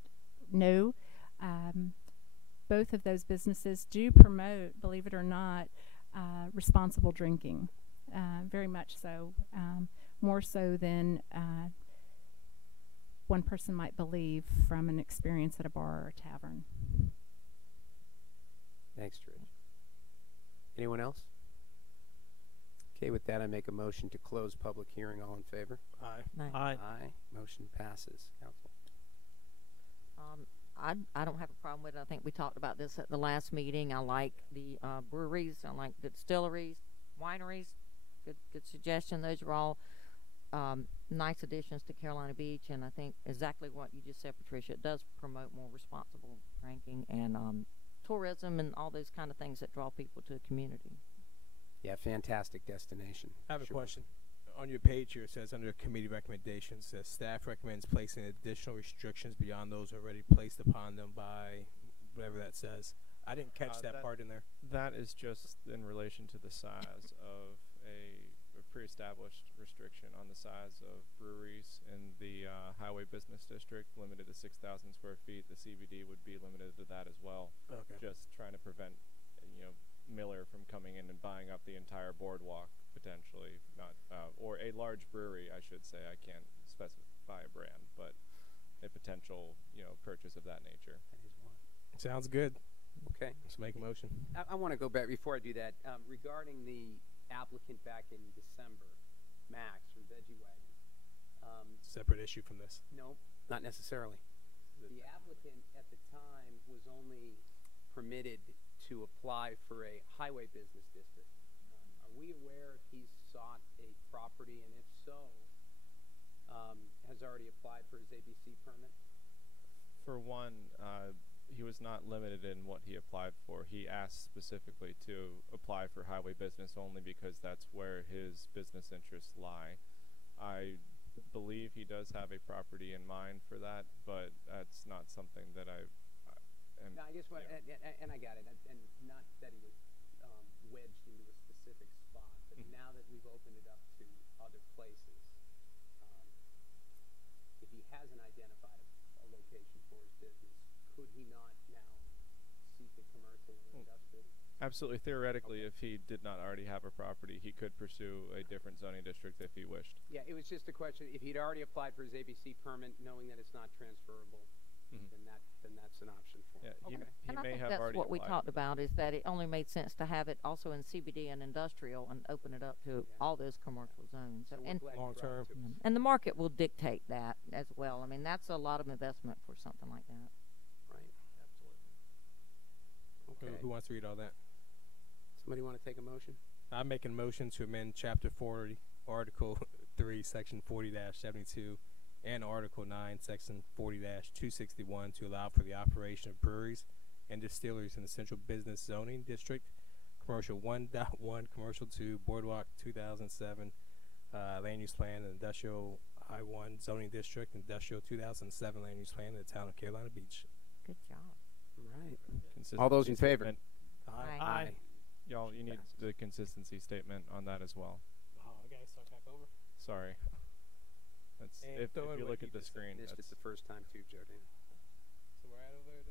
know, both of those businesses do promote, believe it or not, responsible drinking, very much so, more so than one person might believe from an experience at a bar or a tavern. Thanks, Trish. Anyone else? Okay, with that, I make a motion to close public hearing. All in favor? Aye. Aye. Aye. Motion passes. Council. I don't have a problem with it. I think we talked about this at the last meeting. I like the breweries. I like the distilleries, wineries. Good suggestion. Those are all nice additions to Carolina Beach, and I think exactly what you just said, Patricia. It does promote more responsible drinking and tourism and all those kind of things that draw people to a community. Yeah, fantastic destination. I have a Sure. question. On your page here, it says under committee recommendations, says staff recommends placing additional restrictions beyond those already placed upon them by whatever that says. I didn't catch that part in there. That is just in relation to the size of a pre-established restriction on the size of breweries in the highway business district, limited to 6,000 square feet. The CBD would be limited to that as well. Okay. Just trying to prevent, Miller from coming in and buying up the entire boardwalk potentially, not or a large brewery, I should say. I can't specify a brand, but a potential, purchase of that nature. Sounds good. Okay. Let's make a motion. I want to go back before I do that. Regarding the applicant back in December, Max from Veggie Wagon. Separate issue from this. No, not necessarily. The applicant at the time was only permitted to apply for a highway business district. Are we aware if he's sought a property, and if so, has already applied for his ABC permit? For one, he was not limited in what he applied for. He asked specifically to apply for highway business only because that's where his business interests lie. I believe he does have a property in mind for that, but that's not something that I am. No, I guess what, and I got it, and not that he was wedged into a specific spot, but now that we've opened it up to other places, if he hasn't identified a location for his business, could he not now seek a commercial or industrial? Absolutely. Theoretically, if he did not already have a property, he could pursue a different zoning district if he wished. Yeah, it was just a question. If he'd already applied for his ABC permit, knowing that it's not transferable, then that's an option for him. Yeah, Okay. he And I may think have that's already what we applied talked for about, is that it only made sense to have it also in CBD and industrial and open it up to all those commercial zones. So we're and glad you long brought it term. to us. and the market will dictate that as well. I mean, that's a lot of investment for something like that. Right. Absolutely. Okay. Who wants to read all that? Somebody want to take a motion? I'm making a motion to amend Chapter 40, Article 3, Section 40-72, and Article 9, Section 40-261 to allow for the operation of breweries and distilleries in the Central Business Zoning District, Commercial 1.1, Commercial 2, Boardwalk 2007, Land Use Plan, and Industrial I-1 Zoning District, Industrial 2007 Land Use Plan in the town of Carolina Beach. Good job. Right. Consistency All those in favor? statement. Aye. Y'all, you need the consistency statement on that as well. Oh, okay, start back over. Sorry. That's And if throw it you away, look at keep the this screen. Missed it That's the first time too, Jordan. So we're at over there.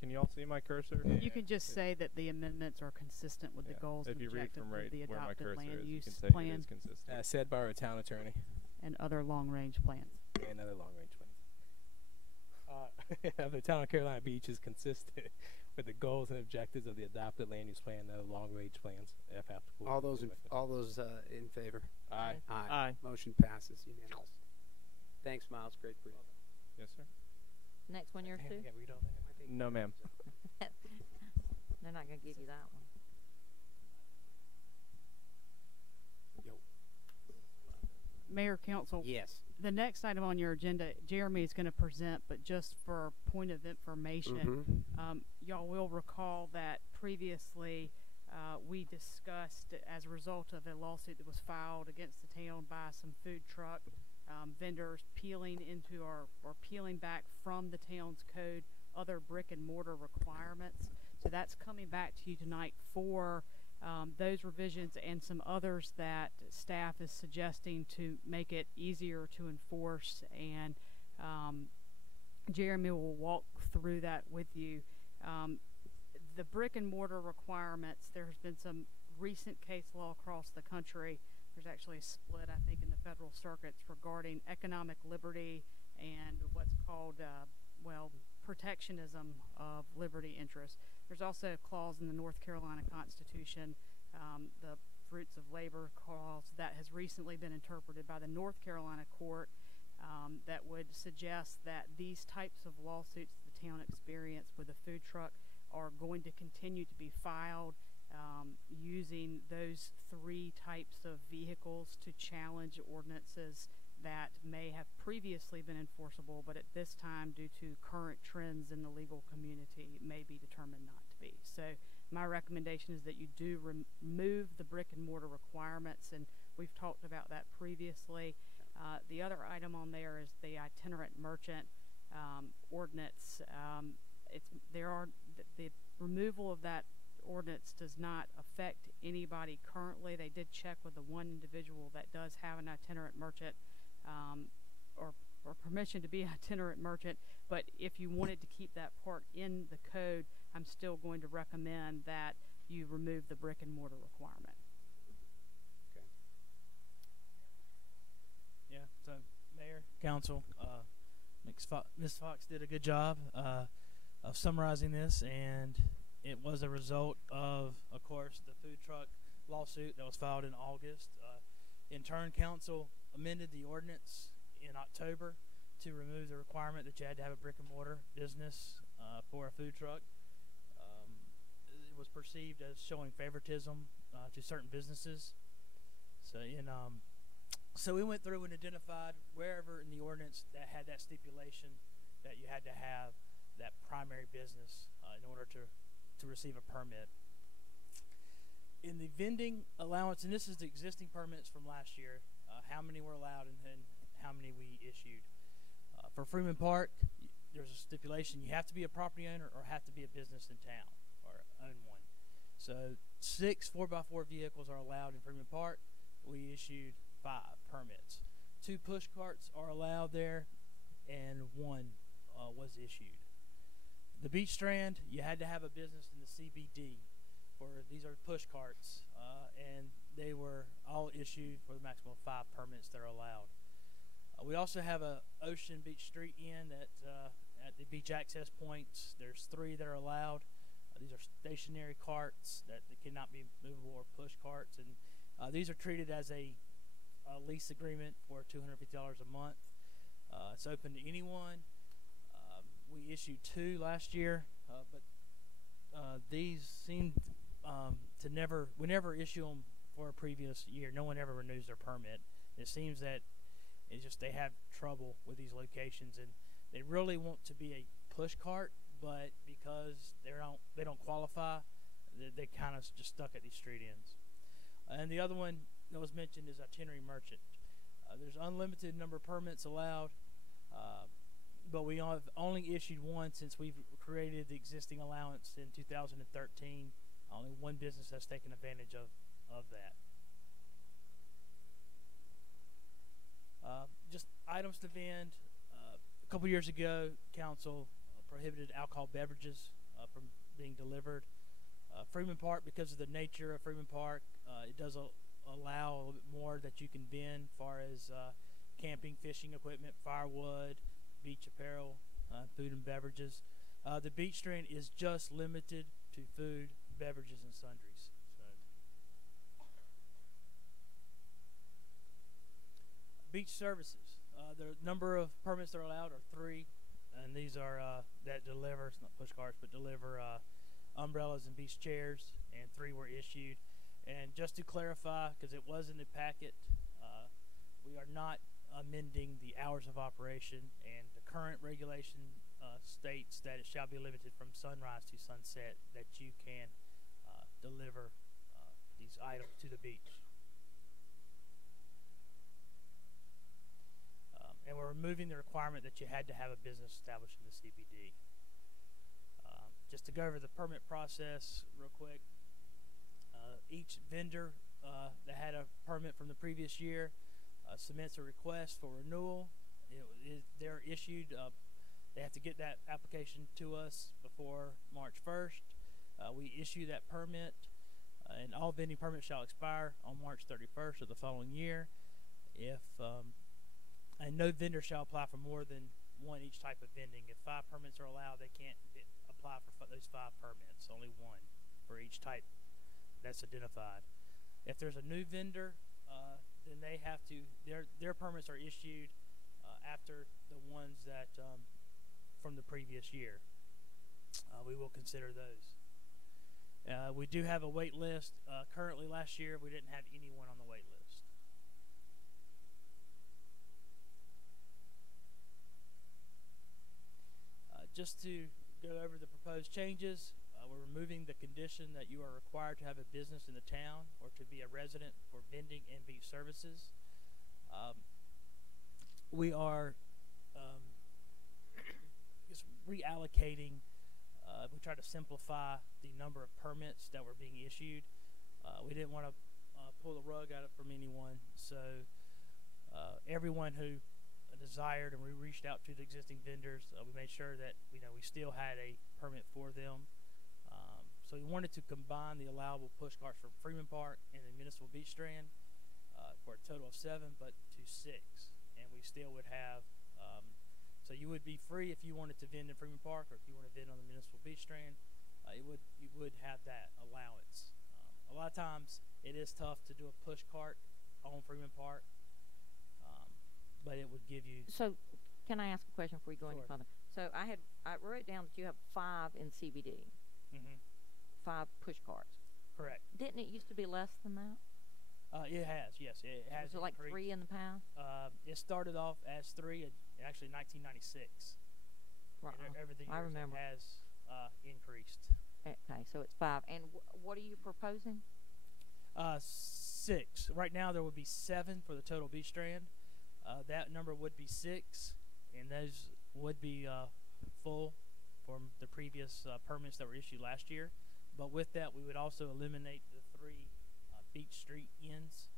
Can you all see my cursor? You can just say that the amendments are consistent with the goals If and you read objectives from right of the where my adopted cursor land is, you use can say it plan is consistent. As said by our town attorney. and other long-range plans. And other long-range plans. The town of Carolina Beach is consistent with the goals and objectives of the adopted land use plan and other long-range plans, if applicable. All those in favor? Aye. Aye. Motion passes unanimous. Thanks, Miles. Great brief. Yes, sir. Next one, yours Damn, too? I gotta read all that. No, ma'am. They're not going to give you that one. Mayor, Council. Yes. The next item on your agenda, Jeremy is going to present, but just for point of information, y'all will recall that previously we discussed as a result of a lawsuit that was filed against the town by some food truck vendors peeling back from the town's code other brick and mortar requirements. So that's coming back to you tonight for those revisions and some others that staff is suggesting to make it easier to enforce, and Jeremy will walk through that with you. The brick and mortar requirements, there's been some recent case law across the country. There's actually a split, I think, in the federal circuits regarding economic liberty and what's called, protectionism of liberty interests. There's also a clause in the North Carolina Constitution, the Fruits of Labor clause, that has recently been interpreted by the North Carolina court that would suggest that these types of lawsuits the town experienced with a food truck are going to continue to be filed using those three types of vehicles to challenge ordinances that may have previously been enforceable, but at this time, due to current trends in the legal community, may be determined not to be. So my recommendation is that you do remove the brick and mortar requirements, and we've talked about that previously. The other item on there is the itinerant merchant ordinance. The removal of that ordinance does not affect anybody currently. They did check with the one individual that does have an itinerant merchant or permission to be an itinerant merchant, but if you wanted to keep that part in the code, I'm still going to recommend that you remove the brick and mortar requirement. Okay. Yeah, so Mayor, Council, Ms. Fox did a good job of summarizing this, and it was a result of course, the food truck lawsuit that was filed in August. In turn, Council amended the ordinance in October to remove the requirement that you had to have a brick and mortar business for a food truck. It was perceived as showing favoritism to certain businesses. So we went through and identified wherever in the ordinance that had that stipulation that you had to have that primary business in order to receive a permit. In the vending allowance, and this is the existing permits from last year, how many were allowed and then how many we issued. For Freeman Park, there's a stipulation you have to be a property owner or have to be a business in town or own one. So 6 4x4 vehicles are allowed in Freeman Park. We issued 5 permits. 2 push carts are allowed there, and 1 was issued. The Beach Strand, you had to have a business in the CBD. These are push carts, and they were all issued for the maximum of 5 permits that are allowed. We also have a Ocean Beach Street Inn that at the beach access points. There's 3 that are allowed. These are stationary carts that cannot be movable or push carts, and these are treated as a lease agreement for $250 a month. It's open to anyone. We issued 2 last year, but these seem to we never issue them for a previous year. No one ever renews their permit. It seems that they have trouble with these locations, and they really want to be a push cart, but because they don't qualify, they kind of just stuck at these street ends. And the other one that was mentioned is itinerary merchant. There's unlimited number of permits allowed, but we have only issued 1 since we've created the existing allowance in 2013. Only 1 business has taken advantage of that. Just items to vend. A couple years ago, Council prohibited alcohol beverages from being delivered. Freeman Park, because of the nature of Freeman Park, it does allow a little bit more that you can vend as far as camping, fishing equipment, firewood, beach apparel, food and beverages. The Beach Strand is just limited to food, beverages, and sundries. Beach services. The number of permits that are allowed are 3, and these are that deliver, it's not push carts, but deliver umbrellas and beach chairs, and 3 were issued. And just to clarify, because it was in the packet, we are not amending the hours of operation, and the current regulation states that it shall be limited from sunrise to sunset, that you can deliver these items to the beach. And we're removing the requirement that you had to have a business established in the CBD. Just to go over the permit process real quick, each vendor that had a permit from the previous year submits a request for renewal. They're issued. They have to get that application to us before March 1st. We issue that permit, and all vending permits shall expire on March 31st of the following year. And no vendor shall apply for more than one each type of vending. If 5 permits are allowed, they can't apply for those 5 permits. Only one for each type that's identified. If there's a new vendor, then they have to their permits are issued after the ones that from the previous year. We will consider those. We do have a wait list. Currently, last year we didn't have anyone on the wait list. Just to go over the proposed changes, we're removing the condition that you are required to have a business in the town or to be a resident for vending and beach services. We are just reallocating. We try to simplify the number of permits that were being issued. We didn't want to pull the rug out from anyone, so everyone who desired, and we reached out to the existing vendors. We made sure that we still had a permit for them. So we wanted to combine the allowable push carts from Freeman Park and the Municipal Beach Strand for a total of 7, but to 6, and we still would have. So you would be free if you wanted to vend in Freeman Park, or if you want to vend on the Municipal Beach Strand. You would have that allowance. A lot of times it is tough to do a push cart on Freeman Park. But it would give you. So, can I ask a question before you go any Sure. further? So I wrote down that you have 5 in CBD, 5 push carts. Correct. Didn't it used to be less than that? It has, yes. It has. Was it like increased. 3 in the past? It started off as 3 in actually 1996. Right. And over the years I remember. it has increased. Okay, so it's 5. And what are you proposing? 6. Right now there would be 7 for the total beach strand. That number would be 6, and those would be full from the previous permits that were issued last year. But with that, we would also eliminate the 3 beach street ends.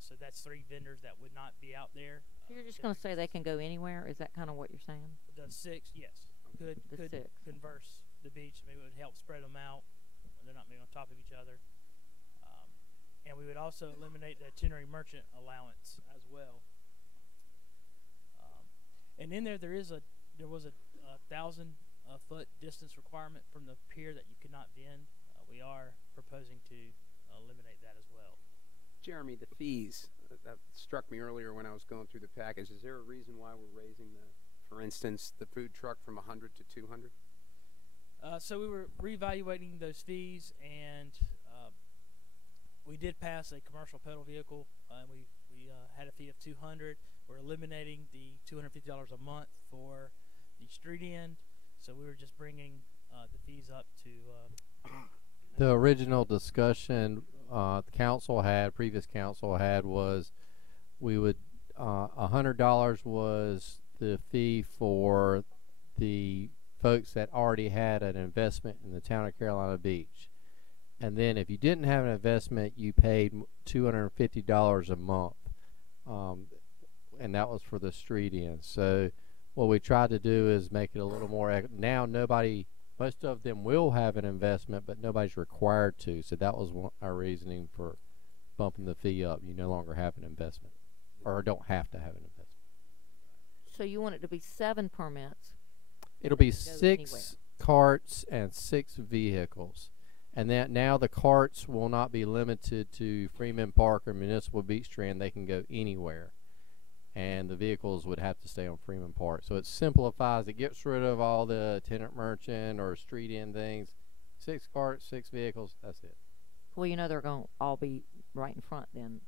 So that's 3 vendors that would not be out there. You're just going to say they can go anywhere? Is that kind of what you're saying? The 6, yes, could The 6. converse the beach. Maybe it would help spread them out. They're not maybe on top of each other. And we would also eliminate the itinerary merchant allowance as well. And in there, there was a 1,000-foot distance requirement from the pier that you could not vend. We are proposing to eliminate that as well. Jeremy, the fees that struck me earlier when I was going through the package. Is there a reason why we're raising for instance, the food truck from 100 to 200? So we were reevaluating those fees, and we did pass a commercial pedal vehicle, and we had a fee of 200. We're eliminating the $250 a month for the street end, so we were just bringing the fees up to. The original discussion the previous council had, was we would $100 was the fee for the folks that already had an investment in the town of Carolina Beach. And then if you didn't have an investment, you paid $250 a month. And that was for the street end. So what we tried to do is make it a little more, now most of them will have an investment, but nobody's required to. So that was our reasoning for bumping the fee up. You no longer have an investment, or don't have to have an investment. So you want it to be 7 permits? It'll be Go 6 anywhere. carts and 6 vehicles. And that now the carts will not be limited to Freeman Park or Municipal Beach Strand. They can go anywhere. And the vehicles would have to stay on Freeman Park. So it simplifies. It gets rid of all the tenant merchant or street end things. 6 carts, 6 vehicles. That's it. Well, they're going to all be right in front then.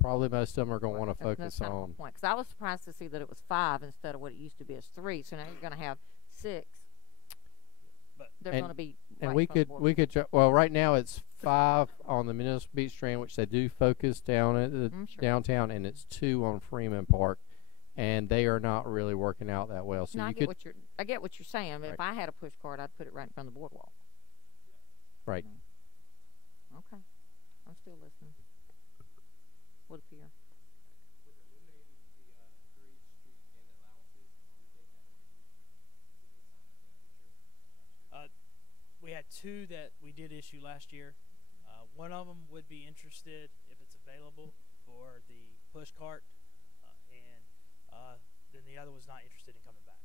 Probably most of them are going to want to That's focus kind of on. my point. Because I was surprised to see that it was 5 instead of what it used to be as 3. So now you're going to have 6. But they're going to be. And right we from the could border. well, right now it's 5 on the Municipal Beach Strand, which they do focus down at the Mm, sure. downtown, and it's 2 on Freeman Park, and they are not really working out that well. So No, you I get could what you're. I get what you're saying. But Right. if I had a push cart, I'd put it right in front of the boardwalk. right. Okay, I'm still listening. Would appear. We had 2 that we did issue last year. One of them would be interested if it's available for the push cart, and then the other was not interested in coming back.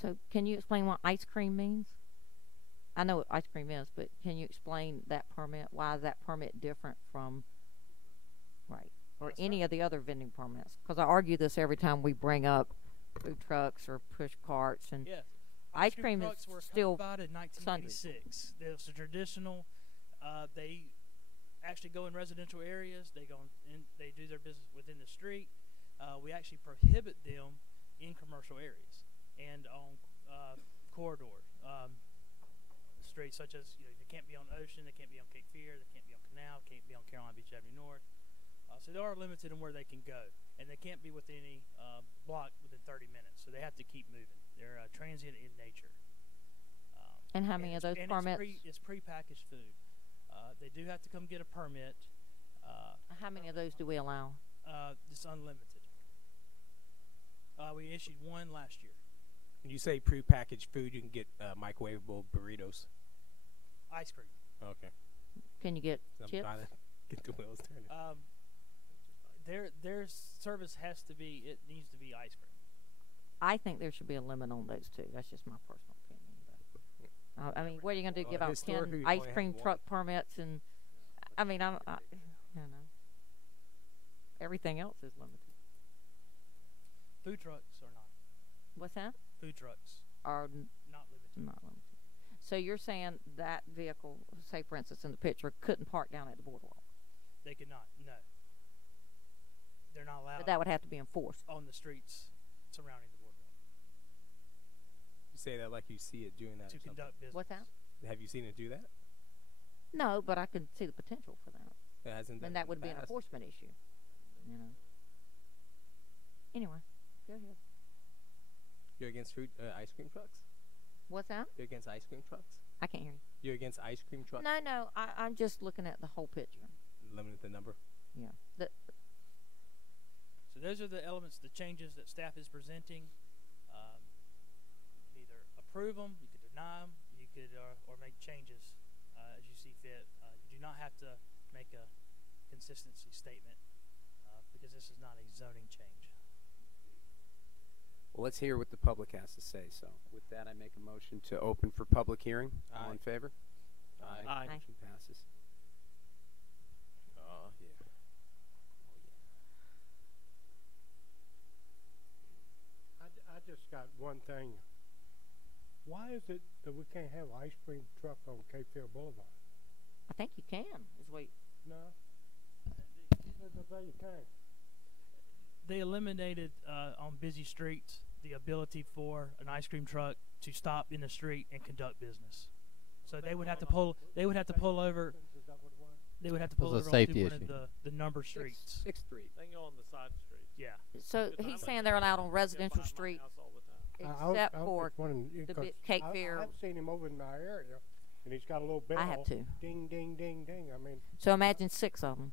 So, can you explain what ice cream means? I know what ice cream is, but can you explain that permit? Why is that permit different from, right, or any of the other vending permits? Because I argue this every time we bring up food trucks or push carts, and Yeah. ice cream is trucks were still codified in sundry. 1986. There's a traditional. They actually go in residential areas. They go in. They do their business within the street. We actually prohibit them in commercial areas and on corridor streets, such as they can't be on Ocean, they can't be on Cape Fear, they can't be on Canal, can't be on Carolina Beach Avenue North. So they are limited in where they can go, and they can't be within any block within 30 minutes. So they have to keep moving. They're transient in nature. And how many of those permits? It's pre-packaged food. They do have to come get a permit. How many of those do we allow? It's unlimited. We issued 1 last year. When you say prepackaged food, you can get microwavable burritos. Ice cream. Okay. Can you get I'm chips? trying to get the wheels turning. Their service has to be. It needs to be ice cream. I think there should be a limit on those two. That's just my personal opinion. But, I mean, what are you going to do? Give out 10 historically, we ice only had cream one. truck permits? And I mean, I don't know. Everything else is limited. Food trucks are not. What's that? Food trucks Are not limited. not limited. So you're saying that vehicle, say for instance in the picture, couldn't park down at the boardwalk? They could not. No. They're not allowed. But that would have to be enforced. On the streets surrounding the boardwalk You say that like you see it doing that. to or something. conduct business. What's that? Have you seen it do that? No, but I can see the potential for that. It hasn't. And that would be an passed. enforcement issue. Anyway, go ahead. You're against food ice cream trucks? What's that? You're against ice cream trucks? I can't hear you. You're against ice cream trucks? No, I'm just looking at the whole picture. Limited the number. Yeah. So those are the elements, the changes that staff is presenting. You can either approve them, you could deny them, you could or make changes as you see fit. You do not have to make a consistency statement because this is not a zoning change. Well, let's hear what the public has to say. So, with that, I make a motion to open for public hearing. All Aye. in favor? Aye. Aye. Motion passes. Oh yeah. I just got one thing. Why is it that we can't have ice cream truck on Cape Fear Boulevard? I think you can. Is what No. You can. They eliminated on busy streets the ability for an ice cream truck to stop in the street and conduct business. So they would have to pull. They would have to pull over. They would have to pull It's a over onto safety one issue. of the number streets. 6th Street. They can go on the side streets. Yeah. So Good he's time. saying they're allowed on Go residential by my street house all the time. except for the the Cape Fear. I've seen him over in my area, and he's got a little bell. I have too. Ding, ding, ding, ding. I mean, So imagine 6 of them.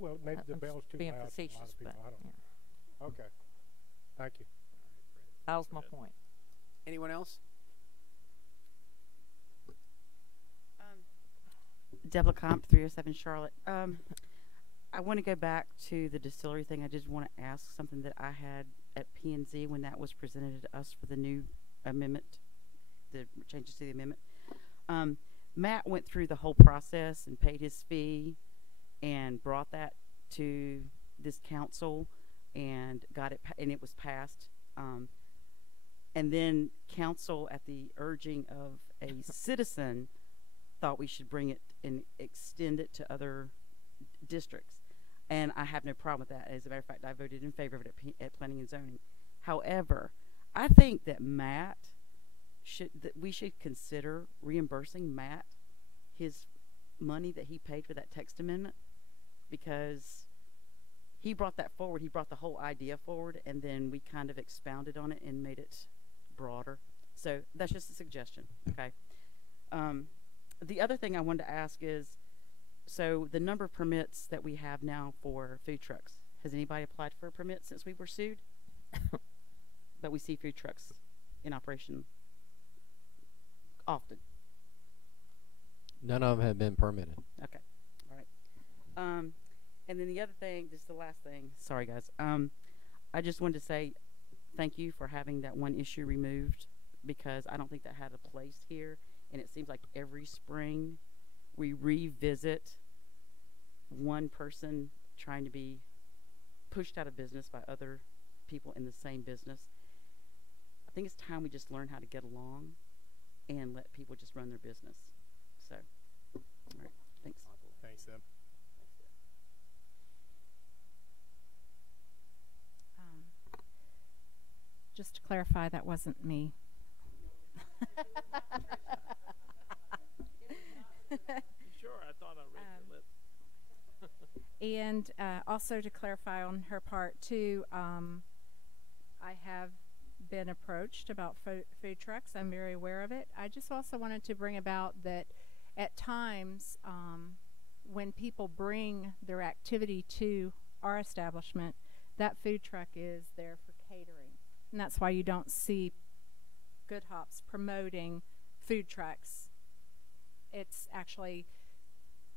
well, maybe the I'm bell's too being loud for a lot facetious, of people. but I don't know. Okay. Thank you. that was my point. Anyone else? Deborah Comp, 307 Charlotte. I want to go back to the distillery thing. I just want to ask something that I had at P&Z when that was presented to us for the new amendment, the changes to the amendment. Matt went through the whole process and paid his fee and brought that to this council and got it, and it was passed. And then council, at the urging of a citizen, thought we should bring it and extend it to other districts. And I have no problem with that. As a matter of fact, I voted in favor of it at Planning and Zoning. However, I think that Matt we should consider reimbursing Matt his money that he paid for that text amendment, because he brought that forward. He brought the whole idea forward, and then we kind of expounded on it and made it broader. So that's just a suggestion, okay? The other thing I wanted to ask is, so the number of permits that we have now for food trucks, has anybody applied for a permit since we were sued? But we see food trucks in operation often. None of them have been permitted. Okay, all right. And then the other thing, just the last thing, sorry guys, I just wanted to say thank you for having that one issue removed, because I don't think that had a place here, and it seems like every spring we revisit one person trying to be pushed out of business by other people in the same business. I think it's time we just learn how to get along and let people just run their business. So, all right, thanks. Thanks, Em. Just to clarify, that wasn't me. Sure, I thought I read your lips. And also to clarify on her part too, I have been approached about food trucks. I'm very aware of it. I just also wanted to bring about that at times when people bring their activity to our establishment, that food truck is there for catering. And that's why you don't see Good Hops promoting food trucks. It's actually,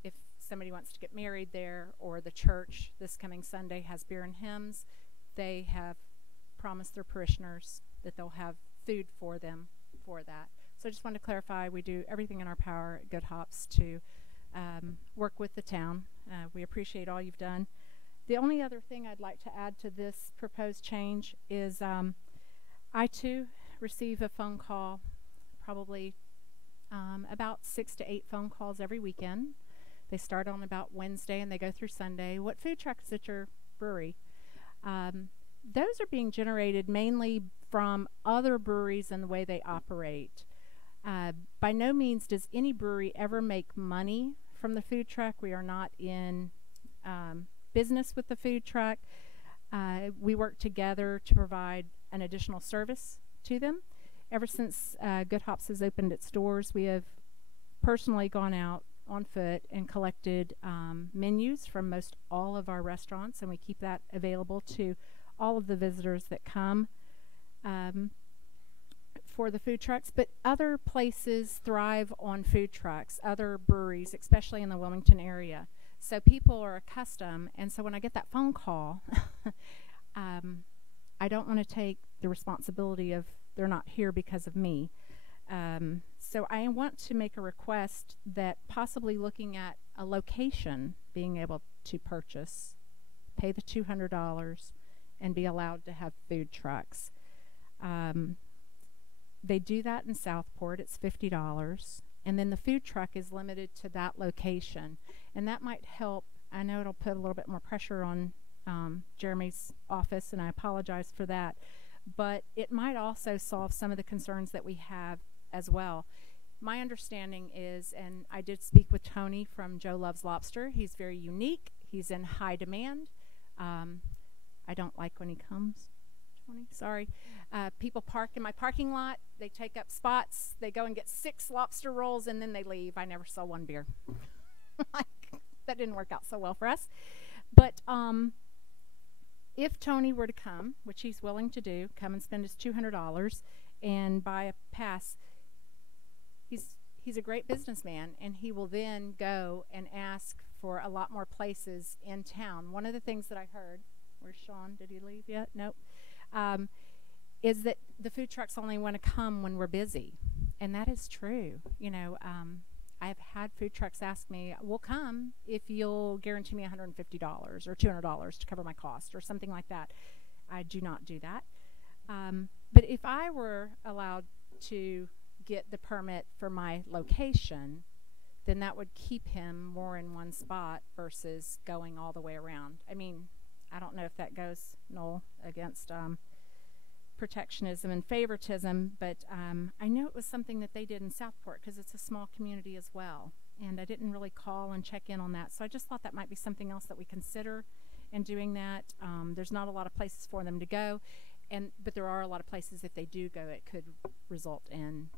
if somebody wants to get married there, or the church this coming Sunday has beer and hymns, they have promised their parishioners that they'll have food for them for that. So I just wanted to clarify, we do everything in our power at Good Hops to work with the town. We appreciate all you've done. The only other thing I'd like to add to this proposed change is I too receive a phone call, probably about 6 to 8 phone calls every weekend. They start on about Wednesday and they go through Sunday. What food truck is at your brewery? Those are being generated mainly from other breweries and the way they operate. By no means does any brewery ever make money from the food truck. We are not in business with the food truck. We work together to provide an additional service to them. Ever since Good Hops has opened its doors, we have personally gone out on foot and collected menus from most all of our restaurants, and we keep that available to all of the visitors that come for the food trucks. But other places thrive on food trucks, other breweries, especially in the Wilmington area. So people are accustomed, and so when I get that phone call, I don't want to take the responsibility of they're not here because of me. So I want to make a request that possibly looking at a location, being able to purchase, pay the $200, and be allowed to have food trucks. They do that in Southport. It's $50. And then the food truck is limited to that location. And that might help. I know it'll put a little bit more pressure on Jeremy's office, and I apologize for that. But it might also solve some of the concerns that we have as well. My understanding is, and I did speak with Tony from Joe Loves Lobster. He's very unique. He's in high demand. I don't like when he comes. Tony, sorry. People park in my parking lot. They take up spots. They go and get 6 lobster rolls, and then they leave. I never saw one beer. That didn't work out so well for us. But if Tony were to come, which he's willing to do, come and spend his $200 and buy a pass, he's a great businessman, and he will then go and ask for a lot more places in town. One of the things that I heard, where's Sean? Did he leave yet? Nope. Is that the food trucks only want to come when we're busy, and that is true. You know, I've had food trucks ask me, "We'll come if you'll guarantee me $150 or $200 to cover my cost," or something like that. I do not do that. But if I were allowed to get the permit for my location, then that would keep him more in one spot versus going all the way around. I mean, I don't know if that goes, Noel, against protectionism and favoritism, but I know it was something that they did in Southport because it's a small community as well. And I didn't really call and check in on that. So I just thought that might be something else that we consider in doing that. There's not a lot of places for them to go, but there are a lot of places if they do go, it could result in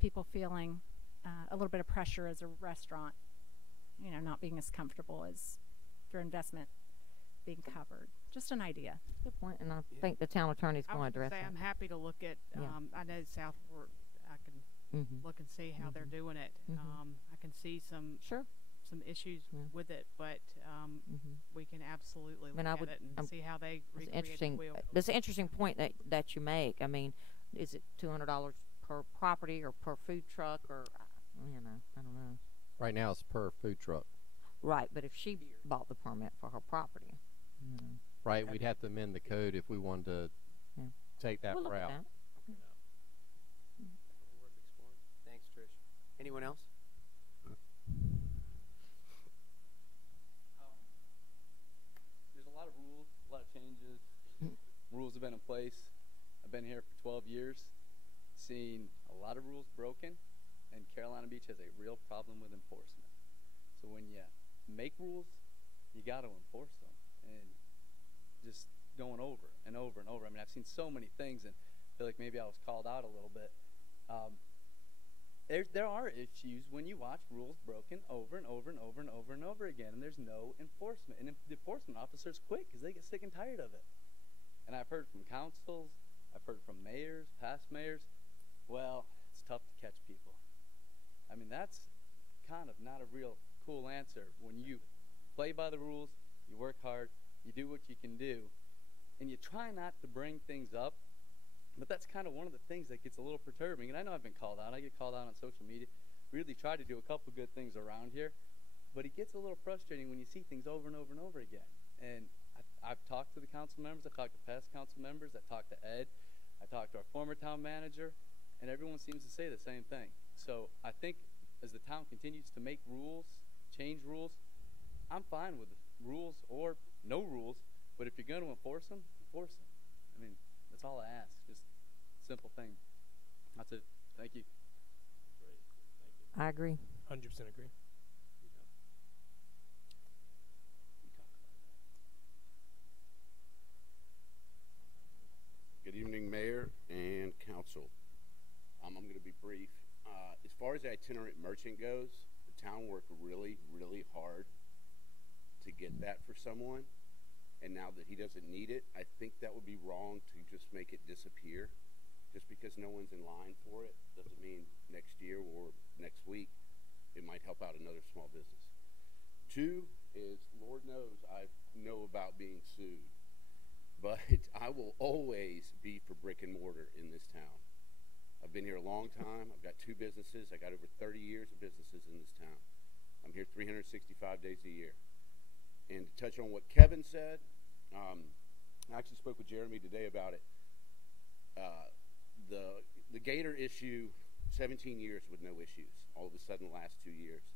people feeling a little bit of pressure as a restaurant, you know, not being as comfortable as their investment being covered. Just an idea. Good point, and I think the town attorney's going to address that. I'm happy to look at. I know Southport. I can look and see how they're doing it. I can see some issues with it, but we can absolutely look at it and see how they recreate the wheel. That's an interesting point that you make. I mean, is it $200 per property or per food truck, or you know, I don't know. Right now it's per food truck. Right, but if she bought the permit for her property, right, we'd have to amend the code if we wanted to take that we'll look route. at that. Thanks, Trish. Anyone else? There's a lot of rules, a lot of changes. Rules have been in place. I've been here for 12 years, seen a lot of rules broken, and Carolina Beach has a real problem with enforcement. So when you make rules, you got to enforce them, and just going over and over and over. I mean, I've seen so many things, and I feel like maybe I was called out a little bit. There are issues when you watch rules broken over and over and over and over and over again, and there's no enforcement. And the enforcement officers quit because they get sick and tired of it. And I've heard from councils, I've heard from mayors, past mayors, well, it's tough to catch people. I mean, that's kind of not a real cool answer. When you play by the rules, you work hard, you do what you can do, and you try not to bring things up, but that's kind of one of the things that gets a little perturbing. And I know I've been called out. I get called out on social media. Really try to do a couple good things around here, but it gets a little frustrating when you see things over and over and over again. And I've talked to the council members. I've talked to past council members. I've talked to Ed. I talked to our former town manager, and everyone seems to say the same thing. So I think as the town continues to make rules, change rules, I'm fine with rules or no rules, but if you're going to enforce them, enforce them. I mean, that's all I ask, just simple thing. That's it. Thank you. Great. Thank you. I agree. 100% agree. Good evening, Mayor and Council. I'm going to be brief. As far as the itinerant merchant goes, the town worked really, really hard to get that for someone. And now that he doesn't need it, I think that would be wrong to just make it disappear. Just because no one's in line for it doesn't mean next year or next week it might help out another small business. Two is, Lord knows I know about being sued, but I will always be for brick and mortar in this town. I've been here a long time. I've got 2 businesses. I got over 30 years of businesses in this town. I'm here 365 days a year. And to touch on what Kevin said, I actually spoke with Jeremy today about it. The Gator issue, 17 years with no issues. All of a sudden, the last 2 years.